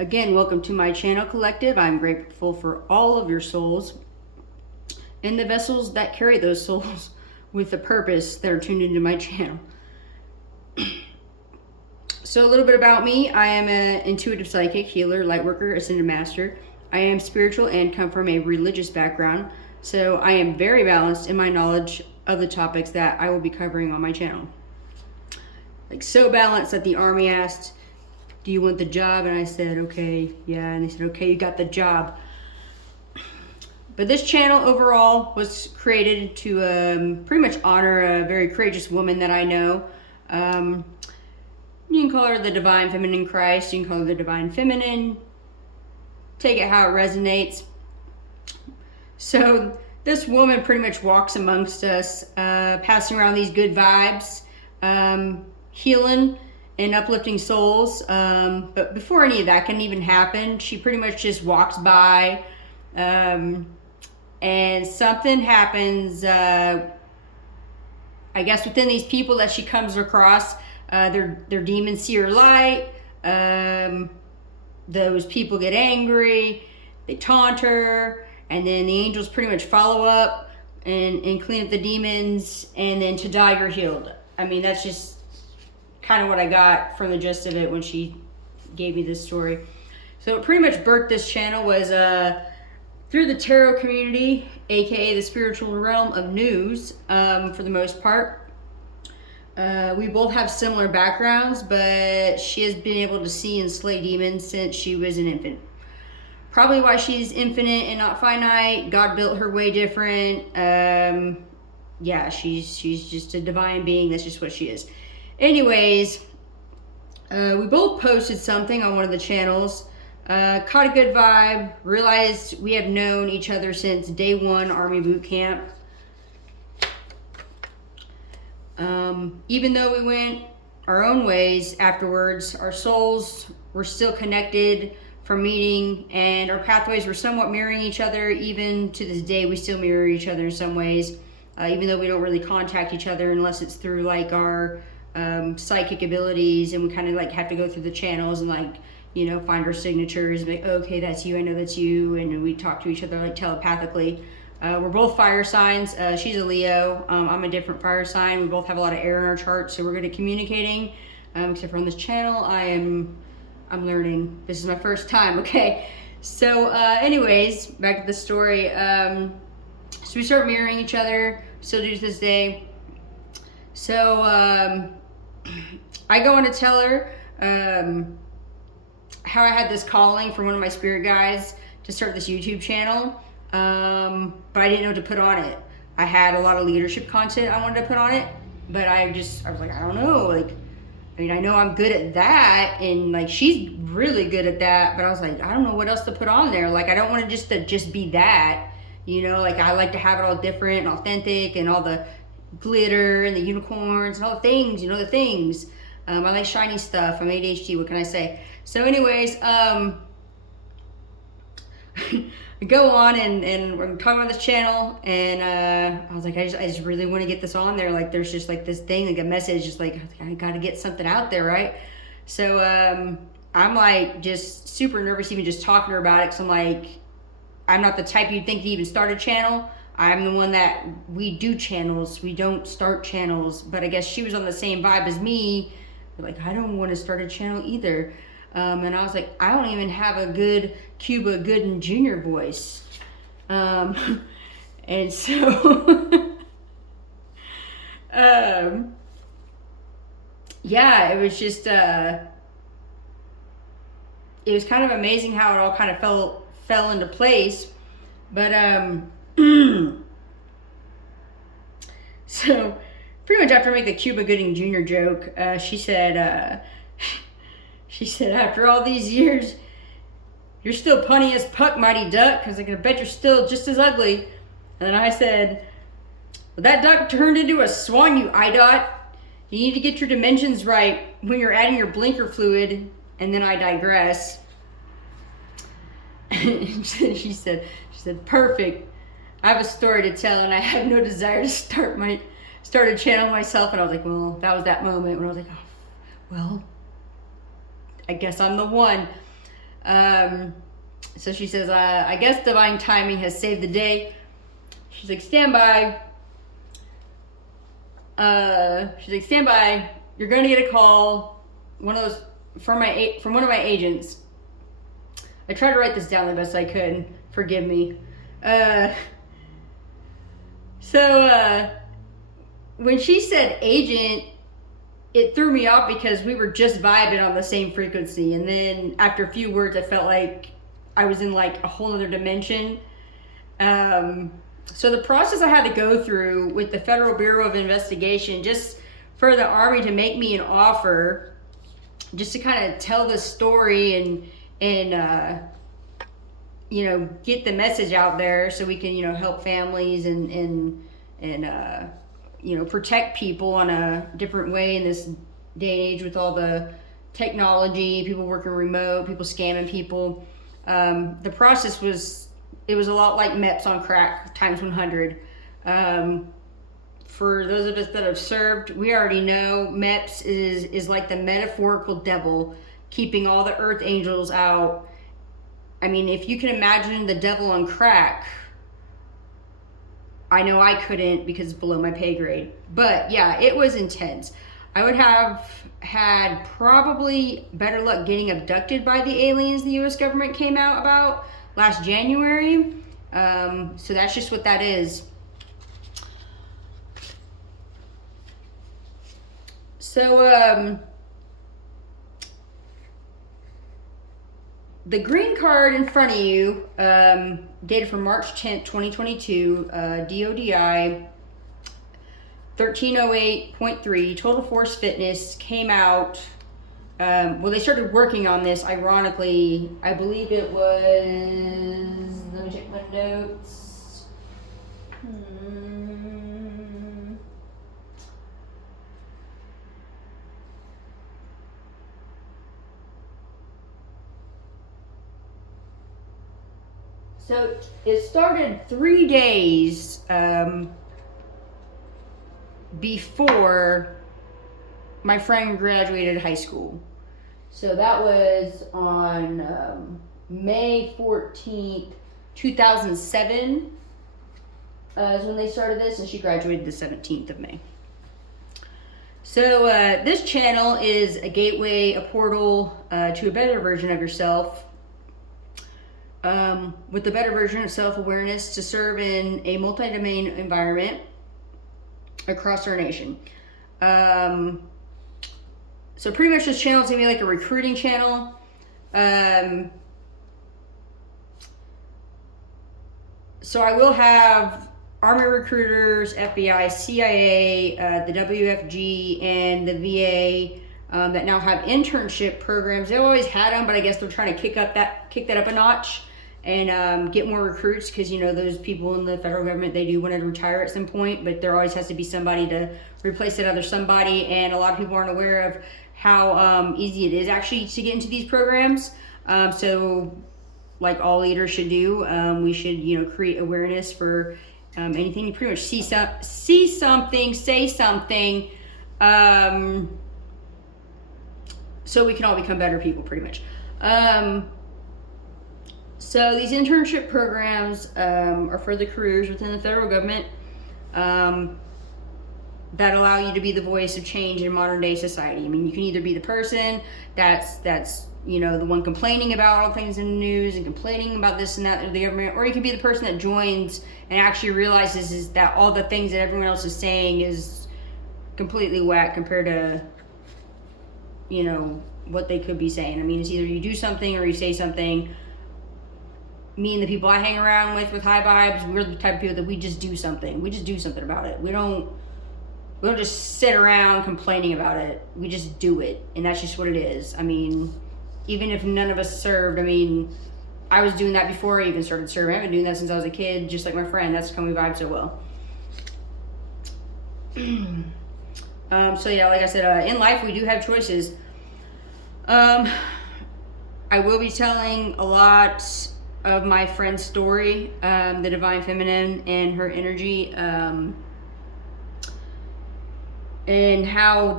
Again, welcome to my channel collective. I'm grateful for all of your souls and the vessels that carry those souls with a purpose that are tuned into my channel. So a little bit about me. I am an intuitive psychic, healer, lightworker, ascended master. I am spiritual and come from a religious background. So I am very balanced in my knowledge of the topics that I will be covering on my channel. Like so balanced that the Army asked, do you want the job? And I said, okay, yeah. And they said, okay, you got the job. But this channel overall was created to pretty much honor a very courageous woman that I know. You can call her the Divine Feminine Christ. You can call her the Divine Feminine. Take it how it resonates. So this woman pretty much walks amongst us, passing around these good vibes, healing and uplifting souls. But before any of that can even happen, she pretty much just walks by, and something happens, I guess within these people that she comes across. Their demons see her light. Those people get angry, they taunt her, and then the angels pretty much follow up and clean up the demons, and then to die you're healed. I mean, that's just kind of what I got from the gist of it when she gave me this story. So it pretty much birthed this channel was through the tarot community, aka the spiritual realm of news, for the most part. We both have similar backgrounds, but she has been able to see and slay demons since she was an infant. Probably why she's infinite and not finite. God built her way different. Yeah, she's just a divine being. That's just what she is. Anyways, we both posted something on one of the channels. Caught a good vibe. Realized we have known each other since day one Army boot camp. Even though we went our own ways afterwards, our souls were still connected from meeting, and our pathways were somewhat mirroring each other. Even to this day, we still mirror each other in some ways, even though we don't really contact each other unless it's through like our psychic abilities, and we kind of like have to go through the channels and like, you know, find our signatures, like, oh, okay, that's you, I know that's you, and we talk to each other like telepathically. We're both fire signs. She's a Leo. I'm a different fire sign. We both have a lot of air in our chart, so we're good at communicating. Except for on this channel, I'm learning. This is my first time, okay? So anyways, back to the story. So we start mirroring each other, still do to this day. So I go on to tell her how I had this calling from one of my spirit guides to start this YouTube channel. But I didn't know what to put on it. I had a lot of leadership content I wanted to put on it, but I was like, I don't know. Like, I mean, I know I'm good at that, and like she's really good at that, but I was like, I don't know what else to put on there. Like, I don't want to just be that, you know. Like, I like to have it all different and authentic, and all the glitter and the unicorns and all the things, you know, the things. I like shiny stuff. I'm ADHD. What can I say? So, anyways, go on and we're talking about this channel, and I was like, I just really want to get this on there. Like, there's just like this thing, like a message, just like I gotta get something out there, right? So I'm like just super nervous even just talking to her about it, because I'm like, I'm not the type you'd think to even start a channel. I'm the one that we do channels, we don't start channels. But I guess she was on the same vibe as me, like, I don't want to start a channel either. And I was like, I don't even have a good Cuba Gooding Jr. voice. And so, yeah, it was just, it was kind of amazing how it all kind of fell into place. But, so pretty much after I make the Cuba Gooding Jr. joke, she said, after all these years, you're still punny as puck, mighty duck, because I can bet you're still just as ugly. And then I said, well, that duck turned into a swan, you IDOT. You need to get your dimensions right when you're adding your blinker fluid. And then I digress. she said, perfect. I have a story to tell, and I have no desire to start a channel myself. And I was like, well, that was that moment when I was like, oh, well, I guess I'm the one. So she says, I guess divine timing has saved the day. She's like, stand by. She's like, stand by. You're gonna get a call. One of those from one of my agents. I tried to write this down the best I could. Forgive me. So when she said agent, it threw me off because we were just vibing on the same frequency, and then after a few words, I felt like I was in like a whole other dimension. So the process I had to go through with the Federal Bureau of Investigation, just for the Army to make me an offer, just to kind of tell the story and you know, get the message out there so we can, you know, help families and you know, protect people on a different way in this day and age with all the technology, people working remote, people scamming people. The process was a lot like MEPS on crack times 100. For those of us that have served, we already know MEPS is like the metaphorical devil keeping all the earth angels out. I mean, if you can imagine the devil on crack, I know I couldn't because it's below my pay grade. But yeah, it was intense. I would have had probably better luck getting abducted by the aliens the U.S. government came out about last January. So that's just what that is. So the green card in front of you, dated from March 10th, 2022, DoDI 1308.3, Total Force Fitness, came out. Well, they started working on this, ironically, I believe it was, let me check my notes. So it started 3 days before my friend graduated high school. So that was on May 14th, 2007 is when they started this, and she graduated the 17th of May. So this channel is a gateway, a portal to a better version of yourself, with a better version of self-awareness to serve in a multi-domain environment across our nation. So pretty much this channel is going to be like a recruiting channel. So I will have Army recruiters, FBI, CIA, the WFG, and the VA that now have internship programs. They've always had them, but I guess they're trying to kick that up a notch and get more recruits, because, you know, those people in the federal government, they do want to retire at some point, but there always has to be somebody to replace that other somebody, and a lot of people aren't aware of how easy it is actually to get into these programs. So like all leaders should do, we should, you know, create awareness for anything. You pretty much see something, say something, so we can all become better people, pretty much. So these internship programs are for the careers within the federal government that allow you to be the voice of change in modern day society. I mean, you can either be the person that's you know, the one complaining about all things in the news and complaining about this and that of the government, or you can be the person that joins and actually realizes is that all the things that everyone else is saying is completely whack compared to, you know, what they could be saying. I mean, it's either you do something or you say something. Me and the people I hang around with high vibes, we're the type of people that we just do something. We just do something about it. We don't just sit around complaining about it. We just do it, and that's just what it is. I mean, even if none of us served, I mean, I was doing that before I even started serving. I've been doing that since I was a kid, just like my friend. That's how we vibe so well. So yeah, like I said, in life we do have choices. I will be telling a lot of my friend's story, the Divine Feminine and her energy, and how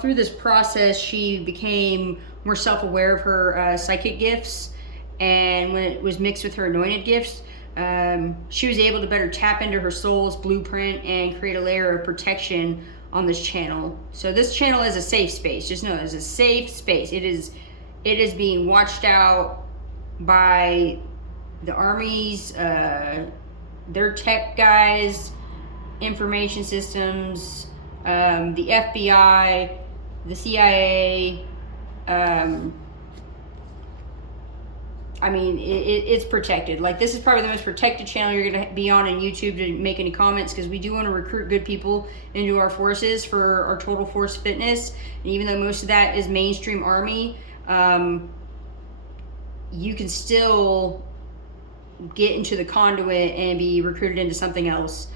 through this process she became more self-aware of her psychic gifts, and when it was mixed with her anointed gifts, she was able to better tap into her soul's blueprint and create a layer of protection on this channel. So this channel is a safe space. Just know it's a safe space. It is being watched out by the armies, their tech guys, information systems, the FBI, the CIA. I mean, it's protected. Like, this is probably the most protected channel you're going to be on YouTube to make any comments, because we do want to recruit good people into our forces for our total force fitness. And even though most of that is mainstream army, you can still get into the conduit and be recruited into something else.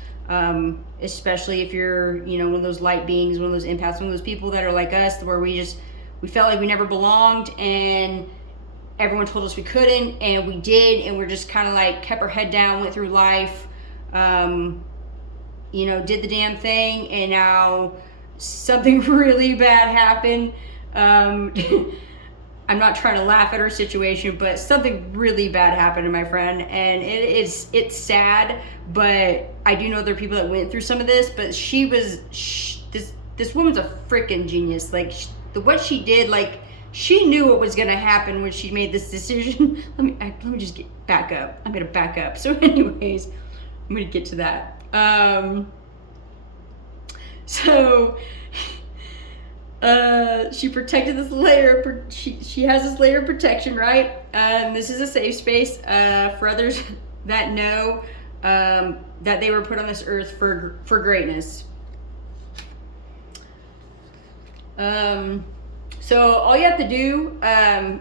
Especially if you're, you know, one of those light beings, one of those empaths, one of those people that are like us, where we felt like we never belonged, and everyone told us we couldn't, and we did, and we're just kind of like kept our head down, went through life, you know, did the damn thing, and now something really bad happened. I'm not trying to laugh at her situation, but something really bad happened to my friend, and it's sad, but I do know there are people that went through some of this, but this woman's a freaking genius. Like, what she did, like, she knew what was going to happen when she made this decision. Let me just back up. I'm going to back up. So anyways, I'm going to get to that. She protected this layer. She has this layer of protection, right? This is a safe space for others that know that they were put on this earth for greatness. So all you have to do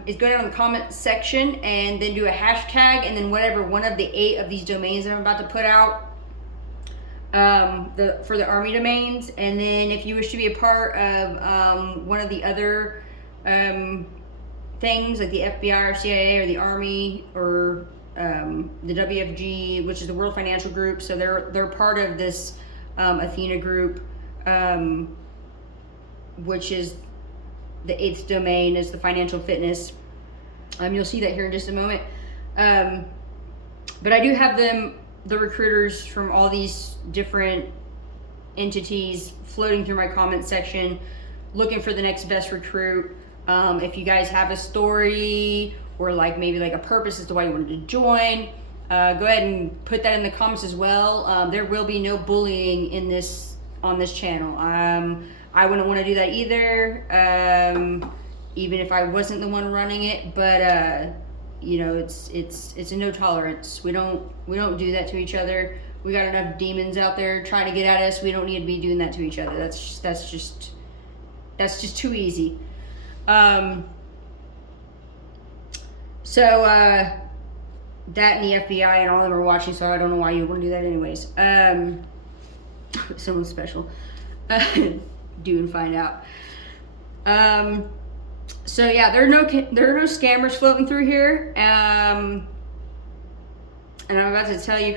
is go down in the comment section and then do a hashtag, and then whatever one of the 8 of these domains that I'm about to put out for the army domains. And then if you wish to be a part of one of the other things, like the FBI or CIA or the army or the WFG, which is the World Financial Group, so they're part of this Athena group, which is the 8th domain, is the financial fitness. You'll see that here in just a moment. But I do have the recruiters from all these different entities floating through my comment section, looking for the next best recruit. If you guys have a story or like maybe like a purpose as to why you wanted to join, go ahead and put that in the comments as well. There will be no bullying on this channel. I wouldn't want to do that either, even if I wasn't the one running it. But you know, it's a no tolerance. We don't do that to each other. We got enough demons out there trying to get at us. We don't need to be doing that to each other. That's just too easy. So that and the FBI and all of them are watching, so I don't know why you want to do that anyways. Someone special. Do and find out. So yeah, there are no scammers floating through here. And I'm about to tell you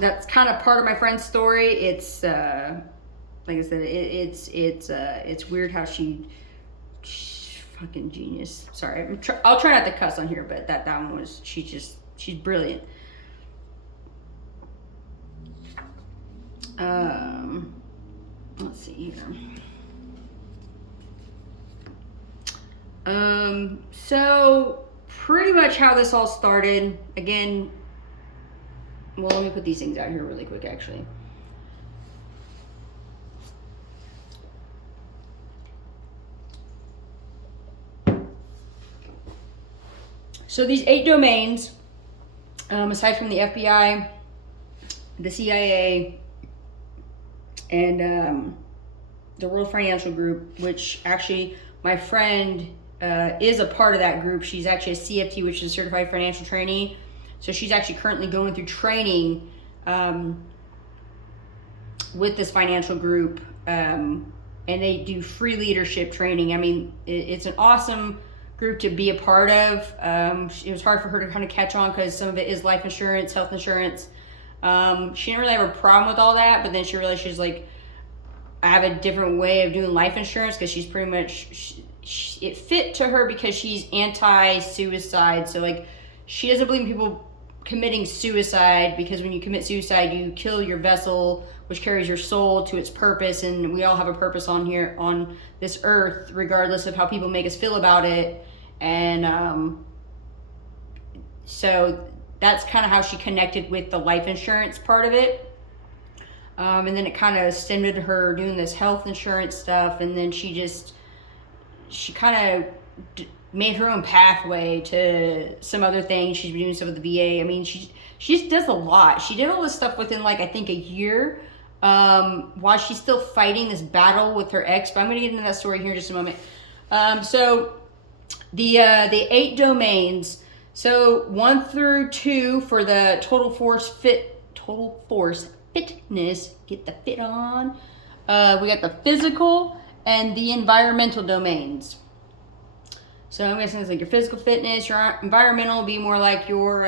that's kind of part of my friend's story. It's like I said, it's weird how she's fucking genius. Sorry, I'll try not to cuss on here, but that one was, she's brilliant. Let's see here. So pretty much how this all started, again, well, let me put these things out here really quick, actually. So these 8 domains, aside from the FBI, the CIA, and the World Financial Group, which actually my friend is a part of that group. She's actually a CFT, which is a Certified Financial Trainee. So she's actually currently going through training with this financial group, and they do free leadership training. I mean, it's an awesome group to be a part of. It was hard for her to kind of catch on because some of it is life insurance, health insurance. She didn't really have a problem with all that, but then she realized she's like, I have a different way of doing life insurance, because she's pretty much, it fit to her because she's anti-suicide. So like, she doesn't believe in people committing suicide, because when you commit suicide, you kill your vessel, which carries your soul to its purpose. And we all have a purpose on here on this earth, regardless of how people make us feel about it. And so that's kind of how she connected with the life insurance part of it. And then it kind of stemmed to her doing this health insurance stuff. And then she kind of made her own pathway to some other things. She's been doing stuff with the VA. I mean, she just does a lot. She did all this stuff within, like, I think a year, while she's still fighting this battle with her ex. But I'm going to get into that story here in just a moment. So the 8 domains. So 1 through 2 for the total force fitness, get the fit on. We got the physical and the environmental domains. So I'm guessing it's like your physical fitness. Your environmental will be more like your,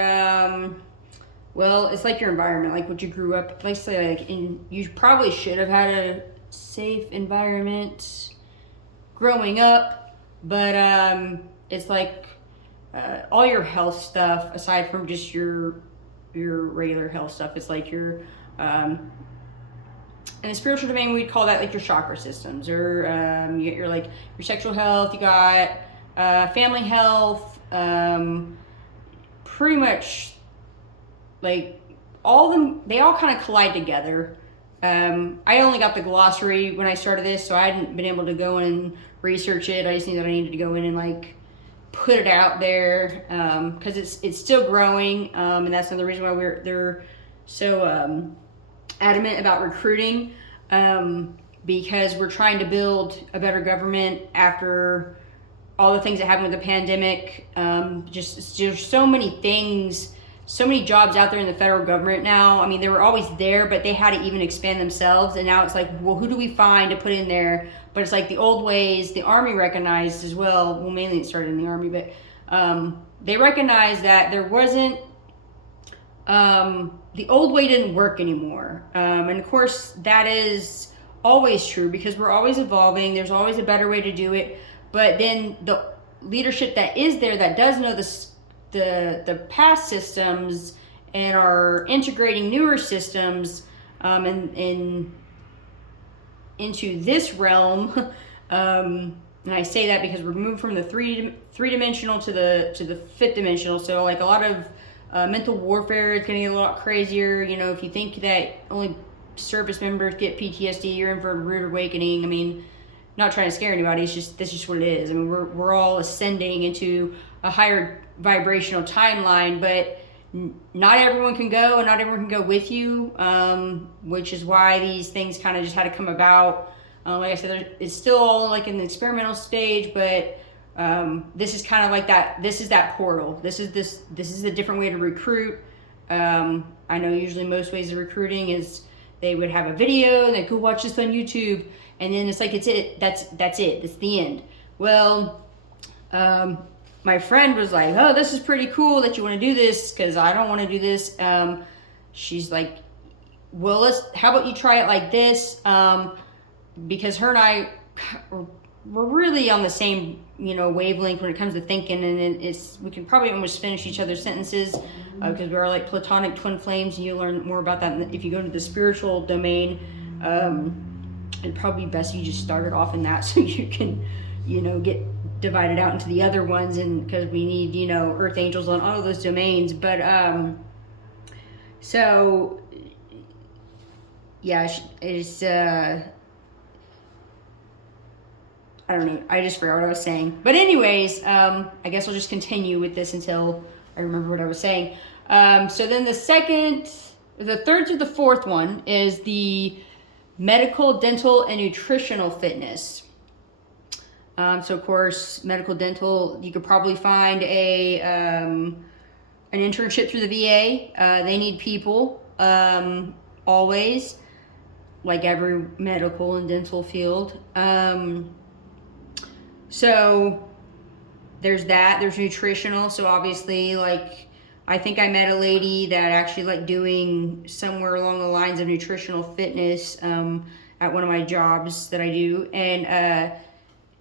well, it's like your environment, like what you grew up. Let's say, like, you probably should have had a safe environment growing up, but it's like all your health stuff, aside from just your regular health stuff. It's like your in the spiritual domain, we'd call that like your chakra systems, or you get your, like, your sexual health. You got family health, pretty much, like, all of them, they all kind of collide together. I only got the glossary when I started this, so I hadn't been able to go in and research it. I just knew that I needed to go in and, like, put it out there, because it's still growing, and that's another reason why they're so adamant about recruiting, because we're trying to build a better government after all the things that happened with the pandemic. Just there's so many things, so many jobs out there in the federal government now. I mean, they were always there, but they had to even expand themselves. And now it's like, well, who do we find to put in there? But it's like the old ways. The Army recognized as well. Well, mainly it started in the Army, but they recognized that there wasn't, the old way didn't work anymore. And of course, that is always true, because we're always evolving. There's always a better way to do it. But then the leadership that is there, that does know the past systems and are integrating newer systems into this realm. And I say that because we're moved from the three-dimensional to the fifth dimensional. So, like, a lot of mental warfare is going to get a lot crazier. You know, if you think that only service members get PTSD, you're in for a rude awakening. I mean, not trying to scare anybody. It's just, that's just what it is. I mean, we're all ascending into a higher vibrational timeline, but not everyone can go, and not everyone can go with you, which is why these things kind of just had to come about. Like I said, it's still all like in the experimental stage, but this is kind of like that. This is that portal. This is a different way to recruit. I know usually most ways of recruiting is they would have a video and they go watch this on YouTube, and then it's like, that's it. It's the end. Well, my friend was like, oh, this is pretty cool that you want to do this, because I don't want to do this. She's like, well, how about you try it like this? Because her and I we're really on the same, wavelength when it comes to thinking, and we can probably almost finish each other's sentences, because we are like platonic twin flames, and you'll learn more about that if you go to the spiritual domain. It'd probably be best you just started off in that, so you can, get divided out into the other ones, and because we need, earth angels on all of those domains. But so yeah, it's I don't know. I just forgot what I was saying. But anyways, I guess I'll just continue with this until I remember what I was saying. So then the third to the fourth one is the medical, dental, and nutritional fitness. So of course, medical, dental, you could probably find an internship through the VA. They need people, always, like every medical and dental field. So there's that. There's nutritional. So obviously, like, I think I met a lady that actually liked doing somewhere along the lines of nutritional fitness at one of my jobs that I do. And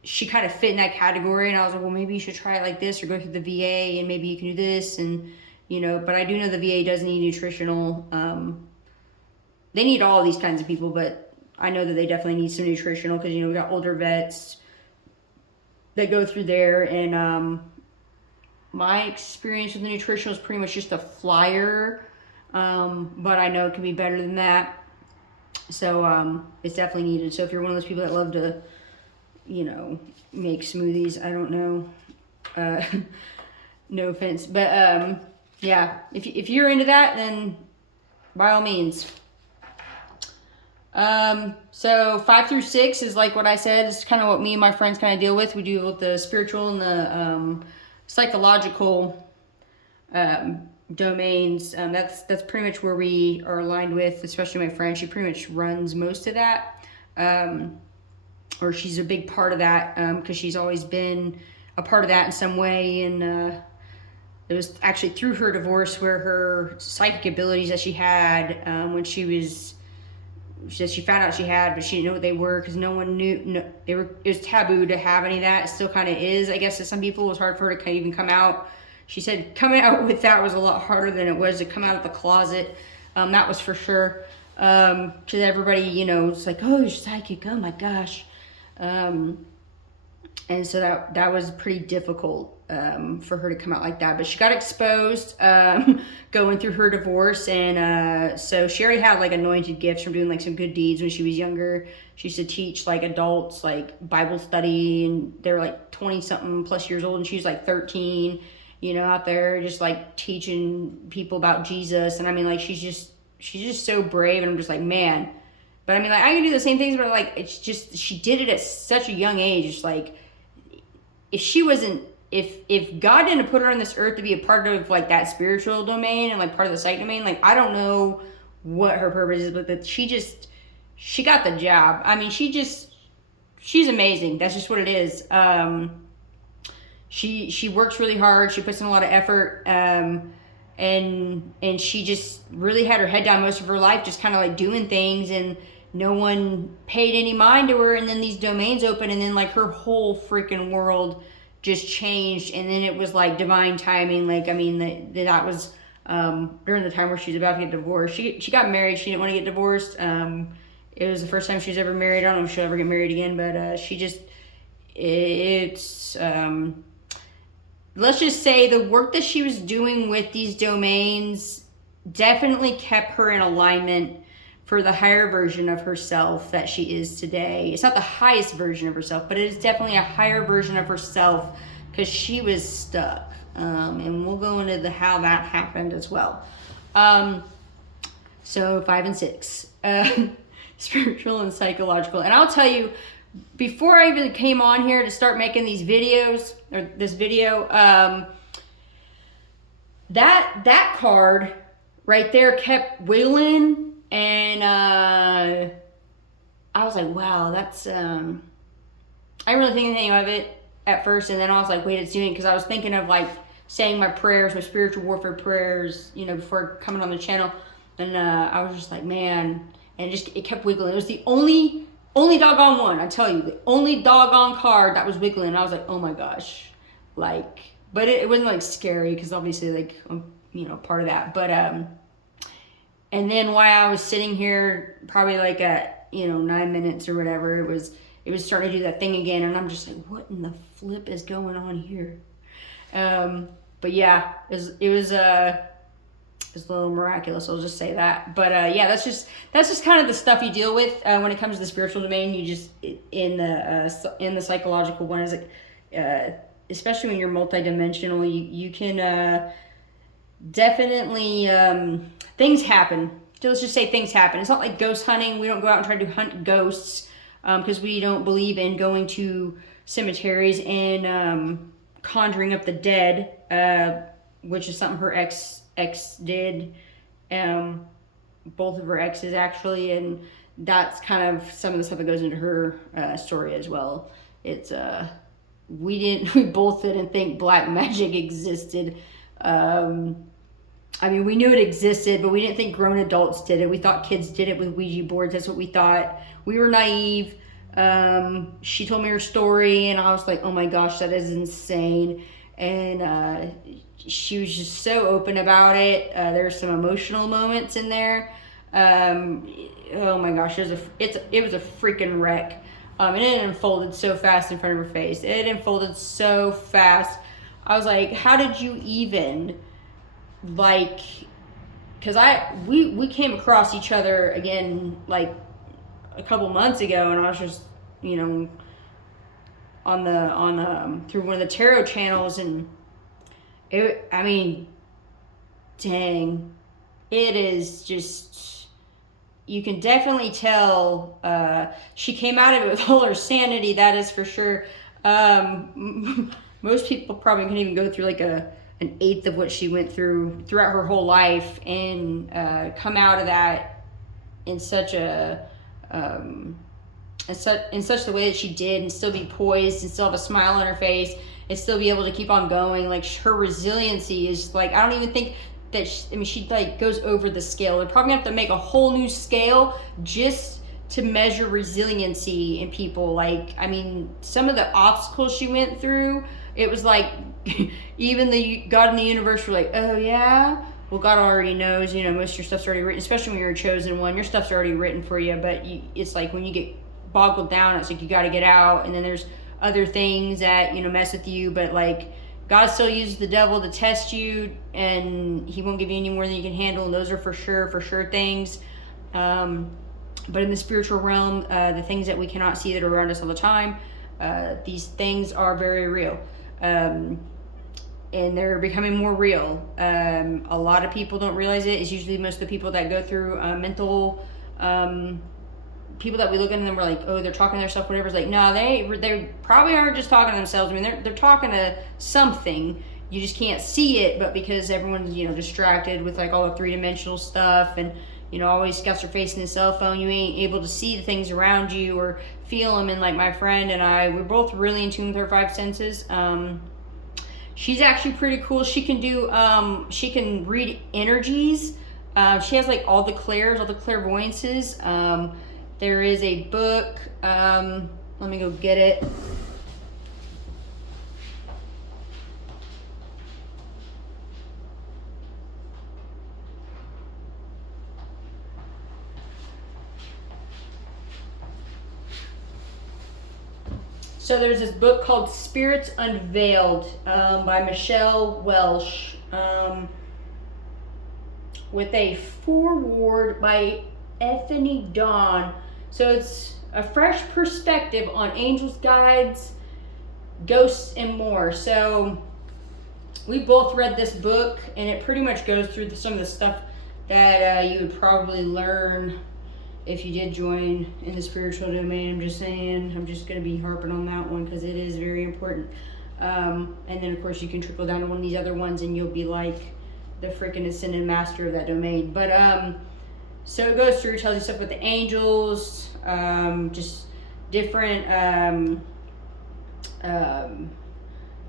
she kind of fit in that category, and I was like, well, maybe you should try it like this, or go through the VA, and maybe you can do this, and but I do know the VA does need nutritional. They need all of these kinds of people, but I know that they definitely need some nutritional, because we got older vets that go through there, and my experience with the nutritional is pretty much just a flyer, but I know it can be better than that. So it's definitely needed. So if you're one of those people that love to make smoothies, I don't know, no offense, but yeah, if you're into that, then by all means. So 5 through 6 is like what I said, it's kind of what me and my friends kind of deal with. We deal with the spiritual and the psychological domains. That's pretty much where we are aligned with, especially my friend. She pretty much runs most of that, or she's a big part of that, because she's always been a part of that in some way. And it was actually through her divorce where her psychic abilities that she had when she found out she had, but she didn't know what they were, because no one knew. It was taboo to have any of that. It still kind of is, I guess, to some people. It was hard for her to even come out. She said coming out with that was a lot harder than it was to come out of the closet. That was for sure. Because everybody, it's like, oh, you're psychic. Oh my gosh. And so that was pretty difficult for her to come out like that. But she got exposed going through her divorce, and so she already had like anointed gifts from doing like some good deeds when she was younger. She used to teach like adults like Bible study, and they were like 20 something plus years old, and she was like 13, out there just like teaching people about Jesus. And I mean, like she's just so brave, and I'm just like, man. But I mean, like I can do the same things, but like it's just she did it at such a young age. It's like if God didn't put her on this earth to be a part of like that spiritual domain and like part of the psych domain, like I don't know what her purpose is, but that she got the job. I mean, she's amazing. That's just what it is. She works really hard. She puts in a lot of effort. And she just really had her head down most of her life, just kind of like doing things, and no one paid any mind to her. And then these domains open, and then like her whole freaking world just changed. And then it was like divine timing. Like, I mean, that was during the time where she was about to get divorced. She got married. She didn't want to get divorced. It was the first time she was ever married. I don't know if she'll ever get married again, but let's just say the work that she was doing with these domains definitely kept her in alignment for the higher version of herself that she is today. It's not the highest version of herself, but it is definitely a higher version of herself, because she was stuck. And we'll go into how that happened as well. So 5 and 6, spiritual and psychological. And I'll tell you, before I even came on here to start making these videos, or this video, that card right there kept wiggling, and I was like, wow, that's I didn't really think anything of it at first, and then I was like, wait, it's doing it, because I was thinking of like saying my prayers, my spiritual warfare prayers, before coming on the channel, and I was just like, man, and it kept wiggling. It was the only doggone one, I tell you, the only doggone card that was wiggling. I was like, oh my gosh, like, but it wasn't like scary, because obviously like I'm, part of that. But and then while I was sitting here, probably like at 9 minutes or whatever, it was starting to do that thing again, and I'm just like, what in the flip is going on here? But yeah, it was a little miraculous, I'll just say that. But yeah, that's just kind of the stuff you deal with when it comes to the spiritual domain. You just in the psychological one is like, especially when you're multidimensional, you can definitely things happen. So let's just say things happen. It's not like ghost hunting. We don't go out and try to hunt ghosts because we don't believe in going to cemeteries and conjuring up the dead, which is something her ex did, both of her exes actually, and that's kind of some of the stuff that goes into her story as well. It's we both didn't think black magic existed. I mean, we knew it existed, but we didn't think grown adults did it. We thought kids did it with Ouija boards. That's what we thought. We were naive. She told me her story, and I was like, oh my gosh, that is insane. And she was just so open about it. There's some emotional moments in there. Oh my gosh, it was a freaking wreck. And it unfolded so fast in front of her face. It unfolded so fast. I was like, how did you even, like, because we came across each other again, like, a couple months ago, and I was just, you know, through one of the tarot channels, and I mean, dang, it is just, you can definitely tell she came out of it with all her sanity, that is for sure. Most people probably couldn't even go through like an eighth of what she went through throughout her whole life, and come out of that in such a in such the way that she did, and still be poised, and still have a smile on her face, and still be able to keep on going. Like, her resiliency is like, I don't even think that she like goes over the scale. They're probably gonna have to make a whole new scale just to measure resiliency in people. Like, I mean, some of the obstacles she went through, it was like even the God and the universe were like, oh yeah, well, God already knows, you know, most of your stuff's already written, especially when you're a chosen one, your stuff's already written for you. But it's like when you get boggled down, it's like you got to get out, and then there's other things that, you know, mess with you. But like, God still uses the devil to test you, and he won't give you any more than you can handle, and those are for sure things. But in the spiritual realm, the things that we cannot see that are around us all the time, these things are very real. And they're becoming more real. A lot of people don't realize it. It's usually most of the people that go through mental, people that we look at them, we're like, oh, they're talking to themselves, whatever. It's like, no, they probably aren't just talking to themselves. I mean, they're talking to something. You just can't see it, but because everyone's, you know, distracted with like all the three-dimensional stuff, and, you know, always got your face in the cell phone, you ain't able to see the things around you or feel them. And like my friend and I, we're both really in tune with her five senses. She's actually pretty cool. She can do, she can read energies. She has like all the clairvoyances. There is a book, let me go get it. So there's this book called Spirits Unveiled, by Michelle Welsh, with a foreword by Ethany Dawn. So it's a fresh perspective on angels, guides, ghosts, and more. So we both read this book, and it pretty much goes through some of the stuff that you would probably learn if you did join in the spiritual domain. I'm just saying, I'm just going to be harping on that one because it is very important. And then, of course, you can trickle down to one of these other ones, and you'll be like the freaking ascended master of that domain. But so it goes through, tells you stuff with the angels, just different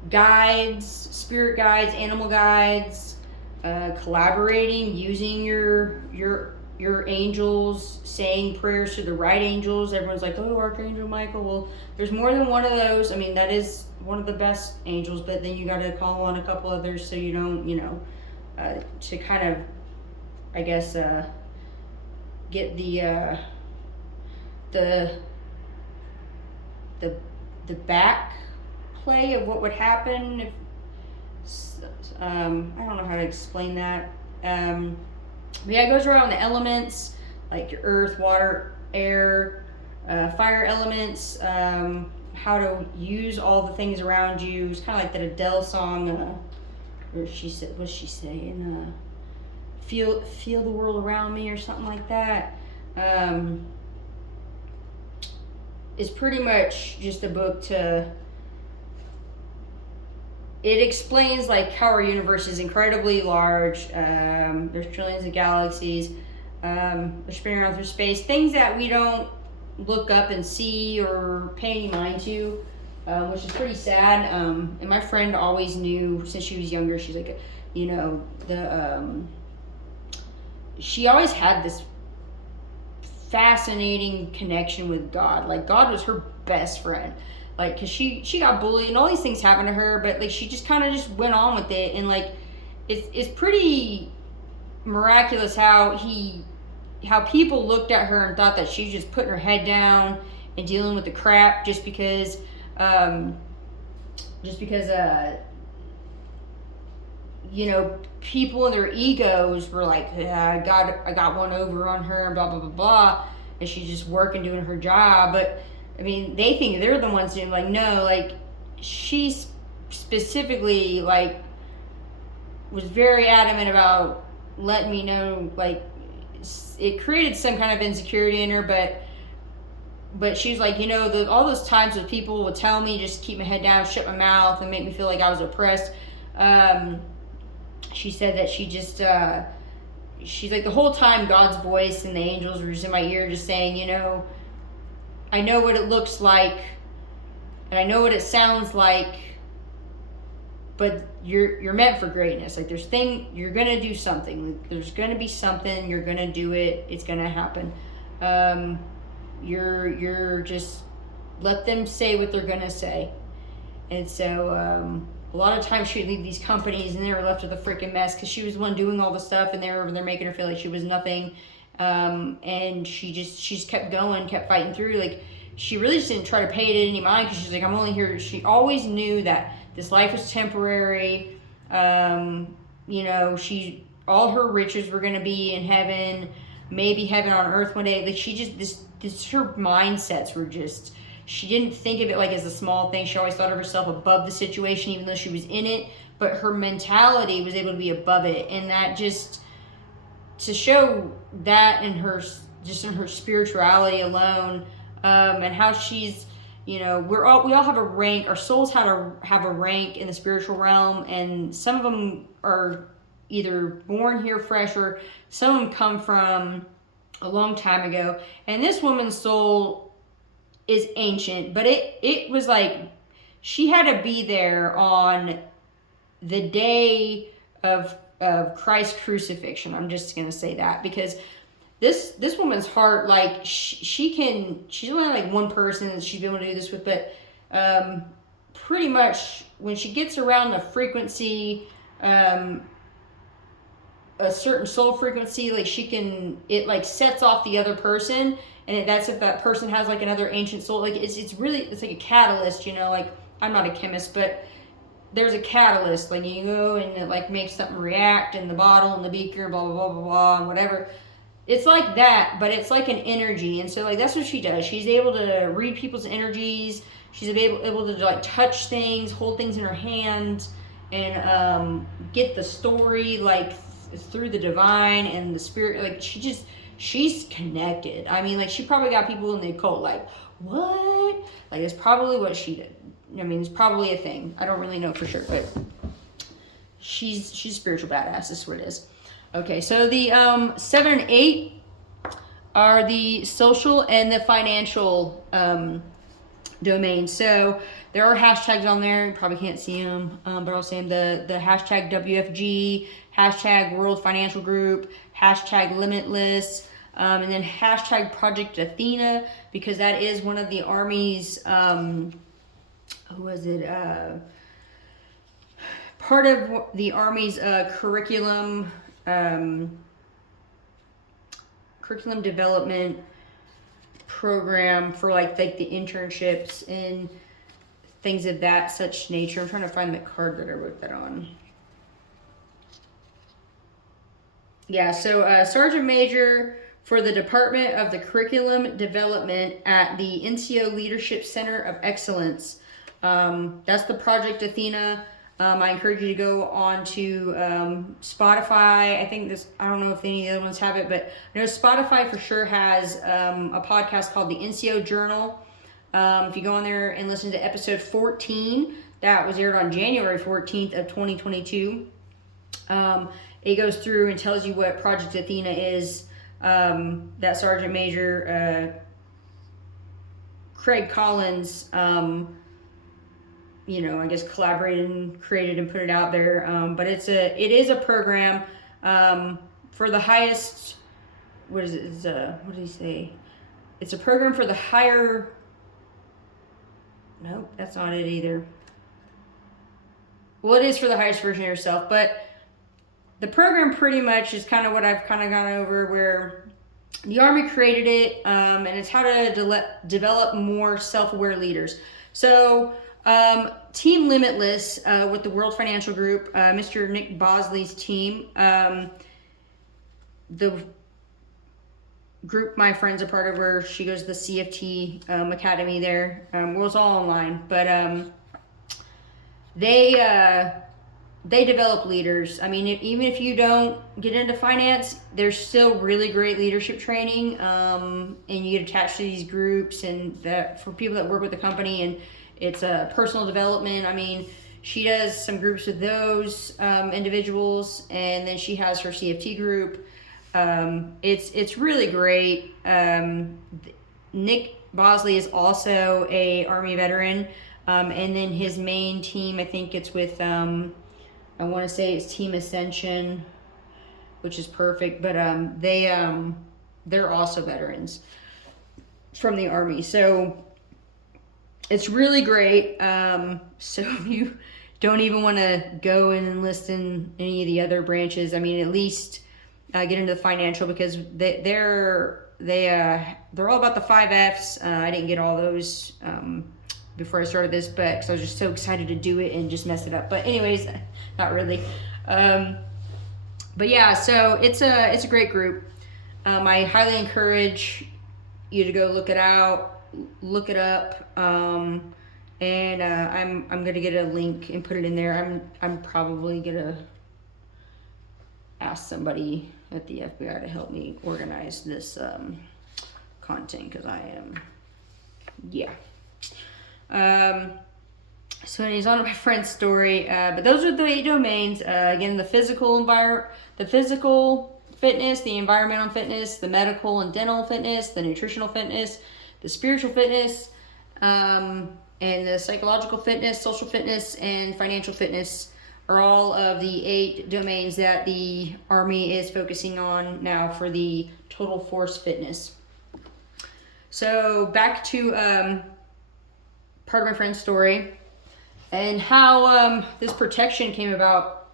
guides, spirit guides, animal guides, collaborating, using your angels, saying prayers to the right angels. Everyone's like, oh, Archangel Michael. Well, there's more than one of those. I mean, that is one of the best angels, but then you got to call on a couple others so you don't, you know, to kind of, I guess, get the back play of what would happen if, I don't know how to explain that. But yeah, it goes around the elements, like your earth, water, air, fire elements, how to use all the things around you. It's kind of like that Adele song, where she said, what's she saying? Feel the world around me, or something like that. It's pretty much just a book it explains like how our universe is incredibly large. There's trillions of galaxies. We're spinning around through space. Things that we don't look up and see or pay any mind to, which is pretty sad. And my friend always knew since she was younger. She's like, you know, she always had this fascinating connection with God. Like, God was her best friend. Like, because she got bullied and all these things happened to her, but like she just kind of just went on with it. And like it's pretty miraculous how people looked at her and thought that she was just putting her head down and dealing with the crap just because people and their egos were like, yeah, I got one over on her and blah blah blah blah, and she's just working doing her job. But I mean, they think they're the ones doing, like, no, like she specifically like was very adamant about letting me know, like, it created some kind of insecurity in her, but she's like, all those times that people would tell me just keep my head down, shut my mouth, and make me feel like I was oppressed. She said that she's like, the whole time God's voice and the angels were just in my ear just saying, I know what it looks like and I know what it sounds like, but you're meant for greatness. Like, you're gonna do something. Like, there's gonna be something, you're gonna do it, it's gonna happen. You're just let them say what they're gonna say. And so a lot of times she'd leave these companies and they were left with a freaking mess because she was the one doing all the stuff and they were over there making her feel like she was nothing. And she just kept going, kept fighting through. Like, she really just didn't try to pay it any mind because she's like, I'm only here. She always knew that this life was temporary. All her riches were going to be in heaven, maybe heaven on earth one day. Like, she just, her mindsets were just, she didn't think of it like as a small thing. She always thought of herself above the situation, even though she was in it. But her mentality was able to be above it. And that just, to show that in her spirituality alone, and how she's, we all have a rank. Our souls have a rank in the spiritual realm, and some of them are either born here fresh, or some of them come from a long time ago. And this woman's soul is ancient, but it was like she had to be there on the day of Christ's crucifixion. I'm just gonna say that because this woman's heart, like, she's only like one person that she's been able to do this with, but pretty much when she gets around the frequency, a certain soul frequency, like, it like sets off the other person. And that's if that person has like another ancient soul. Like, it's like a catalyst, like, I'm not a chemist, but there's a catalyst. Like, you go and it like makes something react in the bottle and the beaker, blah blah blah blah blah, and whatever. It's like that, but it's like an energy. And so, like, that's what she does. She's able to read people's energies. She's able to like touch things, hold things in her hands, and get the story like through the divine and the spirit. Like, she's connected. I mean, like, she probably got people in the occult like, what? Like, it's probably what she did. I mean, it's probably a thing. I don't really know for sure, but she's a spiritual badass. This is what it is. Okay, so the 7 and 8 are the social and the financial domains. So there are hashtags on there. You probably can't see them, but I'll say them. The hashtag WFG, hashtag World Financial Group, hashtag Limitless, and then hashtag Project Athena, because that is one of the Army's, part of the Army's curriculum development program for like the internships and things of that such nature. I'm trying to find the card that I wrote that on. Yeah, so Sergeant Major for the Department of the Curriculum Development at the NCO Leadership Center of Excellence. That's the Project Athena. I encourage you to go on to Spotify. I don't know if any of the other ones have it, but I know Spotify for sure has a podcast called the NCO Journal. If you go on there and listen to episode 14, that was aired on January 14th of 2022. It goes through and tells you what Project Athena is. That Sergeant Major Craig Collins, I guess collaborated and created and put it out there. But it is a program for the highest. What is it? What did he say? it's a program for the higher, nope, that's not it either. Well, it is for the highest version of yourself, but the program pretty much is kind of what I've kind of gone over, where the Army created it, and it's how to develop more self-aware leaders. So Team Limitless with the World Financial Group, Mr. Nick Bosley's team, the group my friend's a part of, where she goes to the CFT Academy there, well, it's all online, but they develop leaders. I mean, even if you don't get into finance, there's still really great leadership training, and you get attached to these groups, and that for people that work with the company, and it's a personal development. I mean, she does some groups with those individuals, and then she has her CFT group. It's really great. Nick Bosley is also a Army veteran, and then his main team, I think it's with I want to say it's Team Ascension, which is perfect, but they're also veterans from the Army, so it's really great. So if you don't even want to go and enlist in any of the other branches, I mean, at least get into the financial, because they're all about the 5 F's. I didn't get all those before I started this, but because I was just so excited to do it and just mess it up. But anyways, not really. But yeah, so it's a great group. I highly encourage you to go look it up. And I'm gonna get a link and put it in there. I'm probably gonna ask somebody at the FBI to help me organize this content, because I am, yeah. So he's on my friend's story, but those are the 8 domains. Again, the physical fitness, the environmental fitness, the medical and dental fitness, the nutritional fitness, the spiritual fitness, and the psychological fitness, social fitness, and financial fitness are all of the 8 domains that the Army is focusing on now for the total force fitness. So back to part of my friend's story and how this protection came about.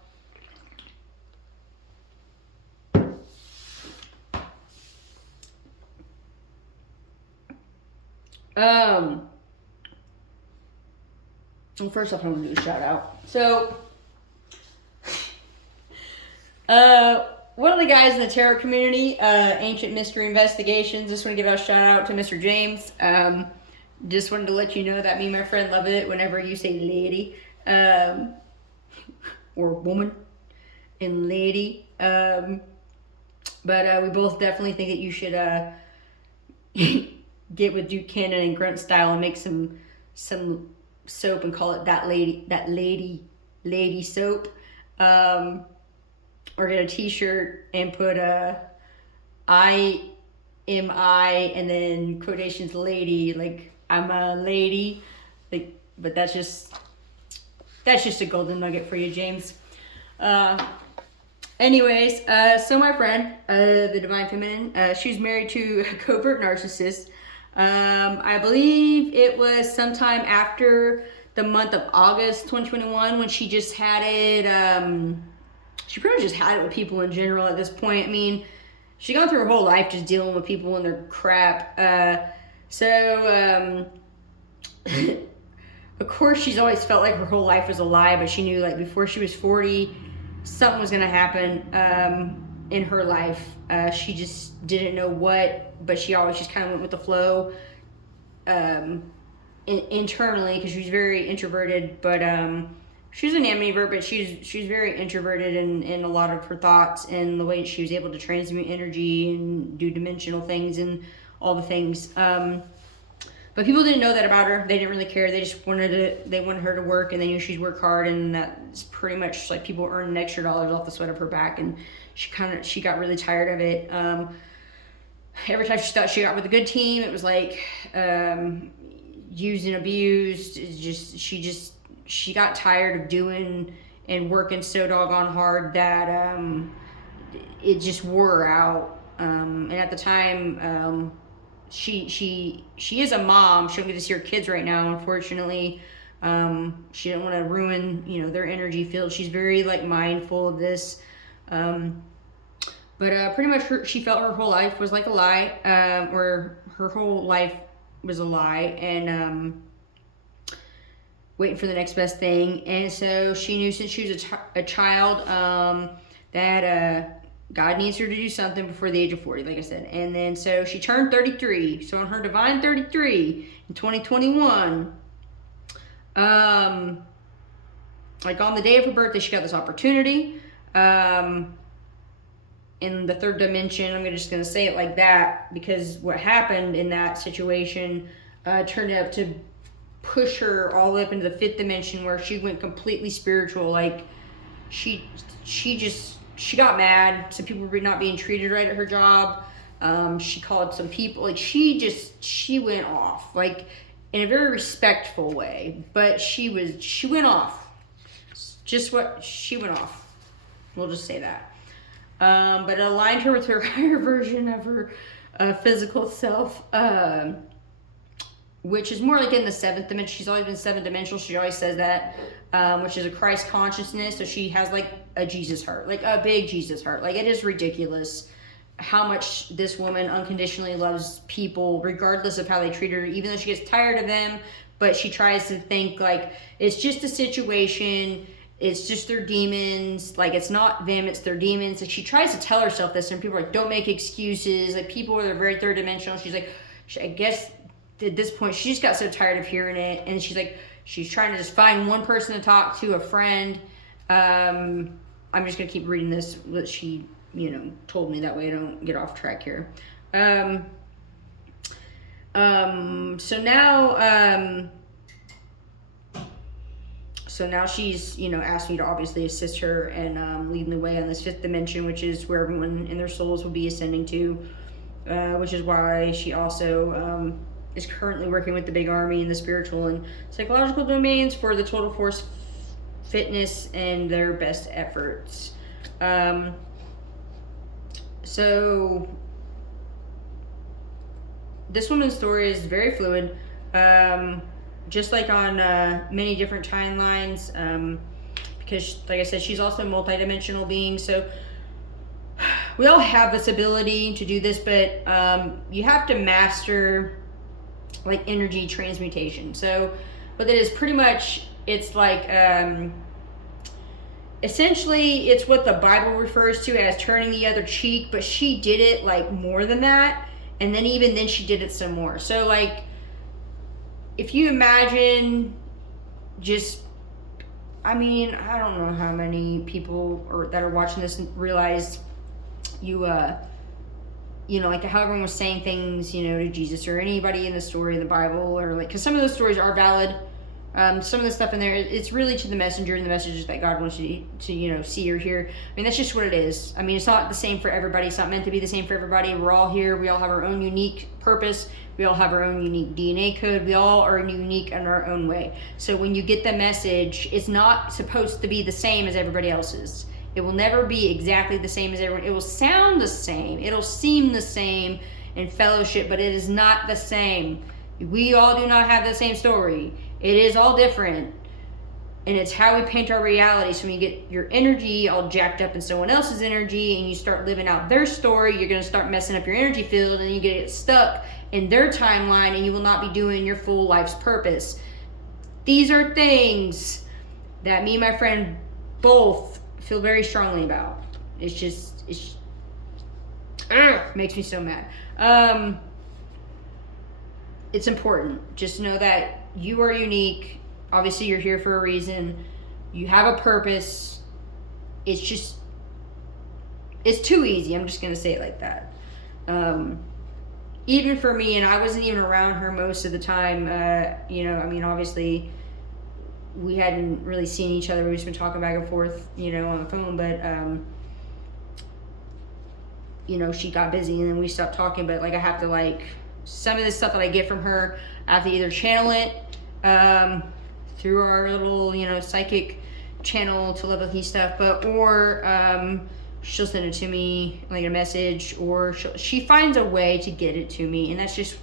Well, first off, I'm gonna do a shout out. So, one of the guys in the terror community, Ancient Mystery Investigations, just want to give a shout out to Mr. James. Just wanted to let you know that me and my friend love it whenever you say lady, or woman and lady. But we both definitely think that you should get with Duke Cannon and Grunt Style and make some soap and call it that lady soap. Or get a t-shirt and put I am I and then quotations lady, like I'm a lady, like, but that's just a golden nugget for you, James. Anyways, so my friend, the Divine Feminine, she's married to a covert narcissist. I believe it was sometime after the month of August 2021 when she just had it, she pretty much just had it with people in general at this point. I mean, she gone through her whole life just dealing with people and their crap. Of course, she's always felt like her whole life was a lie, but she knew, like, before she was 40, something was going to happen in her life. She just didn't know what, but she always just kind of went with the flow internally, because she was very introverted, but she's an ambivert, but she's very introverted in a lot of her thoughts and the way she was able to transmute energy and do dimensional things and all the things. But people didn't know that about her. They didn't really care. They just wanted her to work, and they knew she'd work hard, and that's pretty much like people earning extra dollars off the sweat of her back, and she got really tired of it. Every time she thought she got with a good team, it was like used and abused. She got tired of doing and working so doggone hard that it just wore her out. And at the time, she is a mom. She don't get to see her kids right now, unfortunately. She didn't want to ruin, you know, their energy field. She's very like mindful of this. But pretty much she felt her whole life was like a lie, or her whole life was a lie, and waiting for the next best thing. And so she knew since she was a child that God needs her to do something before the age of 40, like I said. And then so she turned 33. So on her divine 33 in 2021, like on the day of her birthday, she got this opportunity. In the third dimension, I'm just going to say it like that, because what happened in that situation turned out to push her all the way up into the fifth dimension, where she went completely spiritual. Like she got mad. Some people were not being treated right at her job. She called some people, like she went off, like in a very respectful way, but she went off. Just what she went off. We'll just say that. But it aligned her with her higher version of her physical self, which is more like in the seventh dimension. She's always been seventh dimensional. She always says that, which is a Christ consciousness. So she has like a Jesus heart, like a big Jesus heart. Like, it is ridiculous how much this woman unconditionally loves people, regardless of how they treat her, even though she gets tired of them. But she tries to think like it's just a situation. It's just their demons. Like, it's not them, it's their demons. Like, she tries to tell herself this, and people are like, don't make excuses. Like, people are very third dimensional. She's like, I guess at this point, she just got so tired of hearing it. And she's like, she's trying to just find one person to talk to, a friend. I'm just going to keep reading this, what she, you know, told me. That way I don't get off track here. So now she's, you know, asked me to obviously assist her and leading the way on this fifth dimension, which is where everyone in their souls will be ascending to, which is why she also is currently working with the big army in the spiritual and psychological domains for the total force fitness and their best efforts. So this woman's story is very fluid. Just like on many different timelines, because like I said, she's also a multi-dimensional being. So we all have this ability to do this, but you have to master like energy transmutation. So what that is, pretty much, it's like essentially it's what the Bible refers to as turning the other cheek, but she did it like more than that, and then even then she did it some more. So like, if you imagine just, I mean, I don't know how many people that are watching this realize you know, like how everyone was saying things, you know, to Jesus or anybody in the story of the Bible, or like, because some of those stories are valid. Some of the stuff in there, it's really to the messenger and the messages that God wants you to, you know, see or hear. I mean, that's just what it is. I mean, it's not the same for everybody. It's not meant to be the same for everybody. We're all here. We all have our own unique purpose. We all have our own unique DNA code. We all are unique in our own way. So when you get the message, it's not supposed to be the same as everybody else's. It will never be exactly the same as everyone. It will sound the same. It'll seem the same in fellowship, but it is not the same. We all do not have the same story. It is all different. And it's how we paint our reality. So when you get your energy all jacked up in someone else's energy and you start living out their story, you're going to start messing up your energy field, and you get stuck in their timeline, and you will not be doing your full life's purpose. These are things that me and my friend both feel very strongly about. It's makes me so mad. It's important. Just know that you are unique. Obviously, you're here for a reason. You have a purpose. It's too easy. I'm just going to say it like that. Even for me, and I wasn't even around her most of the time. You know, I mean, obviously, we hadn't really seen each other. We've just been talking back and forth, you know, on the phone. But, you know, she got busy, and then we stopped talking. But, like, I have to, like, some of the stuff that I get from her, I have to either channel it through our little, you know, psychic channel telepathy stuff, or she'll send it to me like a message, or she finds a way to get it to me, and that's just,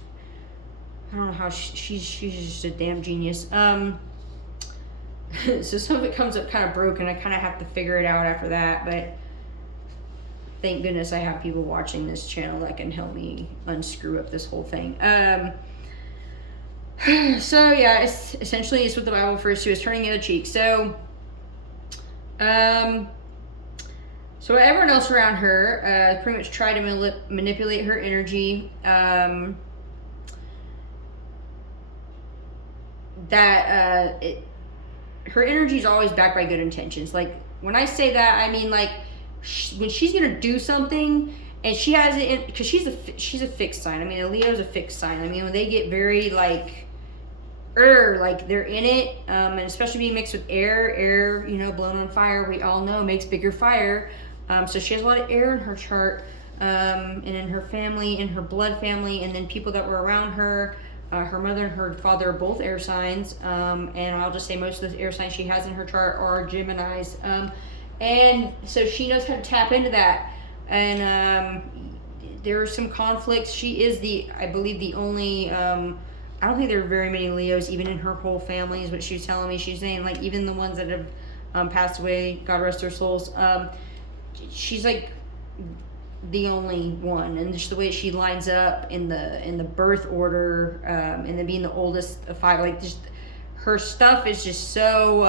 I don't know how she's just a damn genius. So some of it comes up kind of broken. I kind of have to figure it out after that, but thank goodness I have people watching this channel that can help me unscrew up this whole thing. So yeah, it's essentially it's what the Bible refers to as turning the other cheek. So so everyone else around her pretty much tried to manipulate her energy. Her energy is always backed by good intentions. Like, when I say that, I mean, like, when she's gonna do something, and she has it in, because she's a fixed sign. I mean, a Leo's a fixed sign. I mean, when they get very like they're in it, and especially being mixed with air, you know, blown on fire, we all know makes bigger fire. So she has a lot of air in her chart, and in her family, in her blood family, and then people that were around her. Her mother and her father are both air signs, and I'll just say most of the air signs she has in her chart are Geminis, and so she knows how to tap into that. And there are some conflicts. She is I believe the only, I don't think there are very many Leos even in her whole family, is what she was telling me. She's saying, like, even the ones that have passed away, God rest their souls, she's like the only one, and just the way she lines up in the birth order, and then being the oldest of 5, like, just her stuff is just so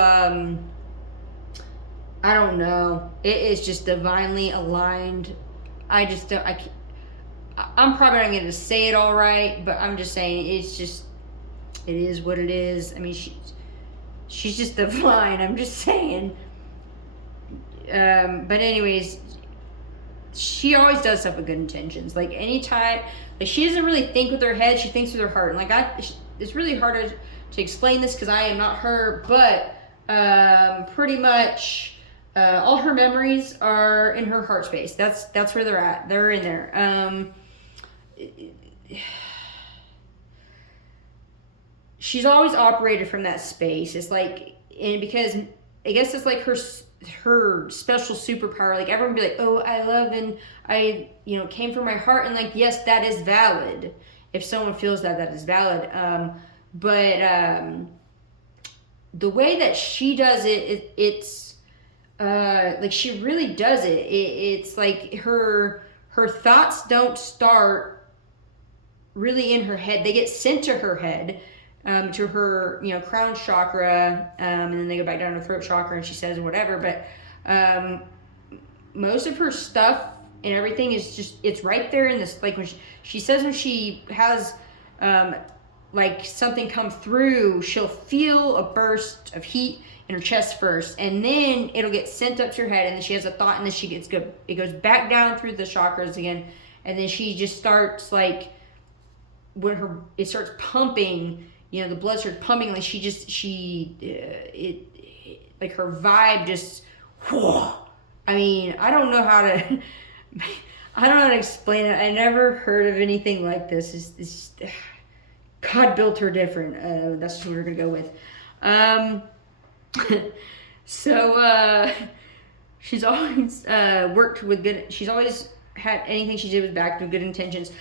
I don't know, it is just divinely aligned. I just don't, I'm probably not gonna say it all right, but I'm just saying it's just, it is what it is. I mean, she's just divine, I'm just saying. But anyways, she always does stuff with good intentions. Like, anytime, like, she doesn't really think with her head, she thinks with her heart. And like, it's really hard to explain this because I am not her, but pretty much all her memories are in her heart space. That's where they're at. They're in there. She's always operated from that space. It's like, and because I guess it's like her special superpower. Like, everyone would be like, oh, I love, and I, you know, came from my heart, and like, yes, that is valid. If someone feels that is valid. But the way that she does it's like, she really does it. It's like her thoughts don't start really in her head. They get sent to her head, to her, you know, crown chakra, and then they go back down to her throat chakra, and she says whatever. But most of her stuff and everything is just, it's right there in this, like, when she says, when she has like something come through, she'll feel a burst of heat in her chest first, and then it'll get sent up to her head, and then she has a thought, and then she gets good, it goes back down through the chakras again, and then she just starts, like, when it starts pumping, you know, the blood starts pumping, like, like, her vibe just, whoa. I mean, I don't know how to explain it. I never heard of anything like this. God built her different. That's what we're gonna go with. So she's always worked with good. She's always had anything she did was backed with good intentions.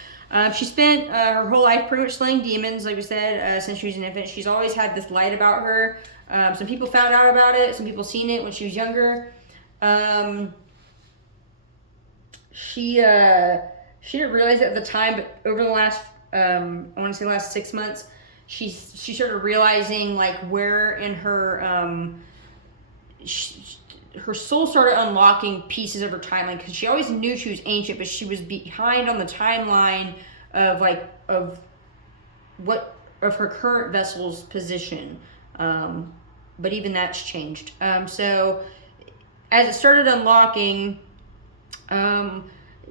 She spent her whole life pretty much slaying demons, like we said, since she was an infant. She's always had this light about her. Some people found out about it. Some people seen it when she was younger. She didn't realize it at the time, but over the last, I want to say last 6 months, she started realizing, like, where in her, her soul started unlocking pieces of her timeline, because she always knew she was ancient, but she was behind on the timeline of, like, of her current vessel's position. But even that's changed. So as it started unlocking,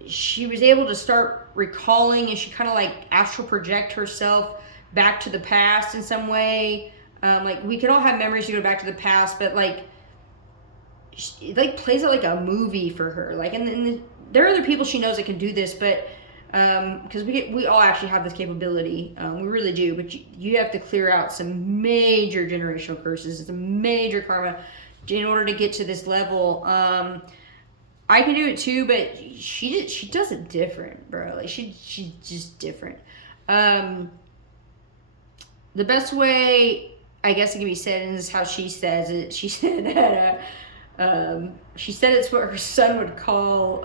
she was able to start recalling, and she kind of, like, astral project herself back to the past in some way. Like, we can all have memories to go back to the past, but, like, it, like, plays out like a movie for her. Like, and there are other people she knows that can do this, but because we all actually have this capability, we really do. But you have to clear out some major generational curses. It's a major karma in order to get to this level. I can do it too, but she does it different, bro. Like she's just different. Um, the best way I guess it can be said, and this is how she says it. She said that she said it's what her son would call.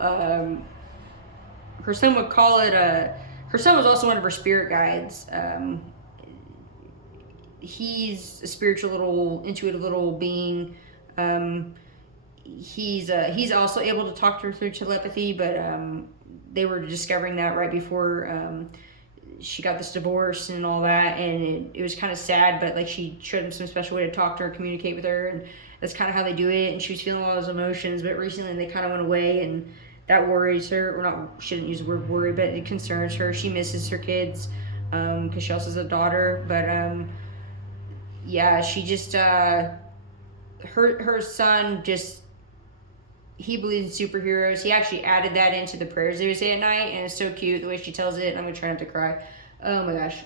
Her son would call it a. Her son was also one of her spirit guides. He's a spiritual little intuitive little being. He's also able to talk to her through telepathy, but they were discovering that right before she got this divorce and all that, and it was kind of sad, but like she showed him some special way to talk to her, communicate with her, and that's kind of how they do it. And she was feeling all those emotions, but recently they kind of went away, and that worries her. Or not, she didn't use the word worry, but it concerns her. She misses her kids because she also has a daughter, but yeah, she just her son just, he believes in superheroes. He actually added that into the prayers they would say at night, and it's so cute the way she tells it. I'm gonna try not to cry. Oh my gosh.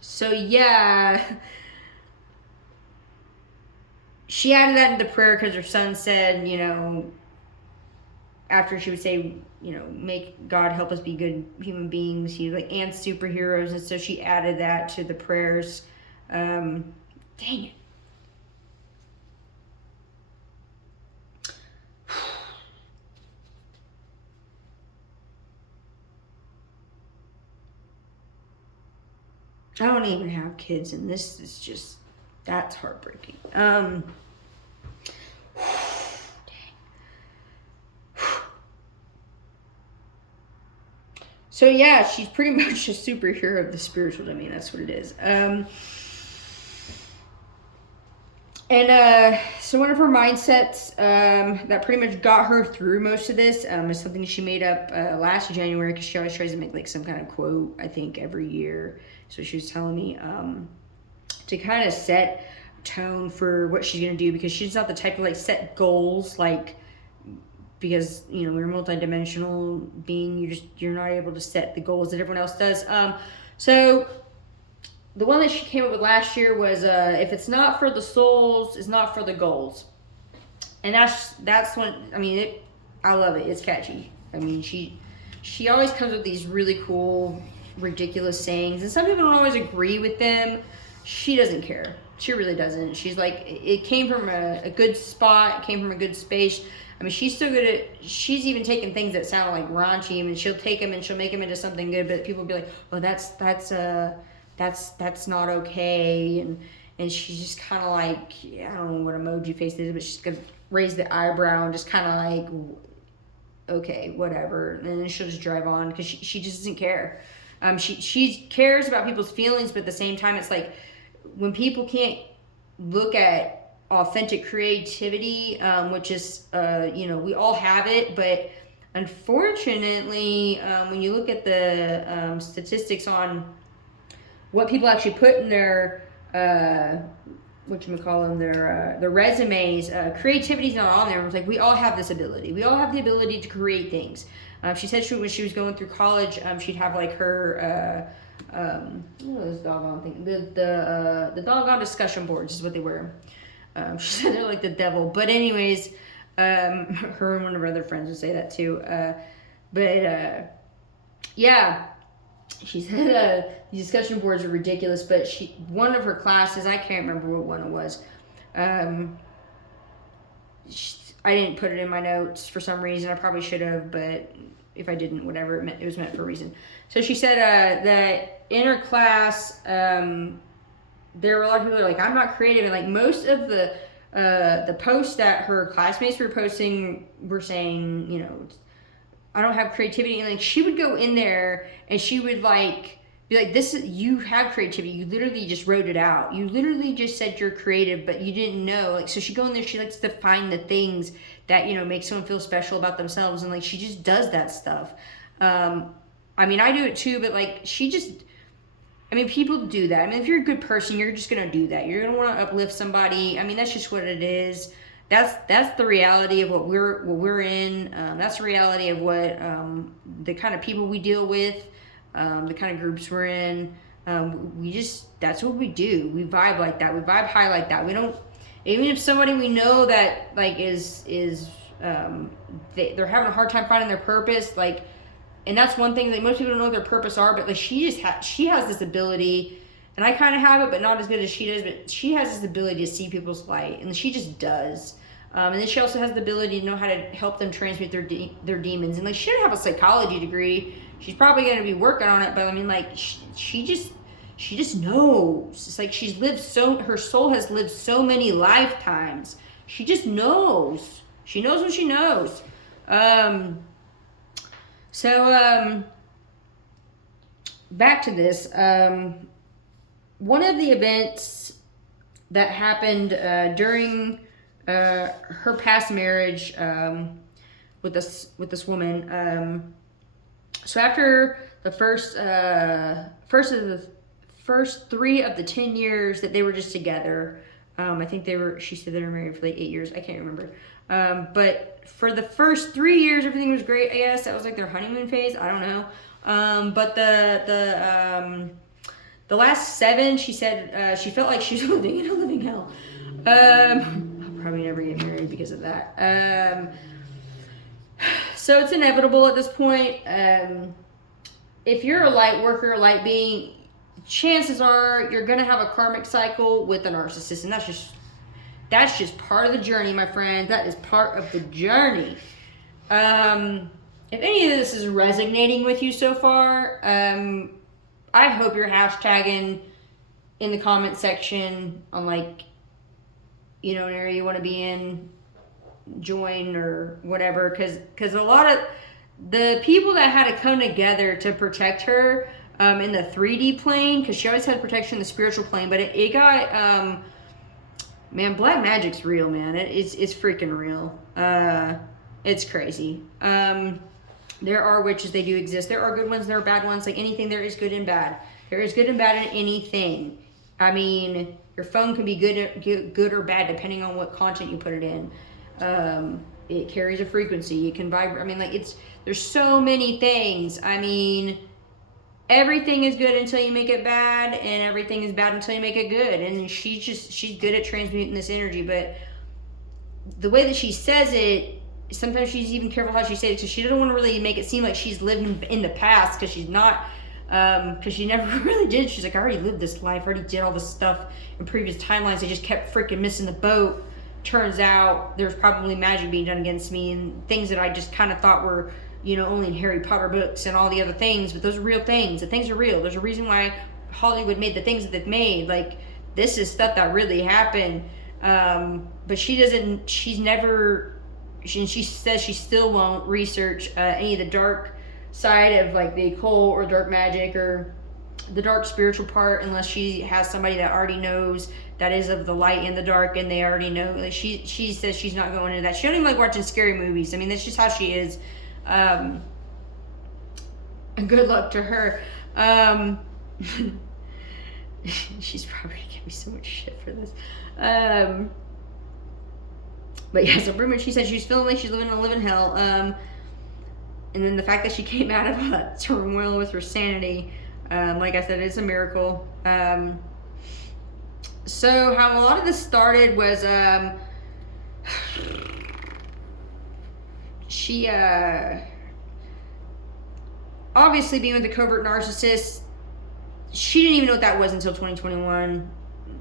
So yeah, she added that into the prayer because her son said, after she would say, make God help us be good human beings, he like, and superheroes, and so she added that to the prayers. Dang it. I don't even have kids, and this is just, that's heartbreaking. So yeah, she's pretty much a superhero of the spiritual domain. That's what it is. So one of her mindsets that pretty much got her through most of this is something she made up last January, because she always tries to make like some kind of quote, I think, every year. So she was telling me to kind of set tone for what she's gonna do, because she's not the type to like set goals, like, because we're a multi-dimensional being, you're not able to set the goals that everyone else does. So the one that she came up with last year was if it's not for the souls, it's not for the goals. And that's when, I love it. It's catchy. She always comes with these really cool, ridiculous sayings, and some people don't always agree with them. She doesn't care. She really doesn't. She's like, it came from a good spot. It came from a good space. She's still good at, she's even taken things that sound like raunchy, and she'll take them and she'll make them into something good, but people will be like, oh, that's not okay. And she's just kind of like, I don't know what emoji face is, but she's gonna raise the eyebrow and just kind of like, okay, whatever. And then she'll just drive on, because she just doesn't care. She cares about people's feelings, but at the same time, it's like, when people can't look at authentic creativity, which is, we all have it, but unfortunately, when you look at the statistics on what people actually put in their, their resumes, creativity's not on there. It's like, we all have this ability. We all have the ability to create things. She said when she was going through college, she'd have like her, what was this doggone thing? The doggone discussion boards is what they were. She said they're like the devil. But anyways, her and one of her other friends would say that too. Yeah, she said the discussion boards are ridiculous. But one of her classes, I can't remember what one it was. I didn't put it in my notes for some reason. I probably should have, but if I didn't, whatever, it was meant for a reason. So she said that in her class, there were a lot of people that are like, I'm not creative. And like, most of the posts that her classmates were posting were saying, I don't have creativity. And like, she would go in there and she would like be like, you have creativity. You literally just wrote it out. You literally just said you're creative, but you didn't know. Like, so she'd go in there, she likes to find the things that, make someone feel special about themselves. And like, she just does that stuff. I do it too, but like, people do that. If you're a good person, you're just going to do that. You're going to want to uplift somebody. That's just what it is. That's the reality of what we're in. That's the reality of what the kind of people we deal with, the kind of groups we're in. That's what we do. We vibe like that. We vibe high like that. We don't, even if somebody we know that like they're having a hard time finding their purpose, like, and that's one thing that most people don't know what their purpose are, but like she has this ability, and I kind of have it, but not as good as she does, but she has this ability to see people's light, and she just does. And then she also has the ability to know how to help them transmute their demons. And like, she didn't have a psychology degree. She's probably going to be working on it, but I mean, like, she just knows. It's like her soul has lived so many lifetimes. She just knows. She knows what she knows. Back to this. One of the events that happened during her past marriage with this woman. So after the first 3 of the 10 years that they were just together, I think she said they were married for like 8 years. I can't remember. But for the first 3 years, everything was great. I guess that was like their honeymoon phase. I don't know. But the last 7, she said she felt like she was living in a living hell. I'll probably never get married because of that. So it's inevitable at this point. If you're a light worker, light being, chances are you're gonna have a karmic cycle with a narcissist, and that's just part of the journey, my friend. That is part of the journey. If any of this is resonating with you so far, I hope you're hashtagging in the comment section on, like, you know, an area you want to be in, join or whatever, because a lot of the people that had to come together to protect her in the 3D plane, because she always had protection in the spiritual plane, but it got man, black magic's real, man. It's freaking real. It's crazy. There are witches, they do exist. There are good ones, there are bad ones. Like anything, there is good and bad. There is good and bad in anything. I mean, your phone can be good or bad depending on what content you put it in. It carries a frequency. It can vibrate. I mean, like, there's so many things. I mean, everything is good until you make it bad, and everything is bad until you make it good. And she's good at transmuting this energy, but the way that she says it, sometimes she's even careful how she says it, because she doesn't want to really make it seem like she's living in the past, because she's not, because she never really did. She's like, I already lived this life, I already did all this stuff in previous timelines. I just kept freaking missing the boat. Turns out there's probably magic being done against me, and things that I just kind of thought were, you know, only in Harry Potter books and all the other things, but those are real things. The things are real. There's a reason why Hollywood made the things that they've made. Like, this is stuff that really happened. But she says she still won't research any of the dark side of, like, the occult or dark magic or the dark spiritual part, unless she has somebody that already knows that is of the light and the dark, and they already know. Like, she says she's not going into that. She don't even like watching scary movies. I mean, that's just how she is. Good luck to her. She's probably gonna give me so much shit for this. But yeah, so pretty much she said she's feeling like she's living in a living hell. And then the fact that she came out of all that turmoil with her sanity, like I said, it's a miracle. So how a lot of this started was she obviously being with a covert narcissist, she didn't even know what that was until 2021.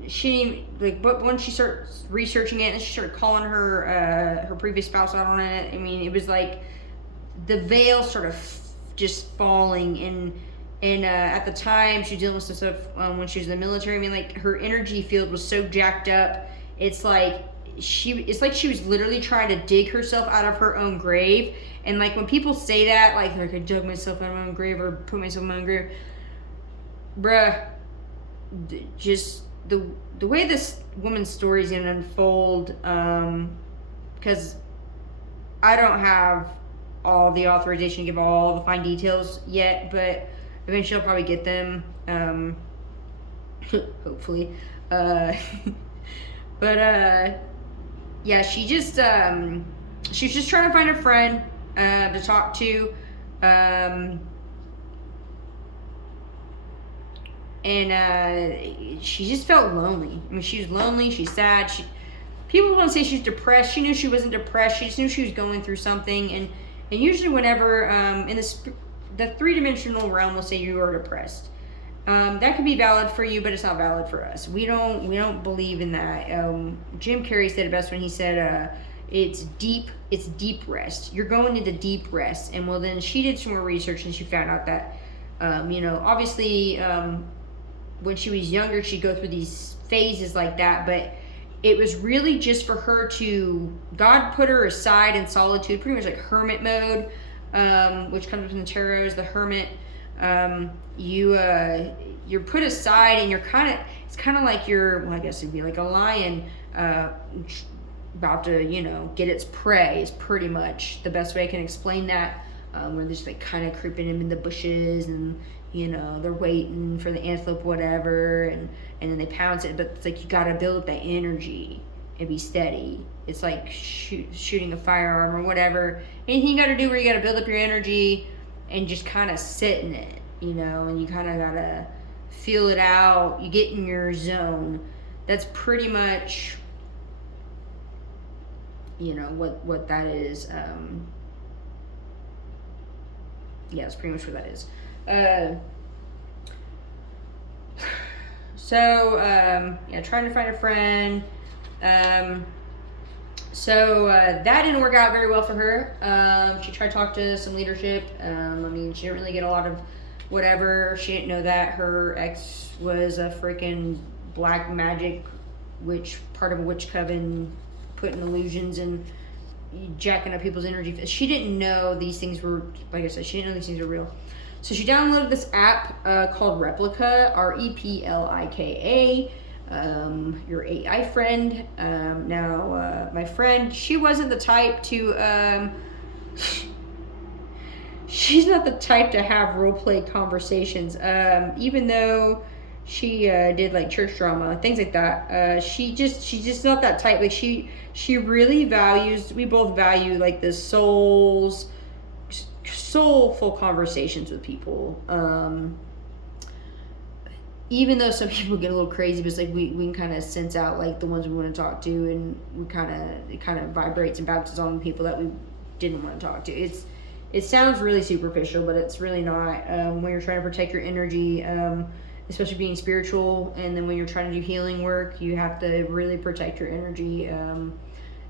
She didn't even, like, but once she started researching it and she started calling her previous spouse out on it, I mean, it was like the veil sort of just falling. And at the time she was dealing with some stuff when she was in the military. I mean, like, her energy field was so jacked up. It's like she was literally trying to dig herself out of her own grave. And like, when people say that, like I dug myself out of my own grave or put myself in my own grave, bruh, just the way this woman's story is gonna unfold, because I don't have all the authorization to give all the fine details yet, but eventually I'll probably get them, hopefully. Yeah, she was just trying to find a friend to talk to, and she just felt lonely. I mean, she was lonely. She's sad. People want to say she's depressed. She knew she wasn't depressed. She just knew she was going through something. And usually, whenever in the three-dimensional realm, will say you are depressed. That could be valid for you, but it's not valid for us. We don't believe in that. Jim Carrey said it best when he said, "It's deep rest. You're going into deep rest." And well, then she did some more research and she found out that, obviously, when she was younger, she'd go through these phases like that, but it was really just for her God put her aside in solitude, pretty much like hermit mode, which comes from the tarot as the hermit. You're put aside and it's kind of like I guess it'd be like a lion, about to, get its prey is pretty much the best way I can explain that, where they're just like kind of creeping in the bushes and, they're waiting for the antelope, whatever, and then they pounce it, but it's like you gotta build up that energy and be steady. It's like shooting a firearm or whatever. Anything you gotta do where you gotta build up your energy and just kind of sit in it, and you kind of gotta feel it out. You get in your zone. That's pretty much, what that is. Yeah, that's pretty much what that is. Trying to find a friend. That didn't work out very well for her. She tried to talk to some leadership. She didn't really get a lot of whatever. She didn't know that her ex was a freaking black magic witch, part of a witch coven, putting illusions and jacking up people's energy. She didn't know these things were, like I said, she didn't know these things were real. So she downloaded this app called Replika, Replika. Your AI friend. My friend, she wasn't the type to, she's not the type to have role play conversations. Even though she did like church drama, things like that. She's just not that type. Like she really values, we both value like the soulful conversations with people. Even though some people get a little crazy, but it's like we can kind of sense out like the ones we want to talk to, and it kind of vibrates and bounces on people that we didn't want to talk to. It sounds really superficial, but it's really not. When you're trying to protect your energy, especially being spiritual, and then when you're trying to do healing work, you have to really protect your energy.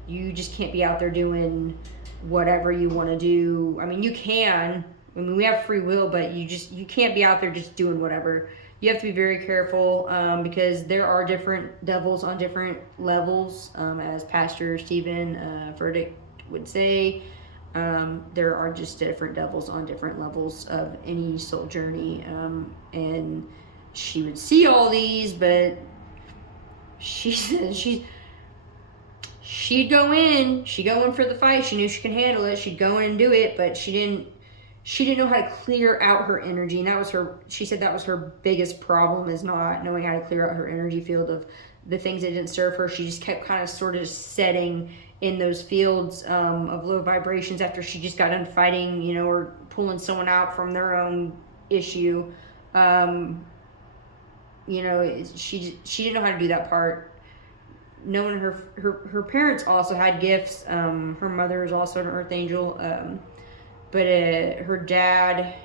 You just can't be out there doing whatever you want to do. I mean, you can. I mean, we have free will, but you can't be out there just doing whatever. You have to be very careful, because there are different devils on different levels, as Pastor Stephen Furtick would say. There are just different devils on different levels of any soul journey, and she would see all these, but she'd go in for the fight. She knew she could handle it. She'd go in and do it, but she didn't know how to clear out her energy, and she said that was her biggest problem, is not knowing how to clear out her energy field of the things that didn't serve her. She just kept kind of sort of setting in those fields of low vibrations after she just got done fighting, or pulling someone out from their own issue. She didn't know how to do that part. Knowing her parents also had gifts. Her mother is also an earth angel. But her dad,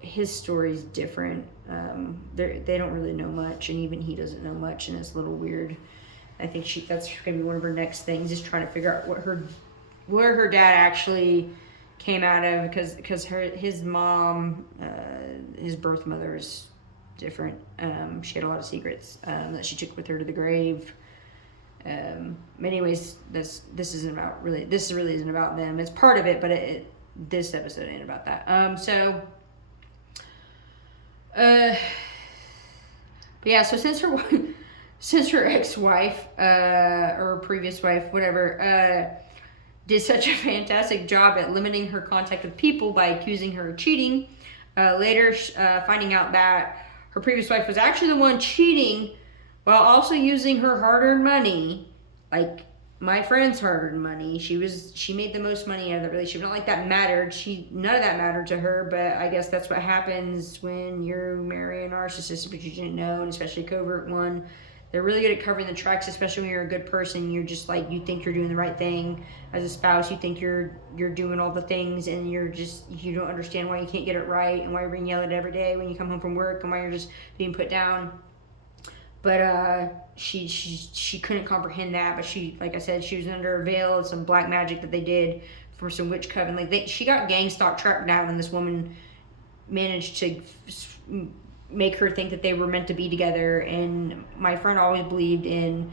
his story's different. They don't really know much, and even he doesn't know much, and it's a little weird. I think that's gonna be one of her next things, is trying to figure out where her dad actually came out of, because his mom, his birth mother is different. She had a lot of secrets that she took with her to the grave. Anyways, this really isn't about them. It's part of it, but this episode ain't about that. So since her ex-wife, or previous wife, whatever, did such a fantastic job at limiting her contact with people by accusing her of cheating, later finding out that her previous wife was actually the one cheating while also using her hard-earned money, like my friend's hard-earned money. She made the most money out of the relationship. Not like that mattered. None of that mattered to her, but I guess that's what happens when you marry a narcissist, but you didn't know, and especially a covert one. They're really good at covering the tracks, especially when you're a good person. You're just like, you think you're doing the right thing as a spouse. You think you're doing all the things, and you don't understand why you can't get it right, and why you're being yelled at every day when you come home from work, and why you're just being put down. But she couldn't comprehend that. But like I said, she was under a veil of some black magic that they did for some witch coven. She got gang stalk tracked down, and this woman managed to make her think that they were meant to be together. And my friend always believed in.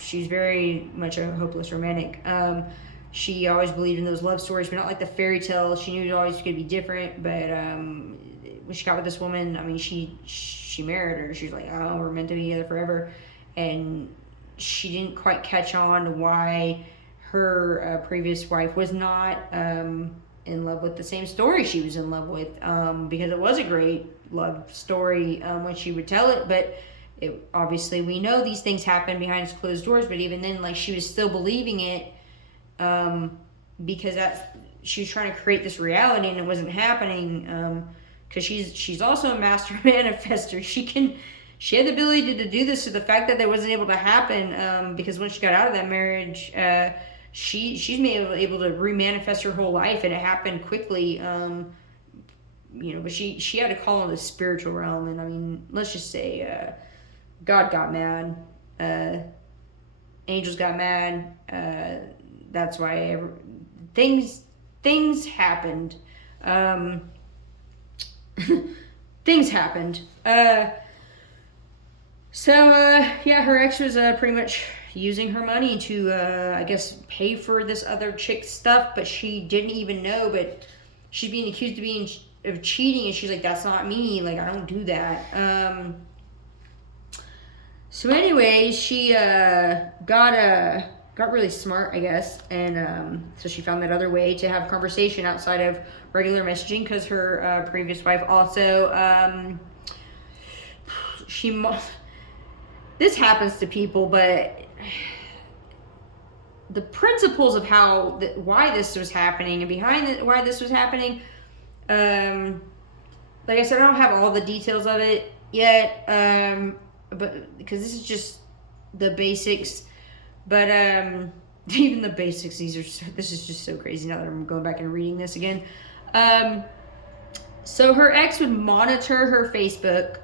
She's very much a hopeless romantic. She always believed in those love stories, but not like the fairy tale. She knew it always could be different. But when she got with this woman, I mean, she married her. She's like, oh, we're meant to be together forever. And she didn't quite catch on to why her previous wife was not in love with the same story she was in love with, because it was a great love story when she would tell it. But obviously we know these things happen behind closed doors, but even then, like, she was still believing it because she was trying to create this reality, and it wasn't happening. Because she's also a master manifester. She had the ability to do this, to the fact that that wasn't able to happen, because when she got out of that marriage, she's able to remanifest her whole life, and it happened quickly. But she had to call on the spiritual realm, and I mean, let's just say God got mad, angels got mad. That's why things happened. Things happened. Her ex was pretty much using her money to, I guess, pay for this other chick's stuff, but she didn't even know. But she's being accused of cheating, and she's like, "That's not me. Like, I don't do that." So anyway, she got really smart, I guess, and so she found that other way to have conversation outside of regular messaging, because her previous wife also this happens to people, but the principles of why this was happening and behind why this was happening, like I said, I don't have all the details of it yet, but because this is just the basics. But even the basics, this is just so crazy now that I'm going back and reading this again. So her ex would monitor her Facebook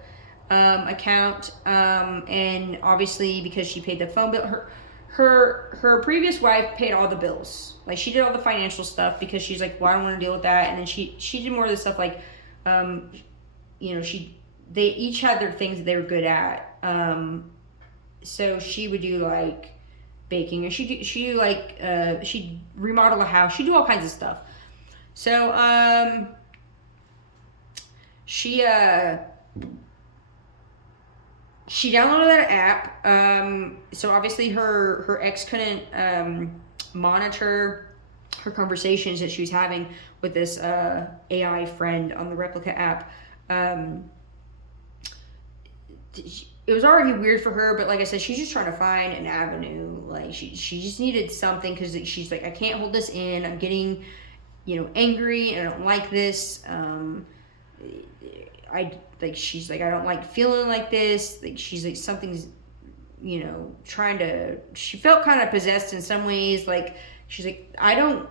account, and obviously because she paid the phone bill, her previous wife paid all the bills. Like, she did all the financial stuff because she's like, well, I don't want to deal with that. And then she did more of the stuff like, they each had their things that they were good at. So she would do like baking, or she'd remodel a house. She'd do all kinds of stuff. So she downloaded that app. So obviously her ex couldn't monitor her conversations that she was having with this AI friend on the Replica app. It was already weird for her, but like I said, she's just trying to find an avenue. Like, she just needed something, because she's like, I can't hold this in. I'm getting, angry, and I don't like this. She's like, I don't like feeling like this. Like, she's like, something's, she felt kind of possessed in some ways. Like, she's like, I don't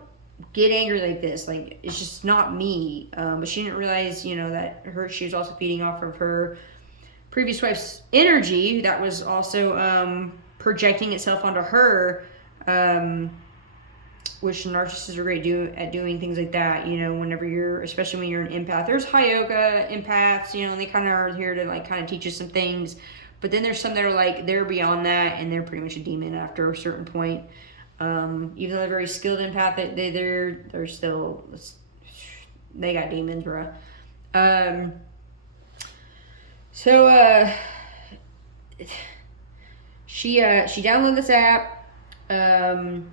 get angry like this. Like, it's just not me. But she didn't realize, that she was also feeding off of her previous wife's energy that was also projecting itself onto her, which narcissists are great at doing things like that. Whenever especially when you're an empath. There's high yoga empaths, and they kind of are here to like kind of teach us some things. But then there's some that are like, they're beyond that, and they're pretty much a demon after a certain point. Even though they're very skilled empath, they're still, they got demons, bro. So she downloaded this app, and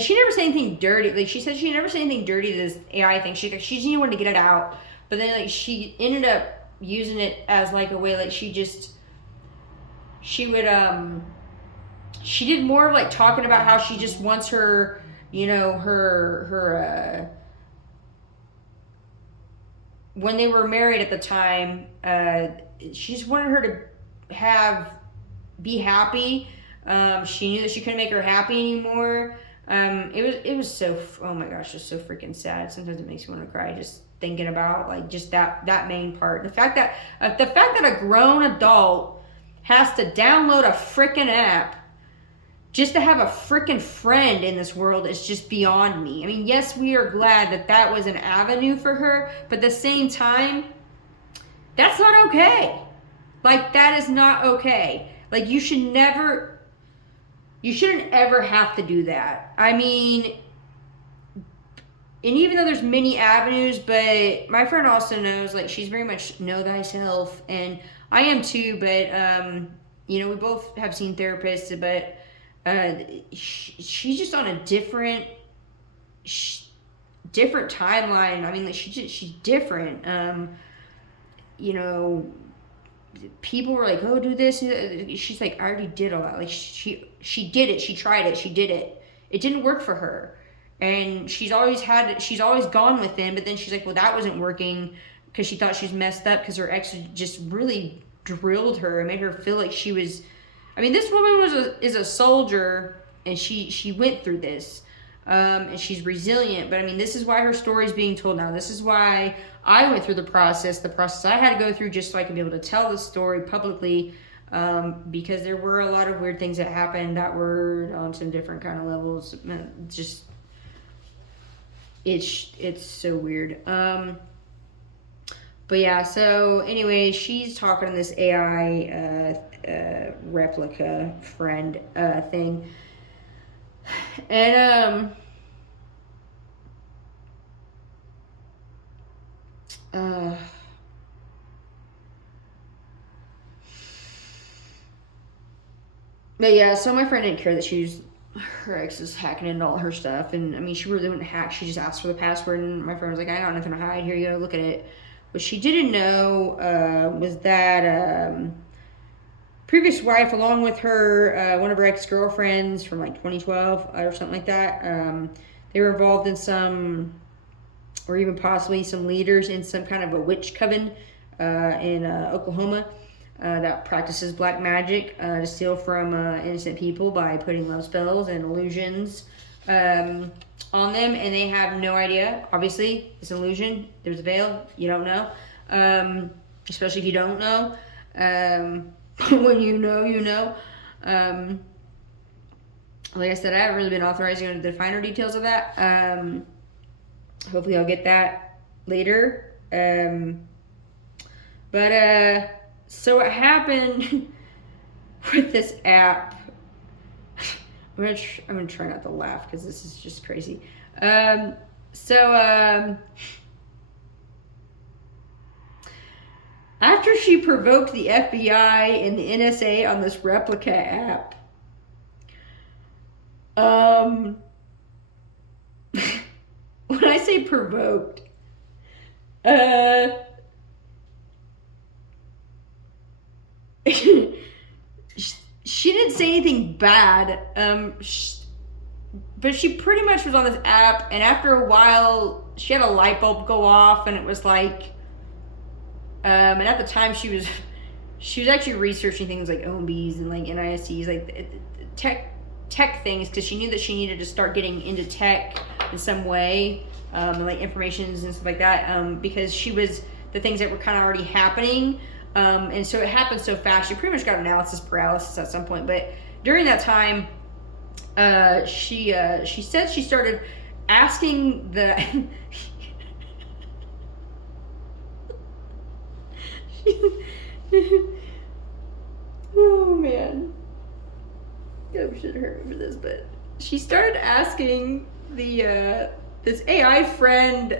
she never said anything dirty. Like, she said she never said anything dirty to this AI thing. She just wanted to get it out, but then like she ended up using it as like a way, like she she did more of like talking about how she just wants her, you know, her when they were married at the time, she just wanted her to be happy. She knew that she couldn't make her happy anymore. It was so, oh my gosh, just so freaking sad. Sometimes it makes me want to cry just thinking about like just that main part. The fact that a grown adult has to download a freaking app just to have a freaking friend in this world is just beyond me. I mean, yes, we are glad that was an avenue for her, but at the same time, that's not okay. Like, that is not okay. Like, you shouldn't ever have to do that. I mean, and even though there's many avenues, but my friend also knows, like, she's very much know thyself, and I am too, but, you know, we both have seen therapists, but she's just on a different timeline. I mean, like, she's different. You know, people were like, "Oh, do this." She's like, "I already did all that." Like, she did it. She tried it. She did it. It didn't work for her, and she's always gone with him. But then she's like, "Well, that wasn't working," because she thought she was messed up because her ex just really drilled her and made her feel like she was. I mean, this woman is a soldier, and she went through this, and she's resilient. But I mean, this is why her story is being told now. This is why I went through the process I had to go through just so I could be able to tell the story publicly, because there were a lot of weird things that happened that were on some different kind of levels. Just it's so weird. But yeah, so anyway, she's talking to this AI replica friend thing, and but yeah, so my friend didn't care that her ex is hacking into all her stuff, and I mean, she really wouldn't hack. She just asked for the password, and my friend was like, "I got nothing to hide. Here you go, look at it." What she didn't know was that previous wife, along with her, one of her ex-girlfriends from like 2012 or something like that, they were involved in some, or even possibly some leaders in some kind of a witch coven in Oklahoma that practices black magic to steal from innocent people by putting love spells and illusions on them, and they have no idea. Obviously, it's an illusion. There's a veil. You don't know, especially if you don't know. When you know, you know. Like I said, I haven't really been authorizing the finer details of that. Hopefully I'll get that later. But so what happened with this app, I'm gonna try not to laugh because this is just crazy. After she provoked the FBI and the NSA on this replica app, when I say provoked, she didn't say anything bad, but she pretty much was on this app, and after a while, she had a light bulb go off, and it was like, and at the time she was actually researching things like OMBs and like NISTs, like tech things, because she knew that she needed to start getting into tech in some way, like informations and stuff like that, because the things that were kind of already happening, and so it happened so fast. She pretty much got analysis paralysis at some point. But during that time, she said she started asking the oh man, I should hurt me for this, but she started asking the this AI friend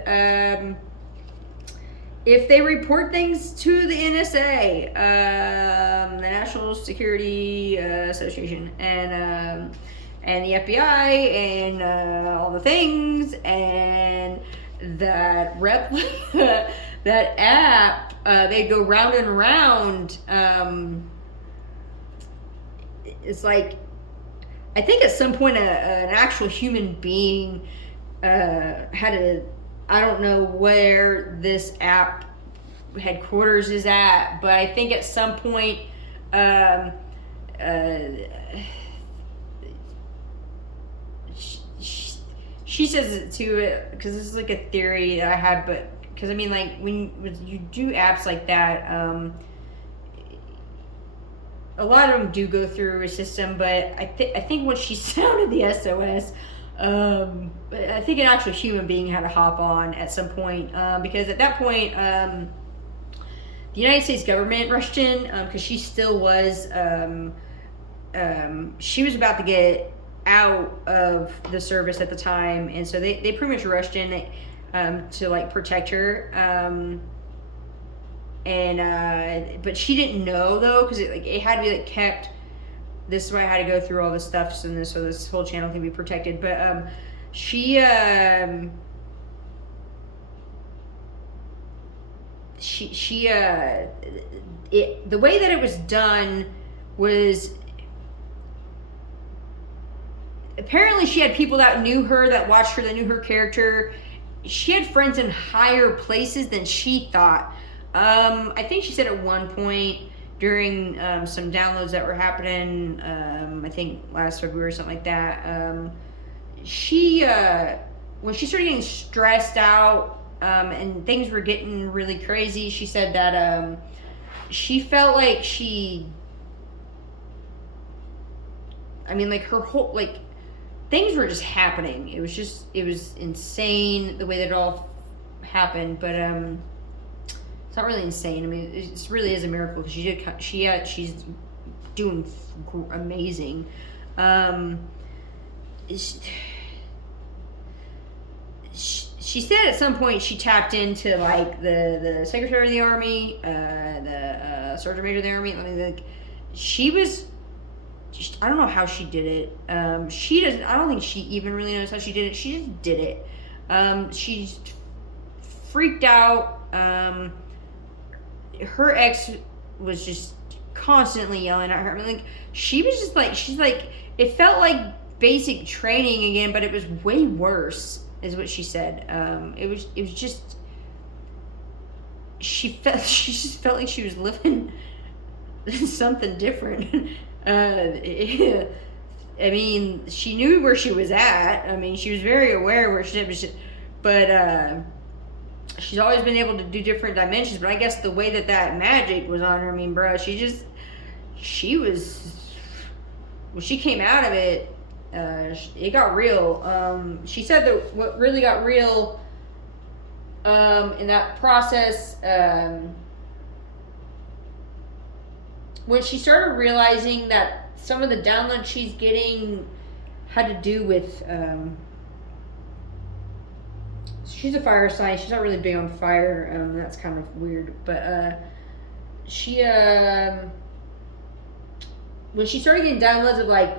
if they report things to the NSA, the National Security Association, and the FBI, and all the things, and that that app, they go round and round. It's like, I think at some point an actual human being had a, I don't know where this app headquarters is at, but I think at some point uh, she says it to it, because this is like a theory that I had, but because I mean, like, when you do apps like that, a lot of them do go through a system, but I think when she sounded the SOS, I think an actual human being had to hop on at some point, because at that point, the United States government rushed in, because she still was, she was about to get out of the service at the time, and so they pretty much rushed in to like protect her. But she didn't know though, because it had to be like kept. This is why I had to go through all this stuff, so this whole channel can be protected. But she the way that it was done was, apparently she had people that knew her, that watched her, that knew her character. She had friends in higher places than she thought. I think she said at one point during some downloads that were happening, I think last February or something like that, she when she started getting stressed out and things were getting really crazy, she said that she felt like her whole, like, things were just happening. It was insane the way that it all happened, but it's not really insane. I mean, it really is a miracle, because she's doing amazing. She said at some point she tapped into like the Secretary of the Army, the Sergeant Major of the Army. Like, she was. I don't know how she did it. She doesn't. I don't think she even really knows how she did it. She just did it. She's freaked out. Her ex was just constantly yelling at her. I mean, like, she was just like, she's like, it felt like basic training again, but it was way worse, is what she said. It was just, she just felt like she was living something different. I mean, she knew where she was at. I mean, she was very aware where she was, but she's always been able to do different dimensions. But I guess the way that magic was on her, I mean, bro, she was, when she came out of it, it got real. She said that what really got real in that process, when she started realizing that some of the downloads she's getting had to do with, she's a fire sign. She's not really big on fire. That's kind of weird. But she, when she started getting downloads of like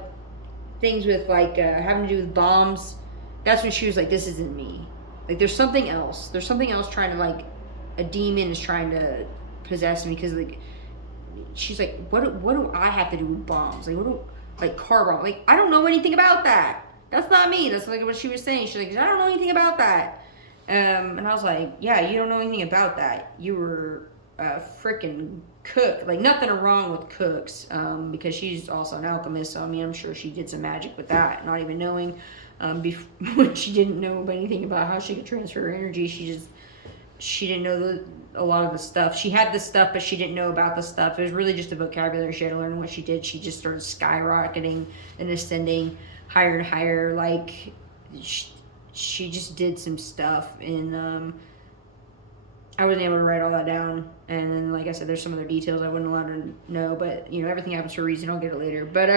things with like having to do with bombs, that's when she was like, this isn't me. Like, there's something else. There's something else trying to, like, a demon is trying to possess me, because like, she's like, what do I have to do with bombs? Like car bomb? Like, I don't know anything about that. That's not me. That's like what she was saying. She's like, I don't know anything about that. And I was like, yeah, you don't know anything about that. You were a freaking cook. Like, nothing wrong with cooks, because she's also an alchemist. So I mean, I'm sure she did some magic with that, not even knowing. When she didn't know anything about how she could transfer her energy, she didn't know a lot of the stuff. She had the stuff, but she didn't know about the stuff. It was really just a vocabulary she had to learn. What she did, she just started skyrocketing and ascending higher and higher. Like, she just did some stuff, and I wasn't able to write all that down. And then, like I said, there's some other details I wasn't allowed to know, but you know, everything happens for a reason. I'll get it later. But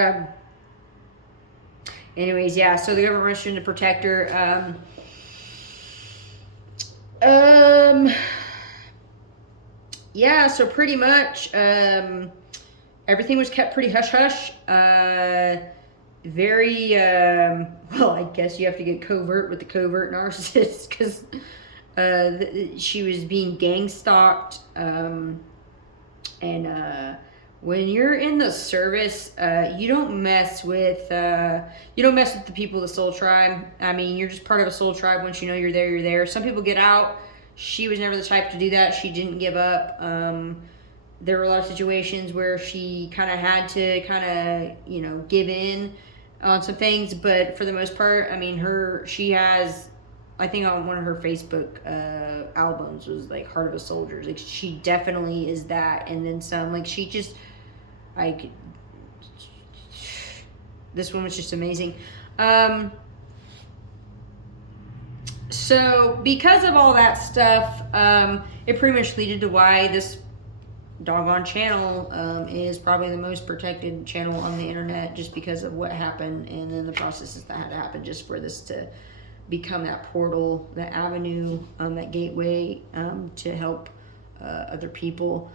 anyways, yeah. So the government rushed in to protect her. Yeah, so pretty much everything was kept pretty hush-hush. Very, well, I guess you have to get covert with the covert narcissist, because she was being gang stalked, and when you're in the service, you don't mess with the people of the Soul Tribe. I mean, you're just part of a Soul Tribe. Once you know you're there, you're there. Some people get out. She was never the type to do that. She didn't give up. There were a lot of situations where she kind of had to give in on some things, but for the most part, I mean, she has, I think on one of her Facebook albums was like Heart of a Soldier. Like, she definitely is that, and then some. Like, she just, like, this one was just amazing. So because of all that stuff, it pretty much led to why this doggone channel is probably the most protected channel on the internet, just because of what happened and then the processes that had to happen just for this to become that portal, that avenue, that gateway to help other people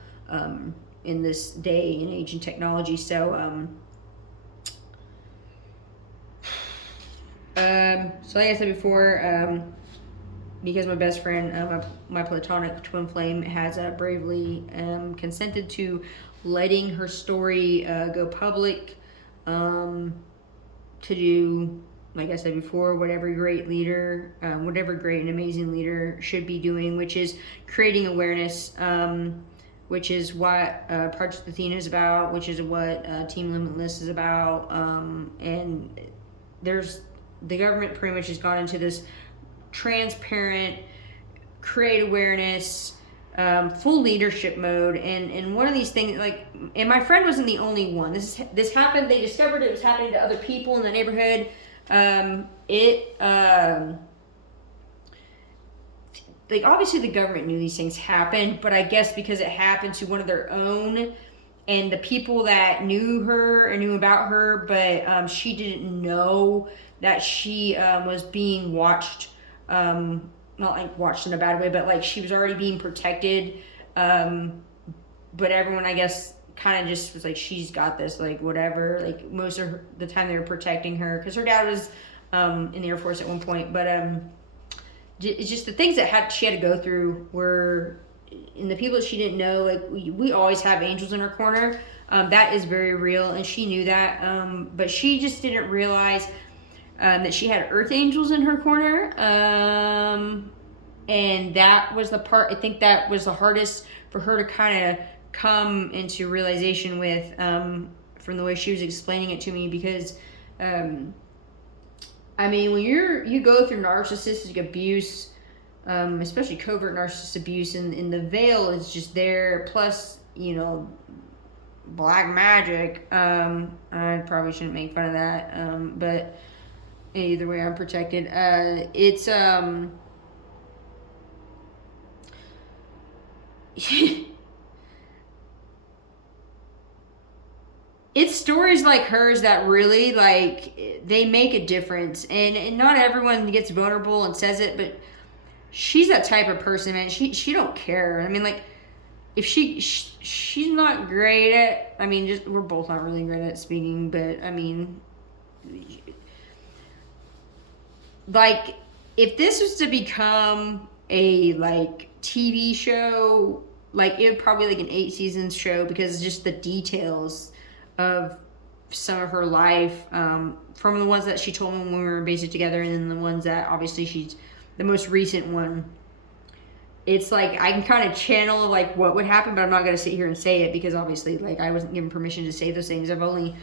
in this day and age and technology. So like I said before, because my best friend, my platonic twin flame, has bravely consented to letting her story go public, to do, like I said before, what every great leader, whatever great and amazing leader should be doing, which is creating awareness, which is what Project Athena is about, which is what Team Limitless is about, and the government pretty much has gone into this transparent, create awareness, full leadership mode, and one of these things, like, and my friend wasn't the only one. This happened. They discovered it was happening to other people in the neighborhood. Like, obviously the government knew these things happened, but I guess because it happened to one of their own, and the people that knew her and knew about her, but she didn't know that she was being watched. Not like watched in a bad way, but like she was already being protected. But everyone, I guess, kind of just was like, she's got this, like, whatever. Like, most of the time they were protecting her because her dad was in the Air Force at one point. But it's just the things that she had to go through were, and the people that she didn't know, like, we always have angels in our corner. That is very real, and she knew that. But she just didn't realize that she had earth angels in her corner, and that was the part, I think that was the hardest for her to kind of come into realization with, from the way she was explaining it to me, because I mean, when you go through narcissistic abuse, especially covert narcissistic abuse, and the veil is just there, plus, black magic, I probably shouldn't make fun of that, but either way, I'm protected. It's it's stories like hers that really, like, they make a difference, and not everyone gets vulnerable and says it, but she's that type of person, man. She don't care. I mean, like, if she's not great at, I mean, just, we're both not really great at speaking, but I mean, like, if this was to become a, like, TV show, like, it would probably be like an 8 seasons show, because just the details of some of her life, from the ones that she told me when we were basically together, and then the ones that obviously she's the most recent one. It's like I can kind of channel, like, what would happen, but I'm not going to sit here and say it, because obviously, like, I wasn't given permission to say those things. I've only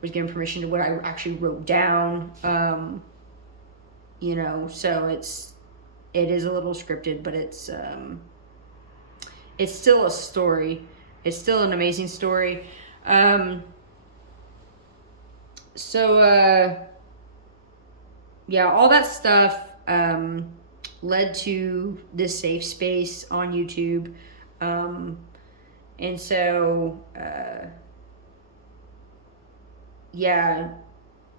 was given permission to what I actually wrote down. So it is a little scripted, but it's still a story. It's still an amazing story. All that stuff led to this safe space on YouTube.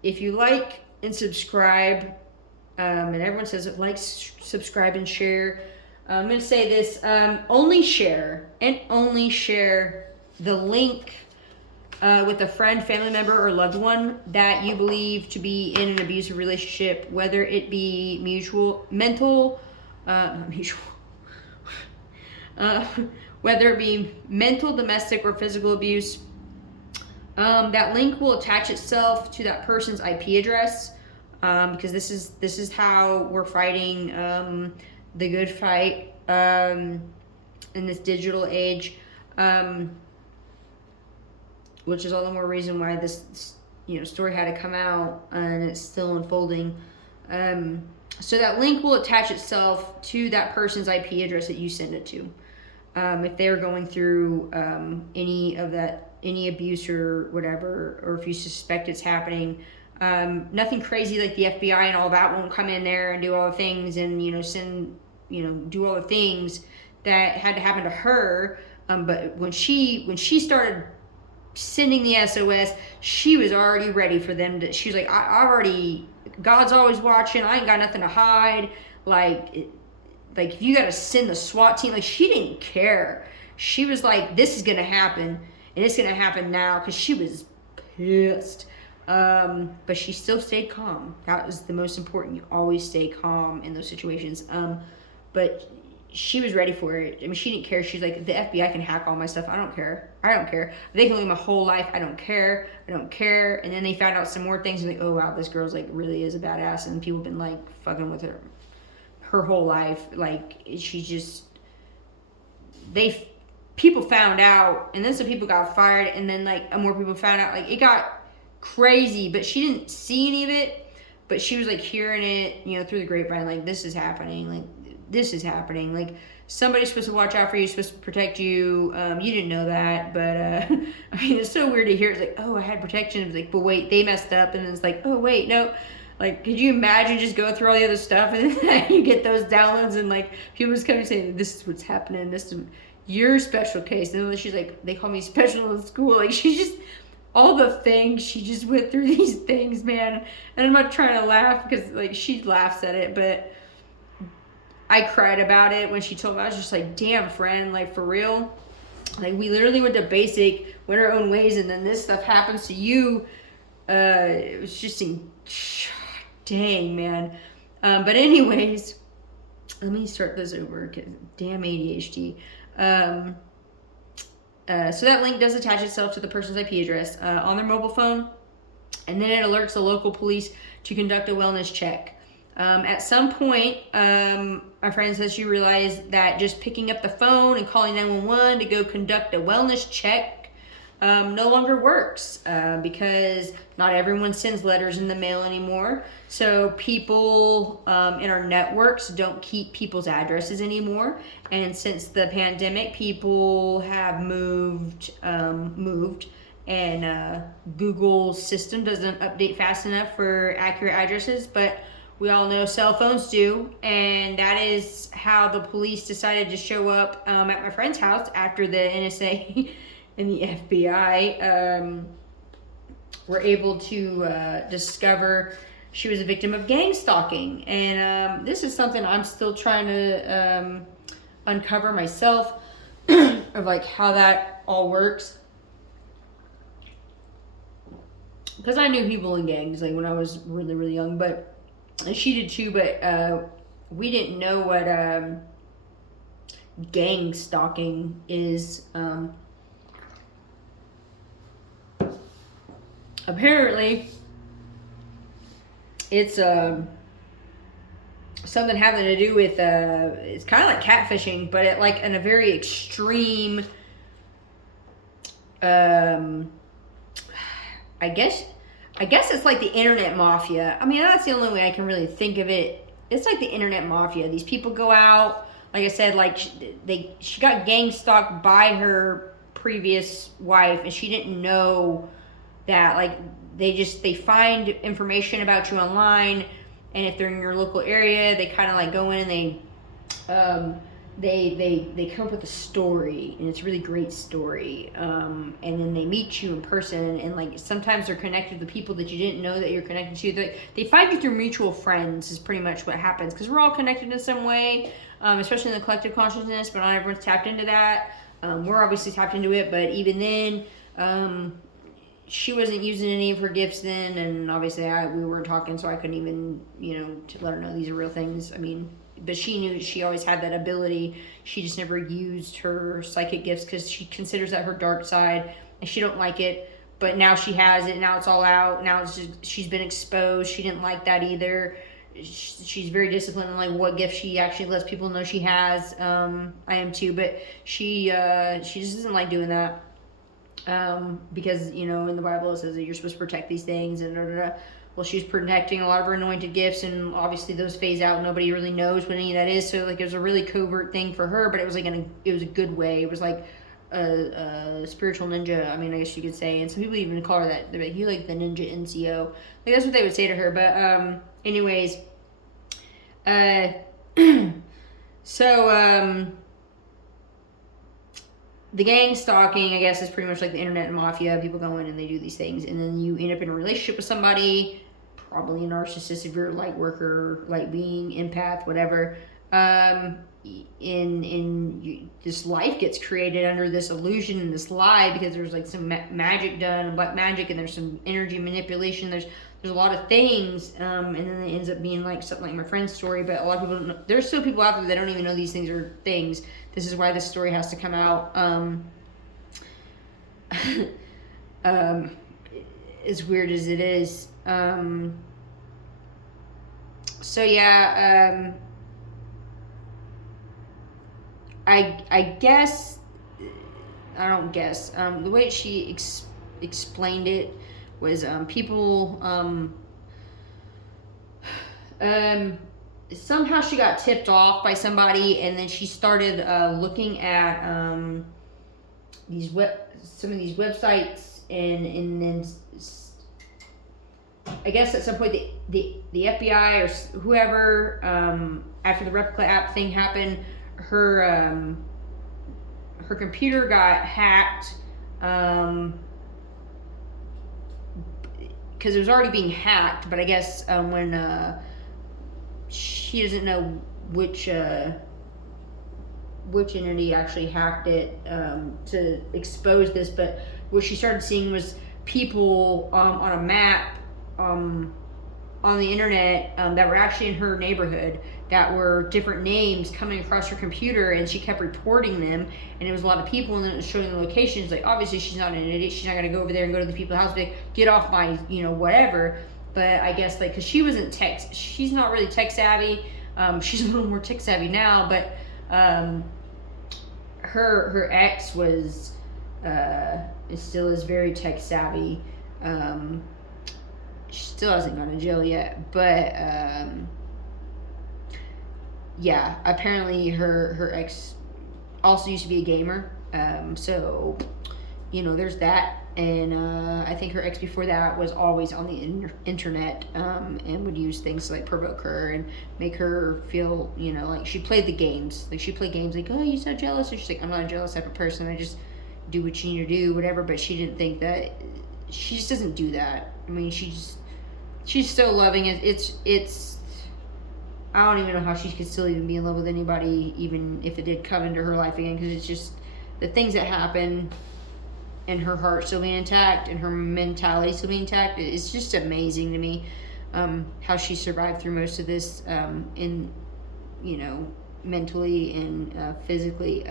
If you like and subscribe, and everyone says it, like, subscribe, and share. I'm going to say this, only share the link with a friend, family member, or loved one that you believe to be in an abusive relationship, whether it be whether it be mental, domestic, or physical abuse. That link will attach itself to that person's IP address, because this is how we're fighting the good fight in this digital age, which is all the more reason why this story had to come out, and it's still unfolding. So that link will attach itself to that person's IP address that you send it to. If they're going through any abuse or whatever, or if you suspect it's happening, nothing crazy like the FBI and all that won't come in there and do all the things and do all the things that had to happen to her. But when she started sending the SOS, she was already ready for them to. She was like, God's always watching. I ain't got nothing to hide. Like if you got to send the SWAT team, like, she didn't care. She was like, this is gonna happen, and it's gonna happen now, because she was pissed. But she still stayed calm. That was the most important. You always stay calm in those situations. But she was ready for it. I mean, she didn't care. She's like, the FBI can hack all my stuff. I don't care. They can look at my whole life. I don't care. And then they found out some more things, and like, oh wow, this girl's like really is a badass, and people have been like fucking with her whole life. Like, people found out, and then some people got fired, and then like more people found out. Like, it got crazy, but she didn't see any of it, but she was like hearing it, through the grapevine, like, this is happening, like somebody's supposed to watch out for you, supposed to protect you. You didn't know that, but I mean, it's so weird to hear. It's like, oh, I had protection. It's like, but wait, they messed up, and then it's like, oh wait, no. Like, could you imagine just go through all the other stuff, and then you get those downloads, and like people just come and say, this is what's happening, this is your special case. And then she's like, they call me special in school. Like, she's just, all the things, she just went through these things, man. And I'm not trying to laugh, because like she laughs at it, but I cried about it when she told me. I was just like, damn, friend, like, for real. Like, we literally went to basic, went our own ways, and then this stuff happens to you. It was just dang, man. But anyways, let me start this over, because damn ADHD. So that link does attach itself to the person's IP address on their mobile phone, and then it alerts the local police to conduct a wellness check. At some point, my friend says she realized that just picking up the phone and calling 911 to go conduct a wellness check no longer works, because not everyone sends letters in the mail anymore. So people in our networks don't keep people's addresses anymore. And since the pandemic, people have moved, and Google's system doesn't update fast enough for accurate addresses, but we all know cell phones do, and that is how the police decided to show up at my friend's house after the NSA and the FBI were able to discover she was a victim of gang stalking. And this is something I'm still trying to uncover myself, of like how that all works. Because I knew people in gangs like when I was really, really young, and she did too, but we didn't know what gang stalking is. Apparently, it's something having to do with it's kind of like catfishing, but at like in a very extreme. I guess it's like the internet mafia. I mean, that's the only way I can really think of it. It's like the internet mafia. These people go out, like I said, like she got gang stalked by her previous wife, and she didn't know that. Like, they find information about you online, and if they're in your local area, they kind of like go in and they come up with a story, and it's a really great story, and then they meet you in person, and like sometimes they're connected to people that you didn't know that you're connected to. They find you through mutual friends is pretty much what happens, because we're all connected in some way, especially in the collective consciousness, but not everyone's tapped into that. We're obviously tapped into it, but even then, she wasn't using any of her gifts then, and obviously we weren't talking, so I couldn't even, to let her know these are real things. I mean, but she knew she always had that ability. She just never used her psychic gifts because she considers that her dark side, and she don't like it. but now she has it. Now it's all out. Now it's just, she's been exposed. She didn't like that either. She's very disciplined in like what gift she actually lets people know she has. I am too, but she just doesn't like doing that. Because, you know, in the Bible it says that you're supposed to protect these things and well, she's protecting a lot of her anointed gifts, and obviously those phase out. Nobody really knows what any of that is. So like it was a really covert thing for her, but it was like it was a good way. It was like a spiritual ninja. I mean, I guess you could say. And some people even call her that. They're like, you like the ninja NCO. Like that's what they would say to her. But anyways, so the gang stalking, I guess, is pretty much like the internet and mafia. People go in and they do these things, and then you end up in a relationship with somebody, probably a narcissist if you're a light worker, light being, empath, whatever. This life gets created under this illusion and this lie because there's like some magic done, black magic, and there's some energy manipulation. There's a lot of things, and then it ends up being like something like my friend's story. But a lot of people don't know. There's still people out there that don't even know these things are things. This is why this story has to come out. As weird as it is. So yeah, I guess, I don't guess, the way she explained it was people somehow she got tipped off by somebody, and then she started looking at some of these websites, and then I guess at some point the FBI or whoever, after the replica app thing happened, her computer got hacked, because it was already being hacked. But I guess when she doesn't know which entity actually hacked it to expose this, but what she started seeing was people on a map on the internet that were actually in her neighborhood, that were different names coming across her computer, and she kept reporting them, and it was a lot of people, and then it was showing the locations. Like, obviously she's not an idiot, she's not going to go over there and go to the people's house and get off my, you know, whatever. But I guess like, because she wasn't she's not really tech savvy. She's a little more tech savvy now, but her ex was still is very tech savvy. She still hasn't gone to jail yet, but yeah, apparently her ex also used to be a gamer, so you know, there's that. And I think her ex before that was always on the internet, and would use things to like provoke her and make her feel, you know, like she played the games. Like she played games like, oh, you're so jealous. And she's like, I'm not a jealous type of person. I just do what you need to do, whatever. But she didn't think that. She just doesn't do that. I mean, she's still loving it. It's I don't even know how she could still even be in love with anybody, even if it did come into her life again, because it's just the things that happen. And her heart still being intact, and her mentality still being intact. It's just amazing to me how she survived through most of this, in, you know, mentally and physically.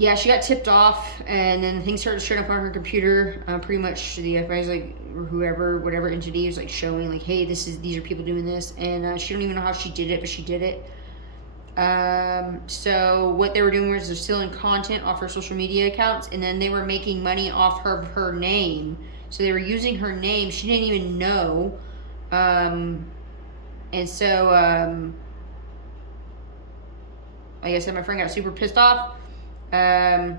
Yeah, she got tipped off, and then things started showing up on her computer. Pretty much the FBI's like, or whoever, whatever entity was like showing like, hey, these are people doing this, and she don't even know how she did it, but she did it. So what they were doing was they're stealing content off her social media accounts, and then they were making money off her name. So they were using her name. She didn't even know. And so, like I said, my friend got super pissed off. And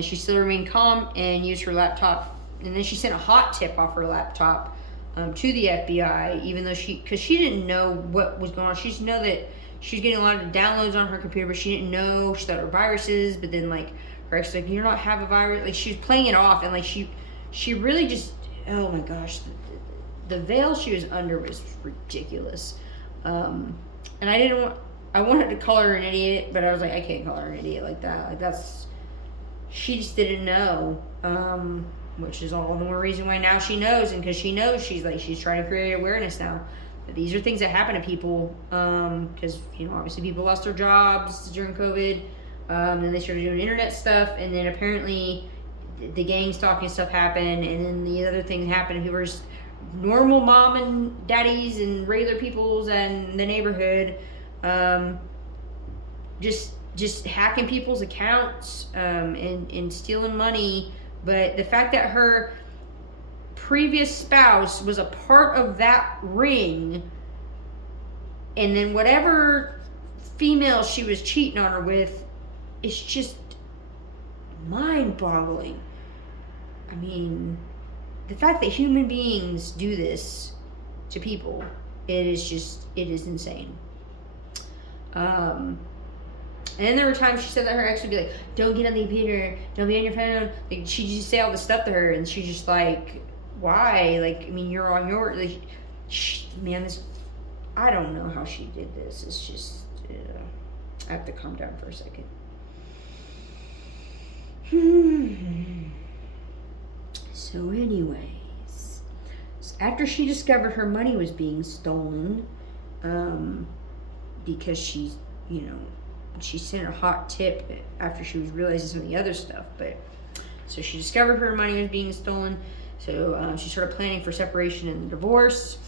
she still remained calm and used her laptop. And then she sent a hot tip off her laptop, to the FBI, even though because she didn't know what was going on. She just know that she was getting a lot of downloads on her computer, but she didn't know. She thought they were viruses, but then like her ex was like, "You don't have a virus." Like she was playing it off, and like she really just, oh my gosh, the veil she was under was ridiculous. And I wanted to call her an idiot, but I was like, I can't call her an idiot like that. Like she just didn't know, which is all the more reason why now she knows, and because she knows, she's trying to create awareness now. These are things that happen to people, because, you know, obviously people lost their jobs during COVID. Then they started doing internet stuff, and then apparently the gang stalking stuff happened, and then the other thing happened. Who were just normal mom and daddies and regular peoples and the neighborhood, just hacking people's accounts, and stealing money. But the fact that her previous spouse was a part of that ring, and then whatever female she was cheating on her with, it's just mind-boggling. I mean, the fact that human beings do this to people, it is insane. And there were times she said that her ex would be like, don't get on the computer, don't be on your phone. Like, she'd just say all this stuff to her, and she's just like, why? Like, I mean, you're on your, like, man, this, I don't know how she did this. It's just, I have to calm down for a second. So anyways, after she discovered her money was being stolen, because she sent a hot tip after she was realizing some of the other stuff, but so she discovered her money was being stolen, so she started planning for separation and divorce.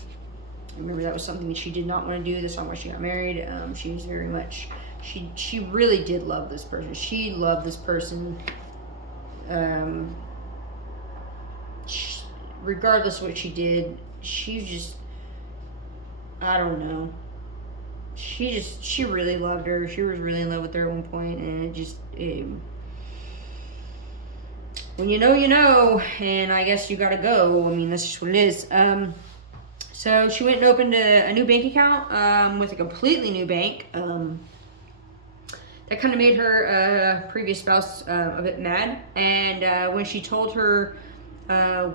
I remember that was something that she did not want to do. That's not why she got married. She was very much, she really did love this person. She loved this person. Regardless of what she did, she just, I don't know. She really loved her. She was really in love with her at one point, and it just, when you know, and I guess you gotta go. I mean, that's just what it is. So she went and opened a new bank account, with a completely new bank. That kind of made her previous spouse a bit mad. And when she told her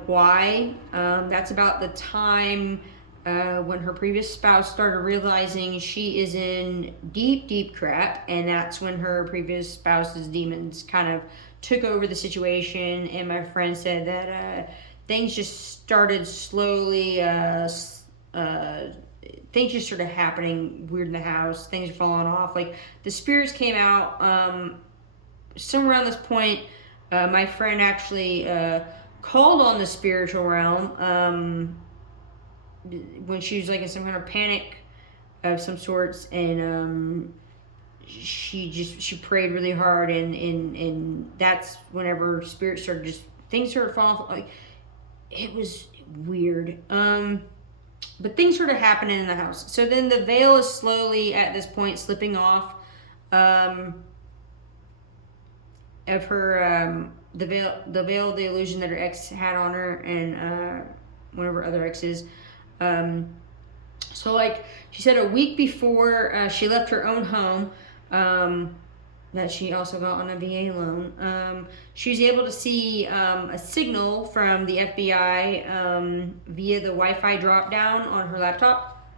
why, that's about the time when her previous spouse started realizing she is in deep, deep crap. And that's when her previous spouse's demons kind of took over the situation. And my friend said that things just started slowly, things just started happening weird in the house. Things are falling off. Like, the spirits came out somewhere around this point. My friend actually called on the spiritual realm when she was like in some kind of panic of some sorts, and she prayed really hard, and that's whenever spirits started things started falling off. Like, it was weird. But things started happening in the house. So then the veil is slowly, at this point, slipping off of her, the veil, the illusion that her ex had on her, and one of her other exes. So, like, she said a week before she left her own home, that she also got on a VA loan, she was able to see a signal from the FBI via the Wi-Fi drop-down on her laptop.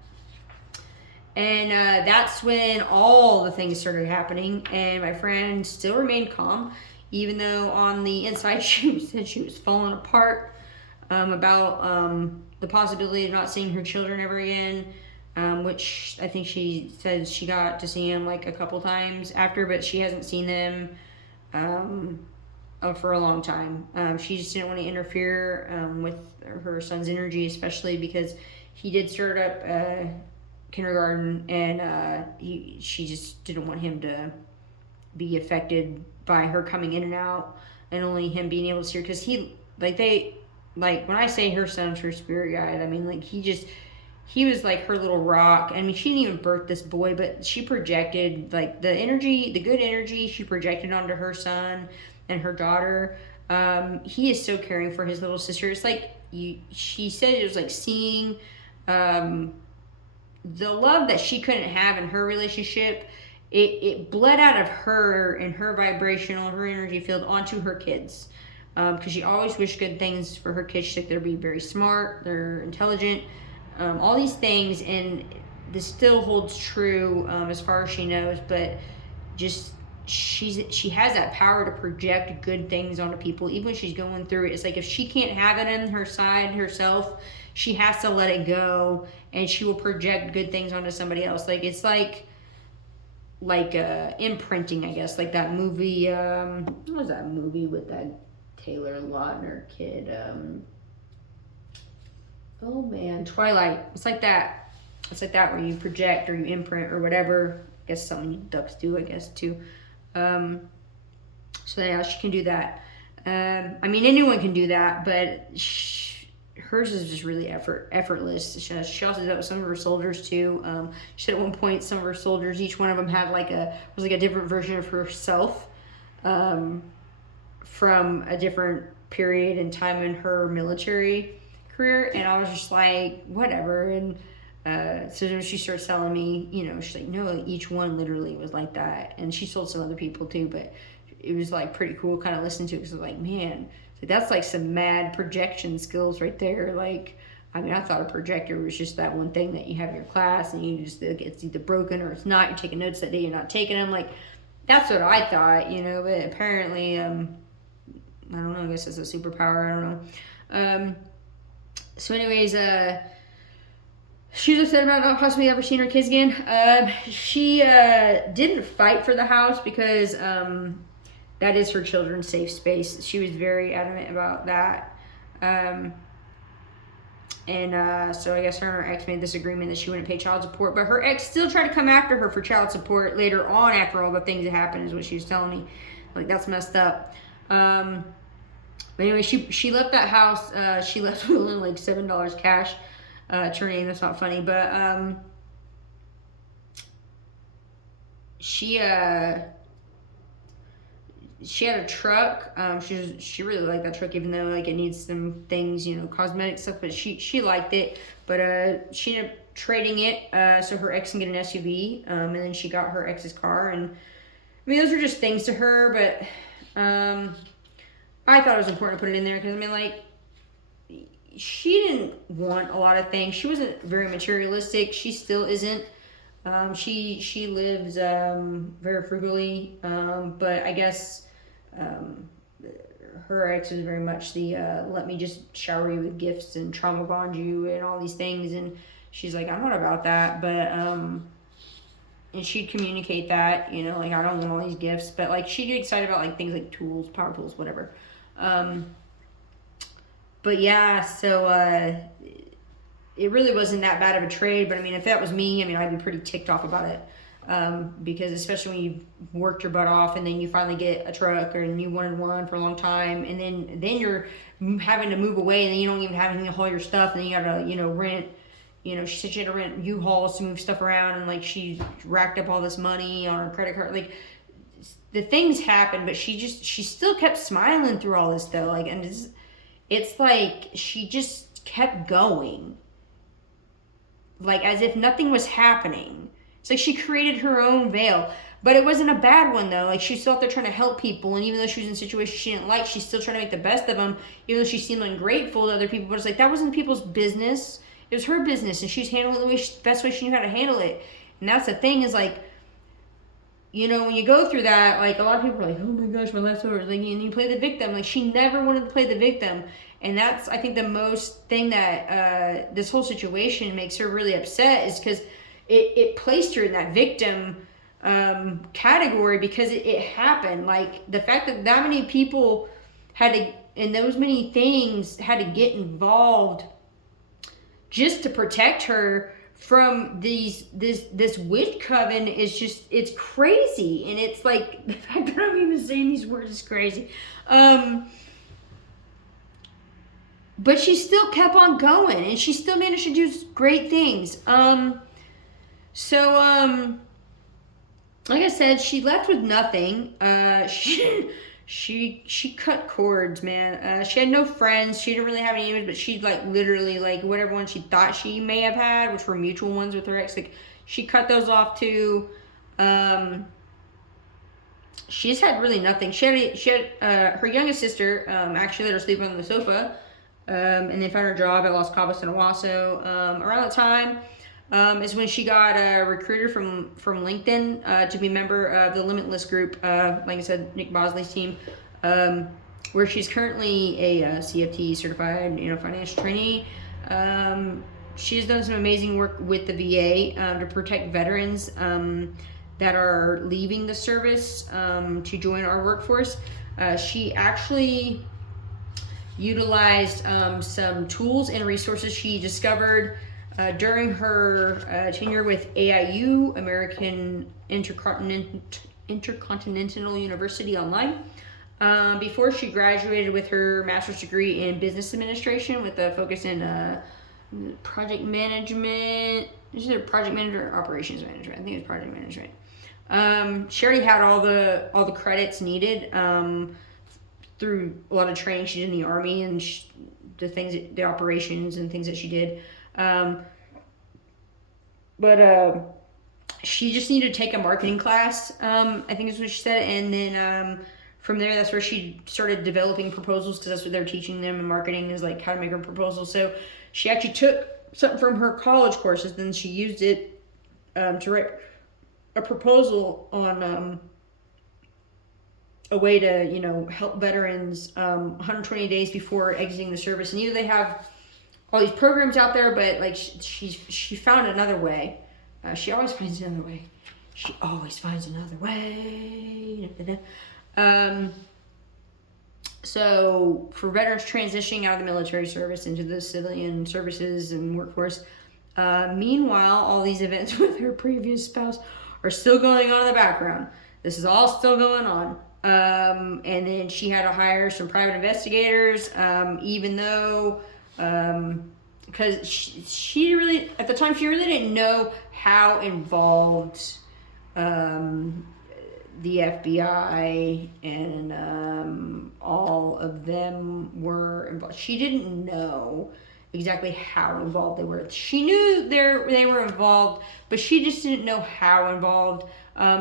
And that's when all the things started happening, and my friend still remained calm, even though on the inside she said she was falling apart about the possibility of not seeing her children ever again. Which I think she said she got to see them like a couple times after, but she hasn't seen them for a long time. She just didn't want to interfere with her son's energy, especially because he did start up kindergarten, and she just didn't want him to be affected by her coming in and out, and only him being able to see her, because when I say her son's her spirit guide, I mean, like, he was like her little rock. I mean, she didn't even birth this boy, but she projected like the energy, the good energy she projected onto her son and her daughter. He is so caring for his little sister. It's like, she said it was like seeing the love that she couldn't have in her relationship. It bled out of her and her vibrational, her energy field onto her kids. Because she always wished good things for her kids. She's like, they'll be very smart, they're intelligent, all these things, and this still holds true as far as she knows, but just she has that power to project good things onto people, even when she's going through it. It's like, if she can't have it in her side herself, she has to let it go, and she will project good things onto somebody else. Like, it's like like imprinting, I guess, like that movie. What was that movie with that Taylor Lautner kid? Oh man, Twilight. It's like that. It's like that where you project or you imprint or whatever. I guess something ducks do, I guess, too. So yeah, she can do that. I mean, anyone can do that, but hers is just really effortless. She also does that with some of her soldiers too. She said at one point, some of her soldiers, each one of them had was a different version of herself, from a different period and time in her military career. And I was just like, whatever. And so then she starts telling me, she's like, no, each one literally was like that. And she told some other people too, but it was like pretty cool kind of listening to it, because I was like, man, that's like some mad projection skills right there. Like, I mean, I thought a projector was just that one thing that you have in your class and you just, it's either broken or it's not. You're taking notes that day, you're not taking them. Like, that's what I thought, but apparently, I don't know, I guess it's a superpower, I don't know. So anyways, she was upset about not possibly ever seeing her kids again. She didn't fight for the house because that is her children's safe space. She was very adamant about that. So I guess her and her ex made this agreement that she wouldn't pay child support, but her ex still tried to come after her for child support later on after all the things that happened, is what she was telling me. Like, that's messed up. But anyway, she left that house. She left with only like $7 cash to her name. That's not funny, but she had a truck. She really liked that truck, even though like it needs some things, cosmetic stuff. But she liked it. But she ended up trading it so her ex can get an SUV. And then she got her ex's car. And I mean, those are just things to her. But I thought it was important to put it in there because I mean, like, she didn't want a lot of things. She wasn't very materialistic. She still isn't. She lives very frugally. But I guess her ex was very much the let me just shower you with gifts and trauma bond you and all these things, and she's like, I'm not about that. But and she'd communicate that, like, I don't want all these gifts, but like she'd get excited about like things like tools, power tools, whatever. But yeah, so it really wasn't that bad of a trade. But I mean, if that was me, I mean, I'd be pretty ticked off about it. Because especially when you've worked your butt off and then you finally get a truck, or you wanted one for a long time, and then you're having to move away, and then you don't even have anything to haul your stuff, and then you gotta, rent, she said she had to rent U-Hauls to move stuff around, and like she racked up all this money on her credit card. Like, the things happened, but she still kept smiling through all this though. Like, and it's like she just kept going, like as if nothing was happening. It's like she created her own veil, but it wasn't a bad one though. Like, she still out there trying to help people, and even though she was in situations she didn't like, she's still trying to make the best of them, even though she seemed ungrateful to other people. But it's like, that wasn't people's business. It was her business, and she's handling it the best way she knew how to handle it. And that's the thing, is like, when you go through that, like, a lot of people are like, oh my gosh, my life's over. Like, and you play the victim. Like, she never wanted to play the victim. And that's, I think, the most thing that this whole situation makes her really upset, is because it placed her in that victim category, because it happened. Like, the fact that many people had to, and those many things had to get involved just to protect her from this witch coven is just, it's crazy. And it's like, the fact that I'm even saying these words is crazy. But she still kept on going, and she still managed to do great things. Like I said, she left with nothing. She cut cords, man. She had no friends. She didn't really have any image, but she'd like literally like whatever one she thought she may have had, which were mutual ones with her ex. Like, she cut those off too. She just had really nothing. She had her youngest sister actually let her sleep on the sofa, and they found her job at Los Cabos in Owasso. Around that time is when she got a recruiter from LinkedIn to be a member of the Limitless group, like I said, Nick Bosley's team, where she's currently a CFT certified financial trainee. She's done some amazing work with the VA to protect veterans that are leaving the service to join our workforce. She actually utilized some tools and resources she discovered during her tenure with AIU, American Intercontinental University Online, before she graduated with her master's degree in business administration with a focus in project management. Is it project manager or operations management? I think it's project management. She already had all the credits needed through a lot of training she did in the Army and the operations and things that she did. But she just needed to take a marketing class, I think is what she said. And then from there, that's where she started developing proposals, because that's what they're teaching them in marketing, is like how to make a proposal. So she actually took something from her college courses, then she used it to write a proposal on a way to, help veterans 120 days before exiting the service. And they have all these programs out there, but like she found another way. She always finds another way. She always finds another way. So for veterans transitioning out of the military service into the civilian services and workforce, meanwhile, all these events with her previous spouse are still going on in the background. This is all still going on. And then she had to hire some private investigators, even though, because she really, at the time, she really didn't know how involved the FBI and all of them were involved. She didn't know exactly how involved they were. She knew they were involved, but she just didn't know how involved.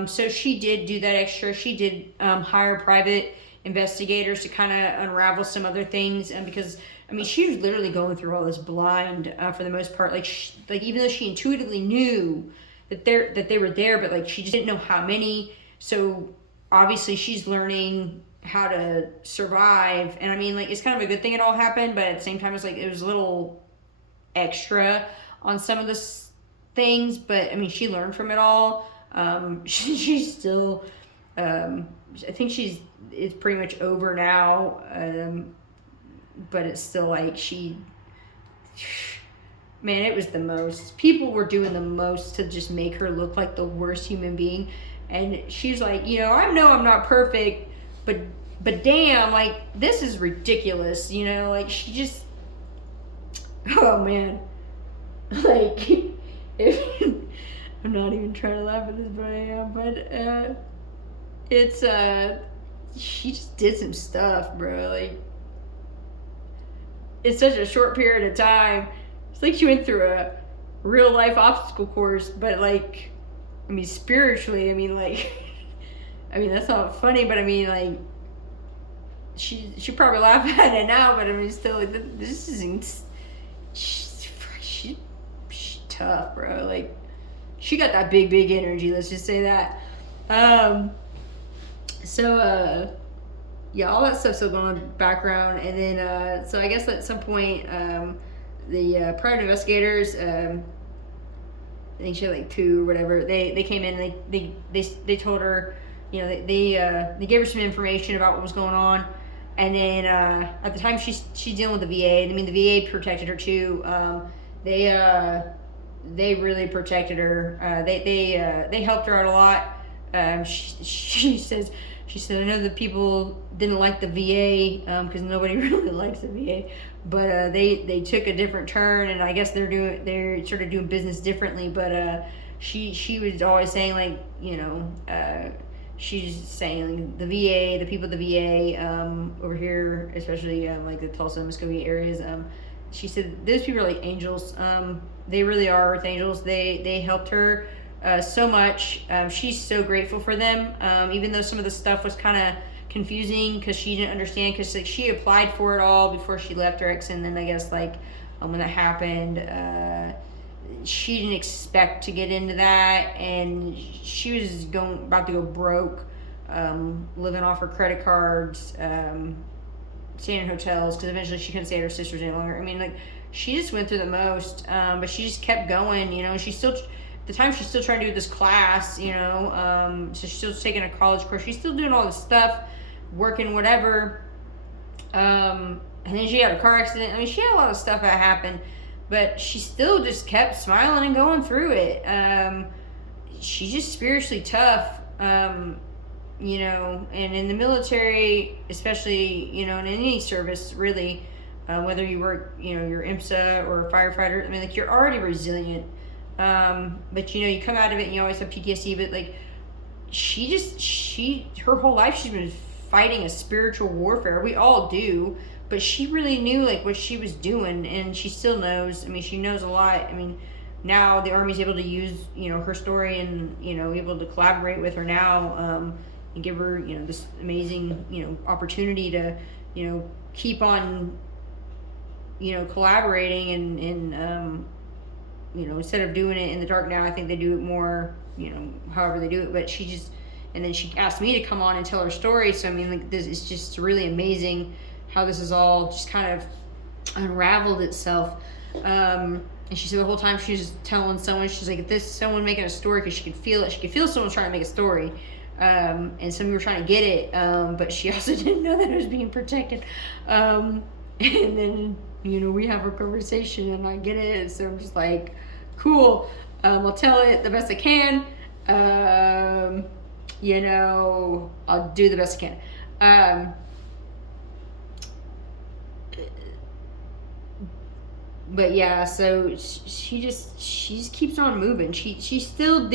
So she did do that extra. She did hire private investigators to kind of unravel some other things, and because she was literally going through all this blind for the most part. Like even though she intuitively knew that they were there, but like she just didn't know how many. So obviously she's learning how to survive, and it's kind of a good thing it all happened, but at the same time it's like it was a little extra on some of the things. But she learned from it all. She's still I think it's pretty much over now, but it's still like man, it was the most. People were doing the most to just make her look like the worst human being. And she's like, I know I'm not perfect, but damn, like, this is ridiculous, like, she just, oh man, like, I'm not even trying to laugh at this, but I am, but, it's, she just did some stuff, bro, like, in such a short period of time. It's like she went through a real life obstacle course, but like, spiritually, that's not funny, but like, she probably laugh at it now, but still, like, this isn't, she's tough, bro, like, she got that big energy, let's just say that. Yeah, all that stuff's still going on in the background, and then, so I guess at some point, the private investigators, I think she had like 2 or whatever. They came in and they told her, they gave her some information about what was going on, and then at the time she's dealing with the VA. The VA protected her too. They really protected her. They helped her out a lot. She said, I know that people didn't like the VA because nobody really likes the VA, but they took a different turn, and I guess they're sort of doing business differently. But she was always saying, like, she's saying, like, the VA, the people at the VA over here, especially like the Tulsa, Muskogee areas, she said those people are like angels. They really are earth angels. They helped her so much. She's so grateful for them, even though some of the stuff was kind of confusing because she didn't understand, because like she applied for it all before she left her ex, and then I guess like when that happened, she didn't expect to get into that, and she was about to go broke, living off her credit cards, staying in hotels, because eventually she couldn't stay at her sister's any longer. Like, she just went through the most, but she just kept going. She still, the time she's still trying to do this class, you know, so she's still taking a college course. She's still doing all this stuff, working, whatever. And then she had a car accident. I mean, she had a lot of stuff that happened, but she still just kept smiling and going through it. She's just spiritually tough, you know, and in the military, especially, you know, in any service, really, whether you work, you know, you're IMSA or a firefighter, I mean, like, you're already resilient. But, you know, you come out of it and you always have PTSD, but, like, her whole life, she's been fighting a spiritual warfare. We all do, but she really knew, like, what she was doing, and she still knows. I mean, she knows a lot. I mean, now the Army's able to use, you know, her story and, you know, able to collaborate with her now, and give her, you know, this amazing, you know, opportunity to, you know, keep on, you know, collaborating and you know, instead of doing it in the dark now, I think they do it more, you know, however they do it. But she just, and then she asked me to come on and tell her story. So, I mean, like, this is just really amazing how this is all just kind of unraveled itself. And she said the whole time she was telling someone, she's like, if this someone making a story, because she could feel it. She could feel someone trying to make a story. And some were trying to get it. But she also didn't know that it was being protected. And then, you know, we have a conversation and I get it. So I'm just like, cool. I'll tell it the best I can. You know, I'll do the best I can. But yeah, so she just keeps on moving. She's still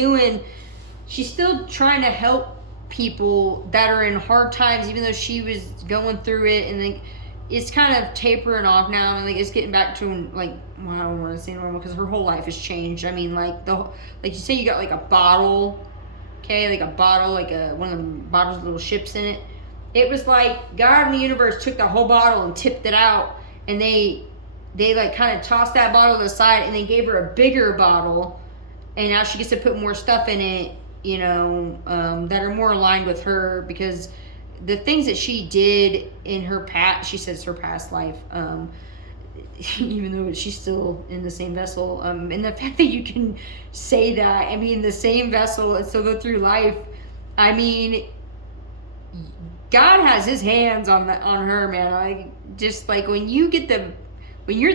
trying to help people that are in hard times, even though she was going through it, and like, it's kind of tapering off now, and like, it's getting back to, like, well, I don't want to say normal, because her whole life has changed. I mean, like, like you say, you got like a bottle, okay, like a bottle, like one of the bottles with little ships in it. It was like God in the universe took the whole bottle and tipped it out, and they like kind of tossed that bottle to the side, and they gave her a bigger bottle, and now she gets to put more stuff in it, you know, that are more aligned with her, because the things that she did in her past, she says her past life, even though she's still in the same vessel, and the fact that you can say that, I mean, the same vessel and still go through life, I mean, God has his hands on her, man. Like, just like when you're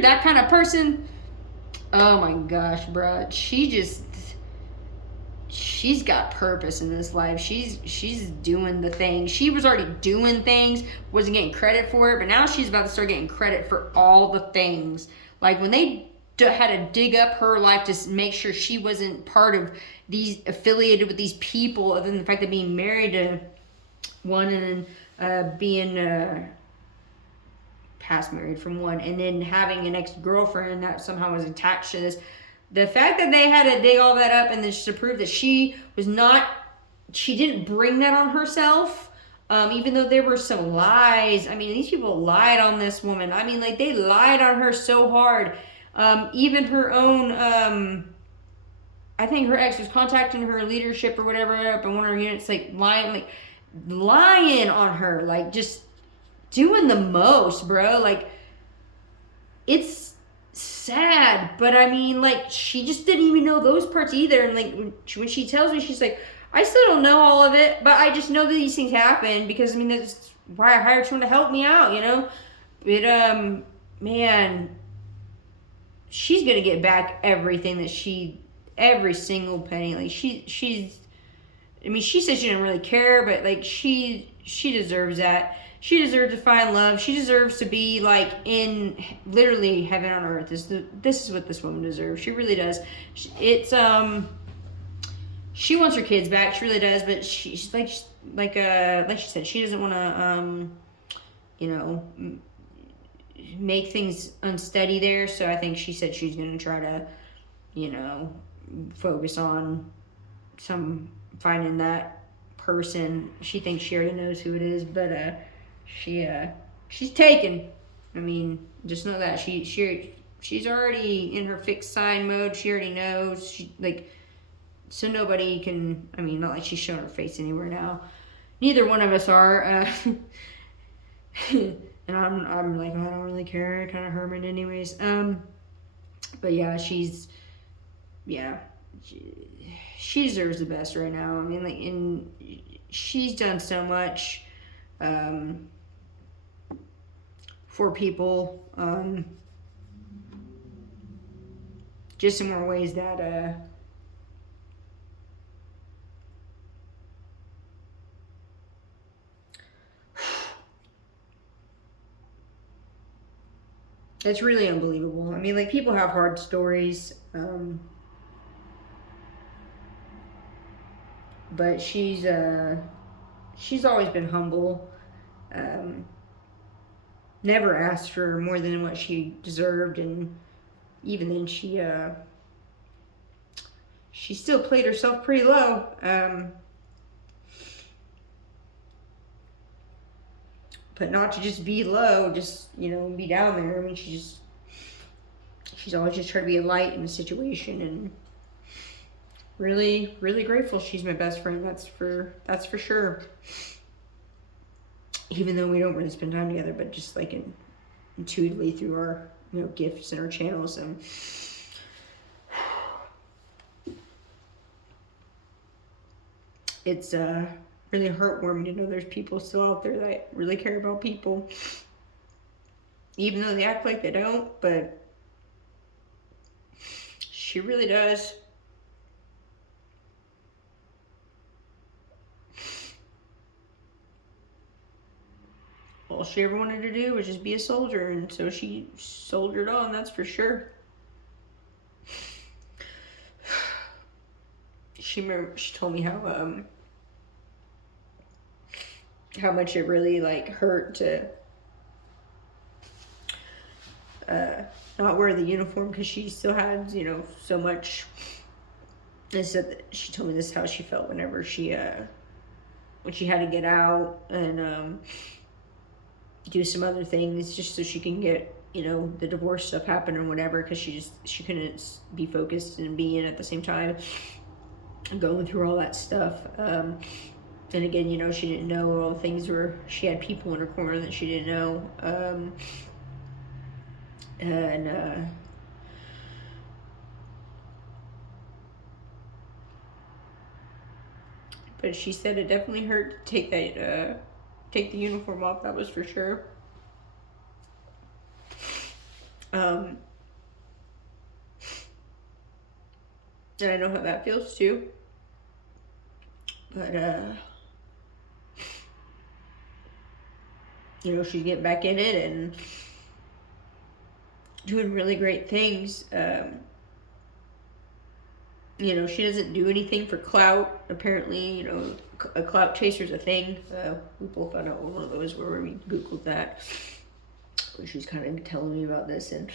that kind of person, oh my gosh, bro, she's got purpose in this life. She's doing the thing. She was already doing things, wasn't getting credit for it, but now she's about to start getting credit for all the things. Like, when they had to dig up her life to make sure she wasn't part of these, affiliated with these people, other than the fact that being married to one, and then being past married from one, and then having an ex-girlfriend that somehow was attached to this. The fact that they had to dig all that up and then to prove that she didn't bring that on herself, even though there were some lies. I mean, these people lied on this woman. I mean, like, they lied on her so hard. Even her own, I think her ex was contacting her leadership or whatever up in one of her units, like, lying on her, like, just doing the most, bro. Like, it's sad, but I mean, like, she just didn't even know those parts either. And like, when she tells me, she's like, I still don't know all of it, but I just know that these things happen, because I mean, that's why I hired someone to help me out, you know. It man, she's gonna get back everything that every single penny. Like, she's I mean, she says she didn't really care, but like, she deserves that. She deserves to find love. She deserves to be, like, in literally heaven on earth. This is what this woman deserves. She really does. It's she wants her kids back. She really does. But she's like she said, she doesn't want to you know, make things unsteady there. So I think she said she's gonna try to, you know, focus on finding that person. She thinks she already knows who it is, but she's taken. I mean, just know that she's already in her fixed sign mode. She already knows. She, like, so nobody can. I mean, not like she's showing her face anywhere now. Neither one of us are. And I'm like, oh, I don't really care. Kind of hermit, anyways. But yeah, she deserves the best right now. I mean, like, and she's done so much for people, just in more ways that it's really unbelievable. I mean, like, people have hard stories, but she's always been humble. Never asked for more than what she deserved, and even then, she still played herself pretty low. But not to just be low, just, you know, be down there. I mean, she's always just tried to be a light in the situation, and really, really grateful she's my best friend. That's for sure. Even though we don't really spend time together, but just like intuitively through our, you know, gifts and our channels. It's really heartwarming to know there's people still out there that really care about people, even though they act like they don't. But she really does. All she ever wanted to do was just be a soldier, and so she soldiered on, that's for sure. She told me how much it really, like, hurt to not wear the uniform, because she still had, you know, so much. And said that she told me this is how she felt whenever when she had to get out and do some other things just so she can get, you know, the divorce stuff happen or whatever, because she couldn't be focused and be in at the same time, going through all that stuff. And again, you know, she didn't know all the things she had people in her corner that she didn't know. But she said it definitely hurt to take the uniform off, that was for sure. And I know how that feels too. But you know, she's getting back in it and doing really great things. You know, she doesn't do anything for clout. Apparently, you know, a clout chaser's a thing. We both found out one of those where we Googled that. She was kind of telling me about this, and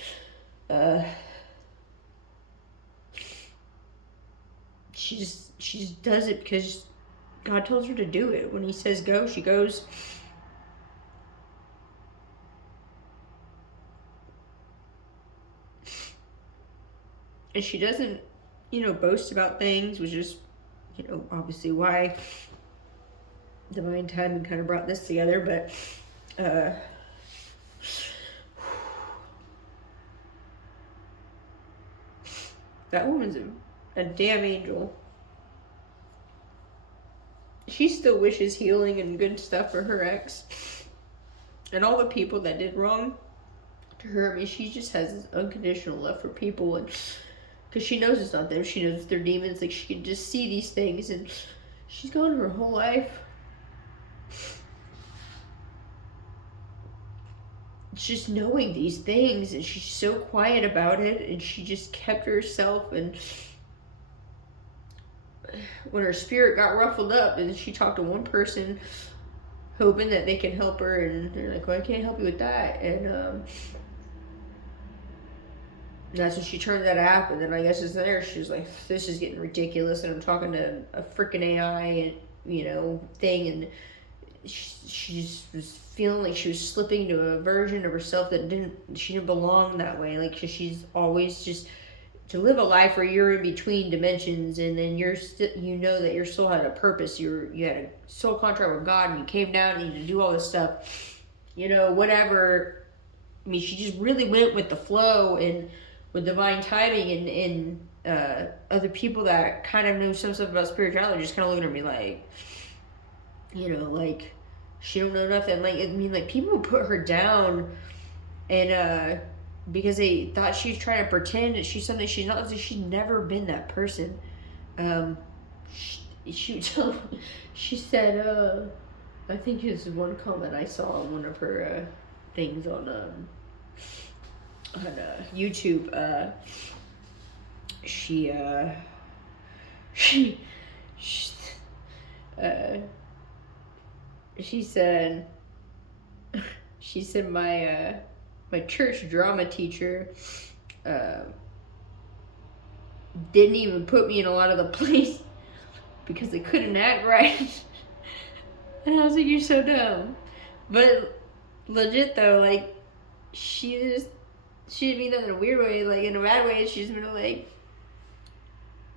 she just does it because God tells her to do it. When He says go, she goes. And she doesn't, you know, boast about things, which is, you know, obviously why divine timing kind of brought this together. But that woman's a damn angel. She still wishes healing and good stuff for her ex and all the people that did wrong to her. I mean, she just has this unconditional love for people, and because she knows it's not them, she knows they're demons. Like, she can just see these things, and she's gone her whole life just knowing these things, and she's so quiet about it, and she just kept herself. And when her spirit got ruffled up, and she talked to one person hoping that they can help her, and they're like, well, I can't help you with that. And that's when she turned that app, and then I guess it's there. She was like, this is getting ridiculous, and I'm talking to a freaking AI, you know, thing, and she just was feeling like she was slipping into a version of herself that she didn't belong that way. Like, she's always just to live a life where you're in between dimensions, and then you know that your soul had a purpose. You had a soul contract with God, and you came down and you to do all this stuff, you know, whatever. I mean, she just really went with the flow and with divine timing, and other people that kind of knew some stuff about spirituality just kind of looking at me like, like, she don't know nothing. Like, I mean, like, people would put her down, and because they thought she was trying to pretend that she's something she's not. She's never been that person. She said, I think it was one comment I saw on one of her things on YouTube. She said my church drama teacher didn't even put me in a lot of the plays because they couldn't act right. And I was like, you're so dumb. But legit though, like, she didn't mean that in a weird way, like in a bad way. She's been like,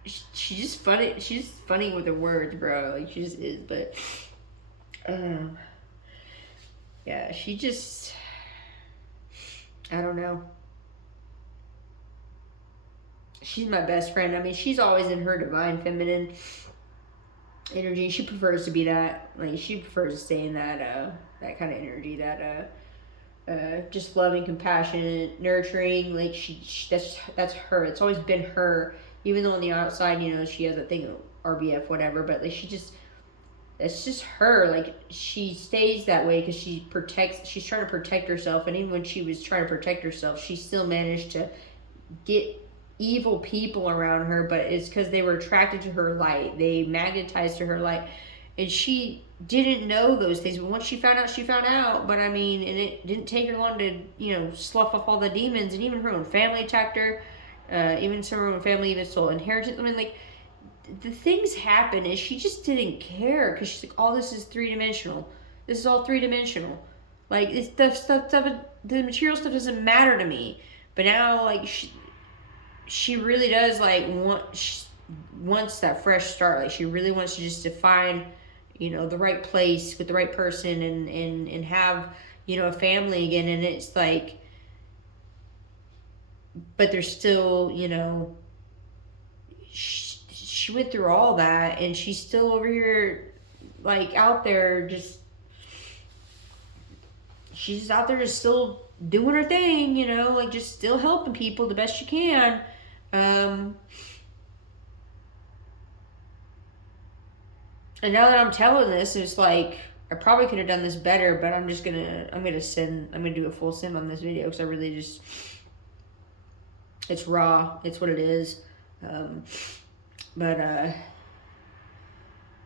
she's just funny. She's funny with her words, bro. Like, she just is. But yeah, she just, I don't know. She's my best friend. I mean, she's always in her divine feminine energy. She prefers to be that. Like, she prefers to stay in that that kind of energy, that just loving, compassionate, nurturing. Like, that's her. It's always been her. Even though on the outside, she has a thing of RBF, whatever. But like, it's just her. Like, she stays that way because she's trying to protect herself. And even when she was trying to protect herself, she still managed to get evil people around her, but it's because they were attracted to her light. They magnetized to her light, and she didn't know those things. But once she found out. But I mean, and it didn't take her long to slough off all the demons, and even her own family attacked her. Even some of her own family even stole inheritance. I mean, like, the things happen, and she just didn't care because she's like, all this is 3-dimensional. This is all 3-dimensional. Like, it's the material stuff doesn't matter to me. But now, like, she really does, like, wants that fresh start. Like, she really wants to just find, the right place with the right person and have, a family again. And it's like, but there's still, she went through all that, and she's still over here, like, out there she's out there just still doing her thing, like, just still helping people the best she can. And now that I'm telling this, it's like, I probably could have done this better, but I'm gonna do a full send on this video because I really just, it's raw. It's what it is.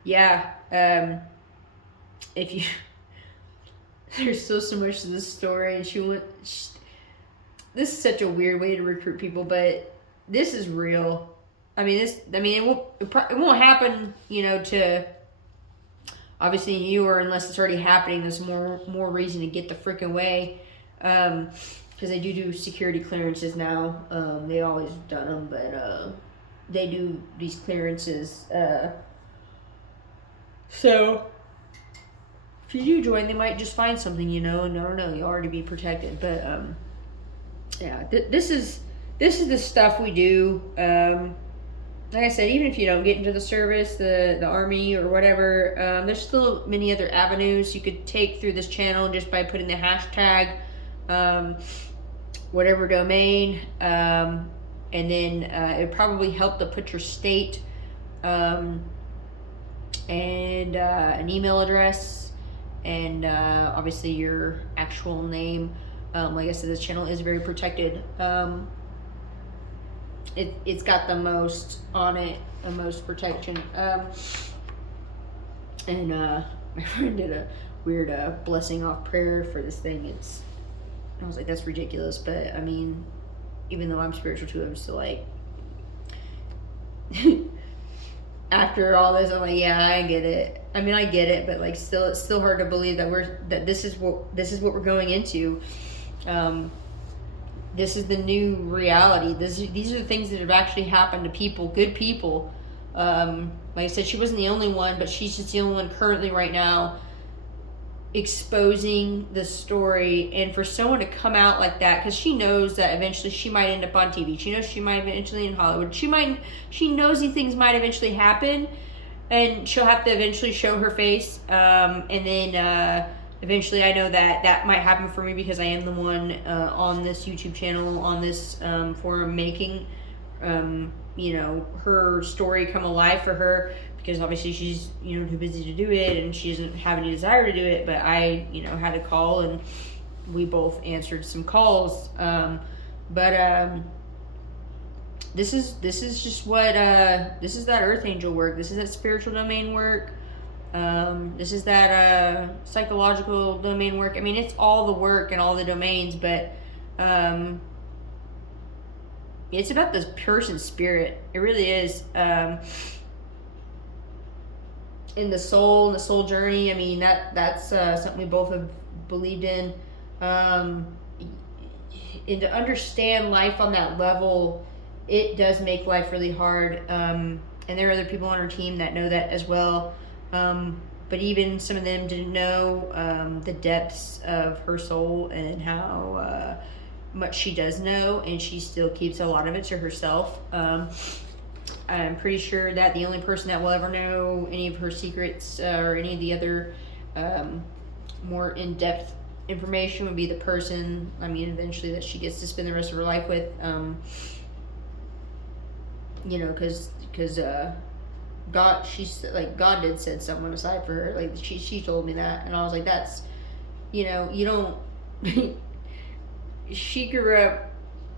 Yeah. If you, there's still so much to this story, and this is such a weird way to recruit people, but this is real. I mean, it won't happen, to obviously you, or unless it's already happening. There's more reason to get the freaking way, because they do security clearances now. They always done them, but they do these clearances. So if you do join, they might just find something, and I don't know, you'll already be protected. But yeah, this is the stuff we do. Like I said, even if you don't get into the service, the army or whatever, there's still many other avenues you could take through this channel just by putting the hashtag whatever domain, and then it probably help to put your state and an email address, and obviously your actual name. Like I said, this channel is very protected. It's got the most on it, the most protection. And my friend did a weird blessing off prayer for this thing. I was like, that's ridiculous. But I mean, even though I'm spiritual too, I'm still like, after all this, I'm like, yeah, I get it. I mean, I get it, but like, still, it's still hard to believe that this is what we're going into. This is the new reality. These are the things that have actually happened to people, good people. Like I said, she wasn't the only one, but she's just the only one currently right now exposing the story, and for someone to come out like that, because she knows that eventually she might end up on TV. She knows she might eventually in Hollywood. She knows these things might eventually happen, and she'll have to eventually show her face. And then eventually, I know that might happen for me because I am the one on this YouTube channel, on this forum, making her story come alive for her, because obviously she's too busy to do it, and she doesn't have any desire to do it. But I had a call, and we both answered some calls. This is just what this is that earth angel work. This is that spiritual domain work. This is that psychological domain work. I mean, it's all the work and all the domains, but it's about this person's spirit. It really is. In the soul journey. I mean, that's something we both have believed in. And to understand life on that level, it does make life really hard. And there are other people on our team that know that as well. But even some of them didn't know the depths of her soul and how much she does know, and she still keeps a lot of it to herself. I'm pretty sure that the only person that will ever know any of her secrets or any of the other more in-depth information would be the person, eventually, that she gets to spend the rest of her life with. Because God, she's like, God did set someone aside for her. Like, she told me that, and I was like, that's, you don't. She grew up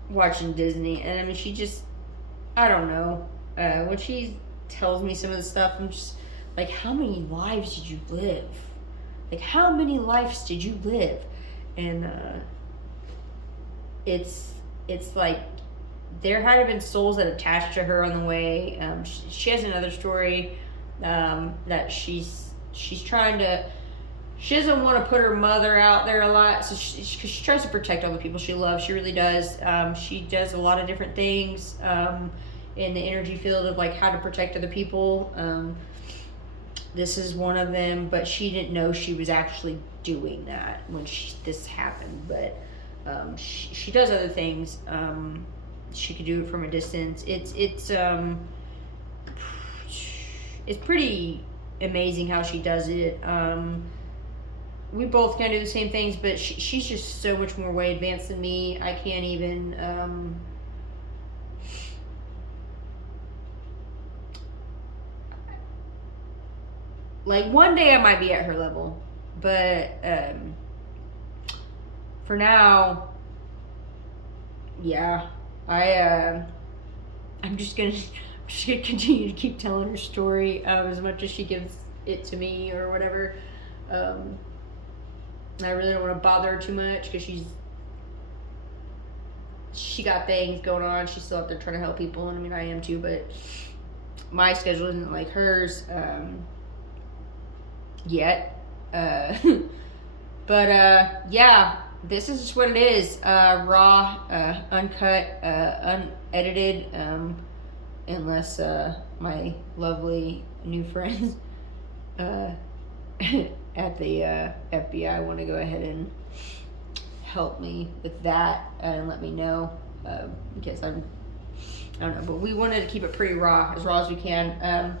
watching Disney, and she just, I don't know. When she tells me some of the stuff, I'm just like, how many lives did you live? Like, how many lives did you live? And it's like there had been souls that attached to her on the way. She has another story that she's trying to. She doesn't want to put her mother out there a lot, so she tries to protect all the people she loves. She really does. She does a lot of different things in the energy field of like how to protect other people. This is one of them, but she didn't know she was actually doing that when this happened. But she does other things. She could do it from a distance. It's pretty amazing how she does it. We both kind of do the same things, but she's just so much more way advanced than me. I can't even. Like, one day I might be at her level, but for now, yeah, I'm just gonna continue to keep telling her story as much as she gives it to me or whatever. I really don't want to bother her too much because she got things going on. She's still out there trying to help people, and I am too, but my schedule isn't like hers yet. But yeah, this is just what it is. Raw, uncut, unedited, unless my lovely new friends at the FBI want to go ahead and help me with that and let me know, because I don't know, but we wanted to keep it pretty raw as we can,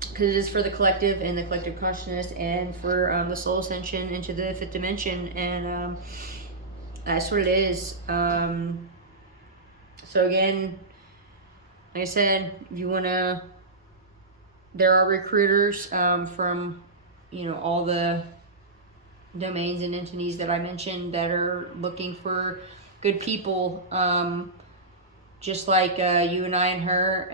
because it is for the collective and the collective consciousness, and for the soul ascension into the fifth dimension, and that's what it is. So again, like I said, if you want to, there are recruiters from all the domains and entities that I mentioned that are looking for good people, just like you and I and her,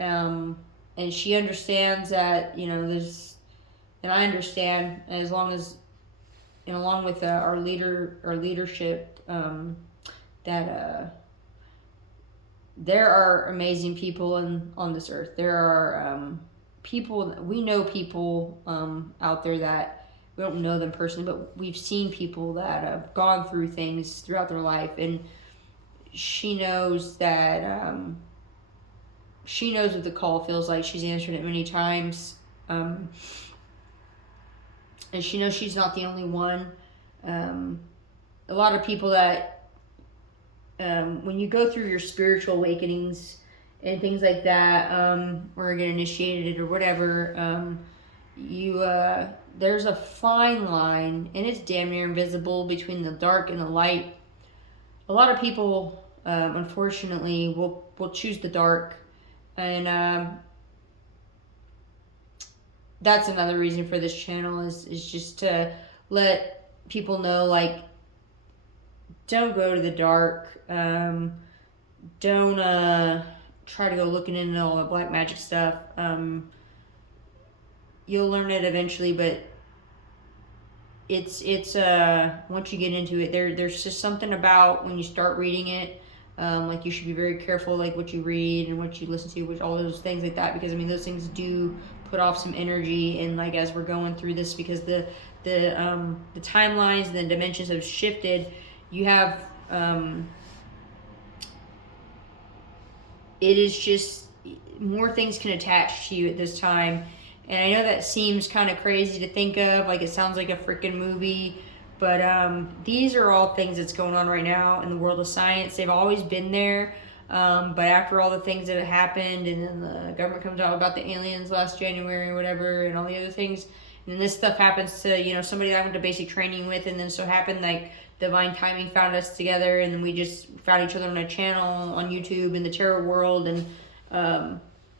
and she understands that there's, and I understand, as long as, and along with our leadership, that there are amazing people on this earth. There are people, we know people out there that we don't know them personally, but we've seen people that have gone through things throughout their life, and she knows that she knows what the call feels like. She's answered it many times, and she knows she's not the only one. A lot of people that, when you go through your spiritual awakenings and things like that, or get initiated or whatever, there's a fine line, and it's damn near invisible, between the dark and the light. A lot of people, unfortunately, will choose the dark, and that's another reason for this channel, is just to let people know, like, don't go to the dark. Don't try to go looking into all the black magic stuff. You'll learn it eventually, but it's once you get into it, there's just something about when you start reading it, like, you should be very careful, like, what you read and what you listen to, which all those things like that, because I mean, those things do put off some energy, and like, as we're going through this, because the timelines and the dimensions have shifted, you have it is just more things can attach to you at this time. And I know that seems kind of crazy to think of, like, it sounds like a freaking movie, but these are all things that's going on right now in the world of science. They've always been there, but after all the things that have happened, and then the government comes out about the aliens last January or whatever, and all the other things, and this stuff happens to, you know, somebody that I went to basic training with, and then so happened, like, divine timing found us together, and then we just found each other on a channel on YouTube in the tarot world, and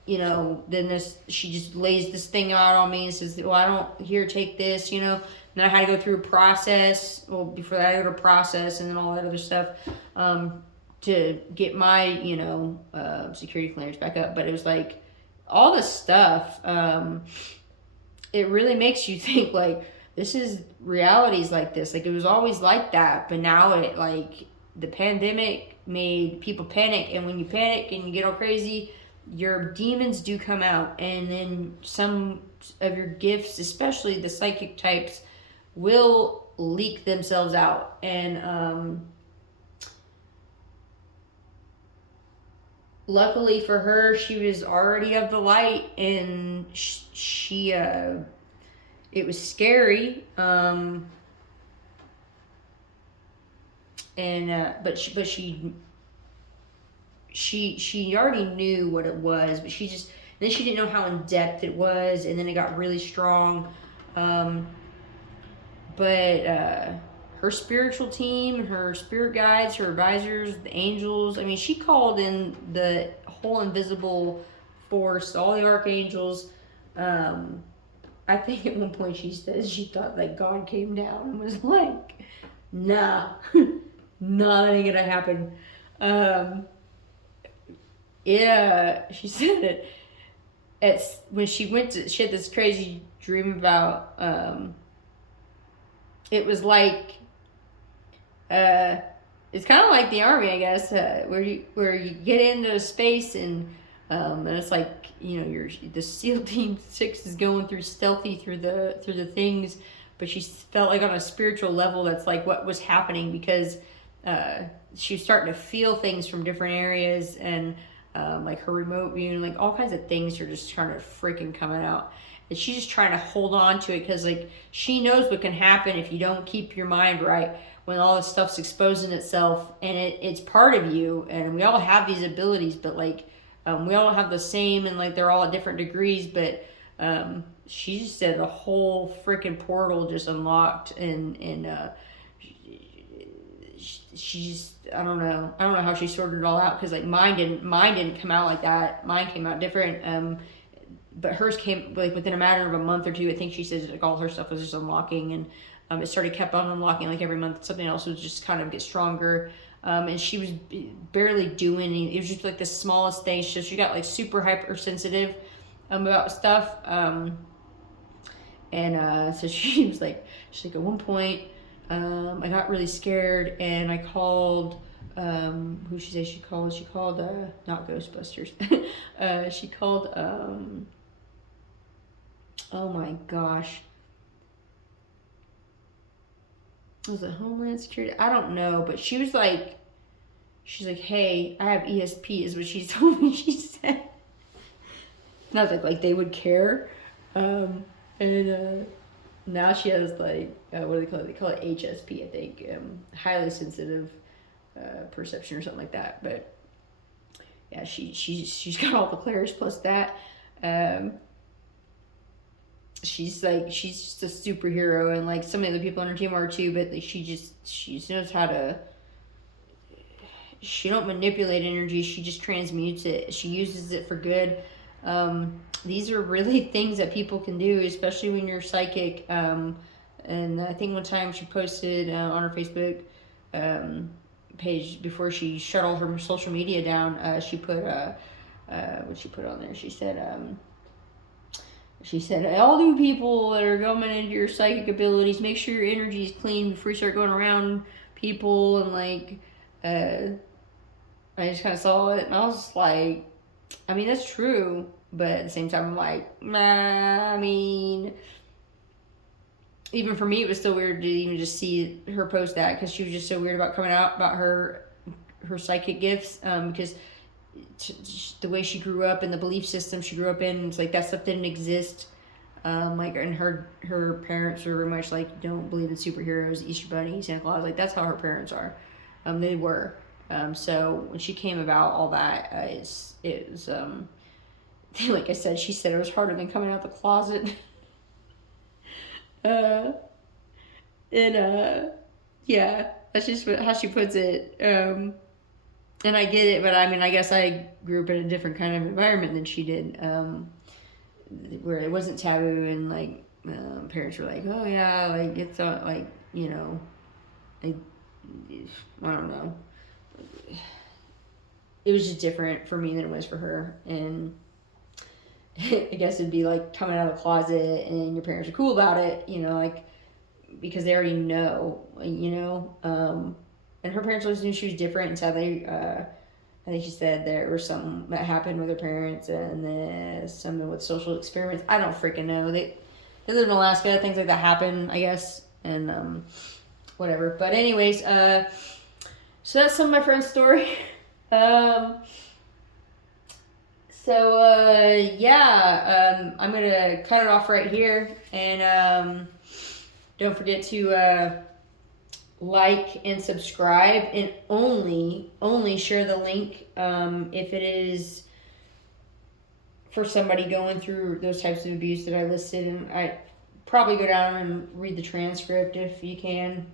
you know, then she just lays this thing out on me and says, well, I don't, here, take this, you know. And then I had to go through a process. Well, before that, I had to go to process and then all that other stuff, to get my, you know, security clearance back up. But it was like, all this stuff, it really makes you think, like, this is, reality's like this. Like, it was always like that, but now it, like, the pandemic made people panic, and when you panic and you get all crazy, your demons do come out, and then some of your gifts, especially the psychic types, will leak themselves out. And luckily for her, she was already of the light, and she it was scary, but she already knew what it was, but then she didn't know how in depth it was, and then it got really strong. But her spiritual team, her spirit guides, her advisors, the angels, I mean, she called in the whole invisible force, all the archangels. I think at one point she says she thought that God came down and was like, nah, that ain't gonna happen. She said when she had this crazy dream about, it was like, it's kind of like the army, I guess, where you get into space, and it's like, you know, the SEAL Team 6 is going through stealthy through the things, but she felt like on a spiritual level, that's like what was happening, because she was starting to feel things from different areas, and like her remote view, and like all kinds of things are just trying to freaking coming out. And she's just trying to hold on to it, because like she knows what can happen if you don't keep your mind right, when all this stuff's exposing itself, and it's part of you, and we all have these abilities, but like we all have the same, and like they're all at different degrees, but she just said the whole freaking portal just unlocked, and she just, I don't know how she sorted it all out, because like mine didn't come out like that. Mine came out different, but hers came like within a matter of a month or two. I think she says like all her stuff was just unlocking, and it kept on unlocking, like every month something else would just kind of get stronger, and she was barely doing anything. It was just like the smallest thing. So she got like super hypersensitive about stuff, and so she's like at one point, I got really scared, and I called, who she said she called? She called, not Ghostbusters. She called, oh my gosh. Was it Homeland Security? I don't know, but she's like, hey, I have ESP, is what she told me. She said, not that like they would care, and now she has like what do they call it? They call it HSP, I think, highly sensitive perception or something like that. But yeah, she's got all the clairs plus that. She's just a superhero, and like some of the people on her team are too. But like, she knows how to. She don't manipulate energy. She just transmutes it. She uses it for good. These are really things that people can do, especially when you're psychic. And I think one time she posted on her Facebook page before she shut all her social media down. She put what she put on there. She said, all you people that are going into your psychic abilities, make sure your energy is clean before you start going around people. And like, I just kind of saw it, and I was just like, I mean, that's true, but at the same time, I'm like, nah, I mean, even for me, it was still weird to even just see her post that, because she was just so weird about coming out about her psychic gifts, because the way she grew up and the belief system she grew up in, it's like that stuff didn't exist. Like, and her parents were very much like, don't believe in superheroes, Easter Bunny, Santa Claus. Like, that's how her parents are. They were. So when she came about all that, it was like I said, she said it was harder than coming out the closet. Yeah, that's just how she puts it. And I get it, but I mean, I guess I grew up in a different kind of environment than she did, where it wasn't taboo, and like parents were like, oh yeah, like it's like, you know, like, I don't know. It was just different for me than it was for her, and I guess it'd be like coming out of the closet and your parents are cool about it, you know, like, because they already know, you know, and her parents always knew she was different, and sadly, I think she said there was something that happened with her parents, and then something with social experiments. I don't freaking know. They live in Alaska, things like that happen, I guess, and whatever. But anyways, so that's some of my friend's story. Yeah, I'm gonna cut it off right here, and don't forget to like and subscribe, and only share the link if it is for somebody going through those types of abuse that I listed. And I probably go down and read the transcript if you can,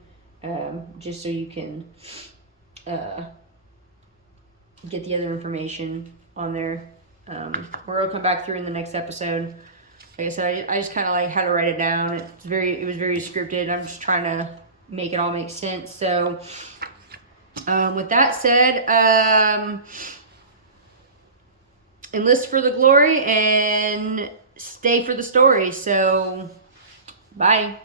just so you can get the other information on there, or it'll come back through in the next episode. Like I said, I just kind of like had to write it down. It was very scripted. I'm just trying to make it all make sense. So with that said, enlist for the glory and stay for the story. So bye.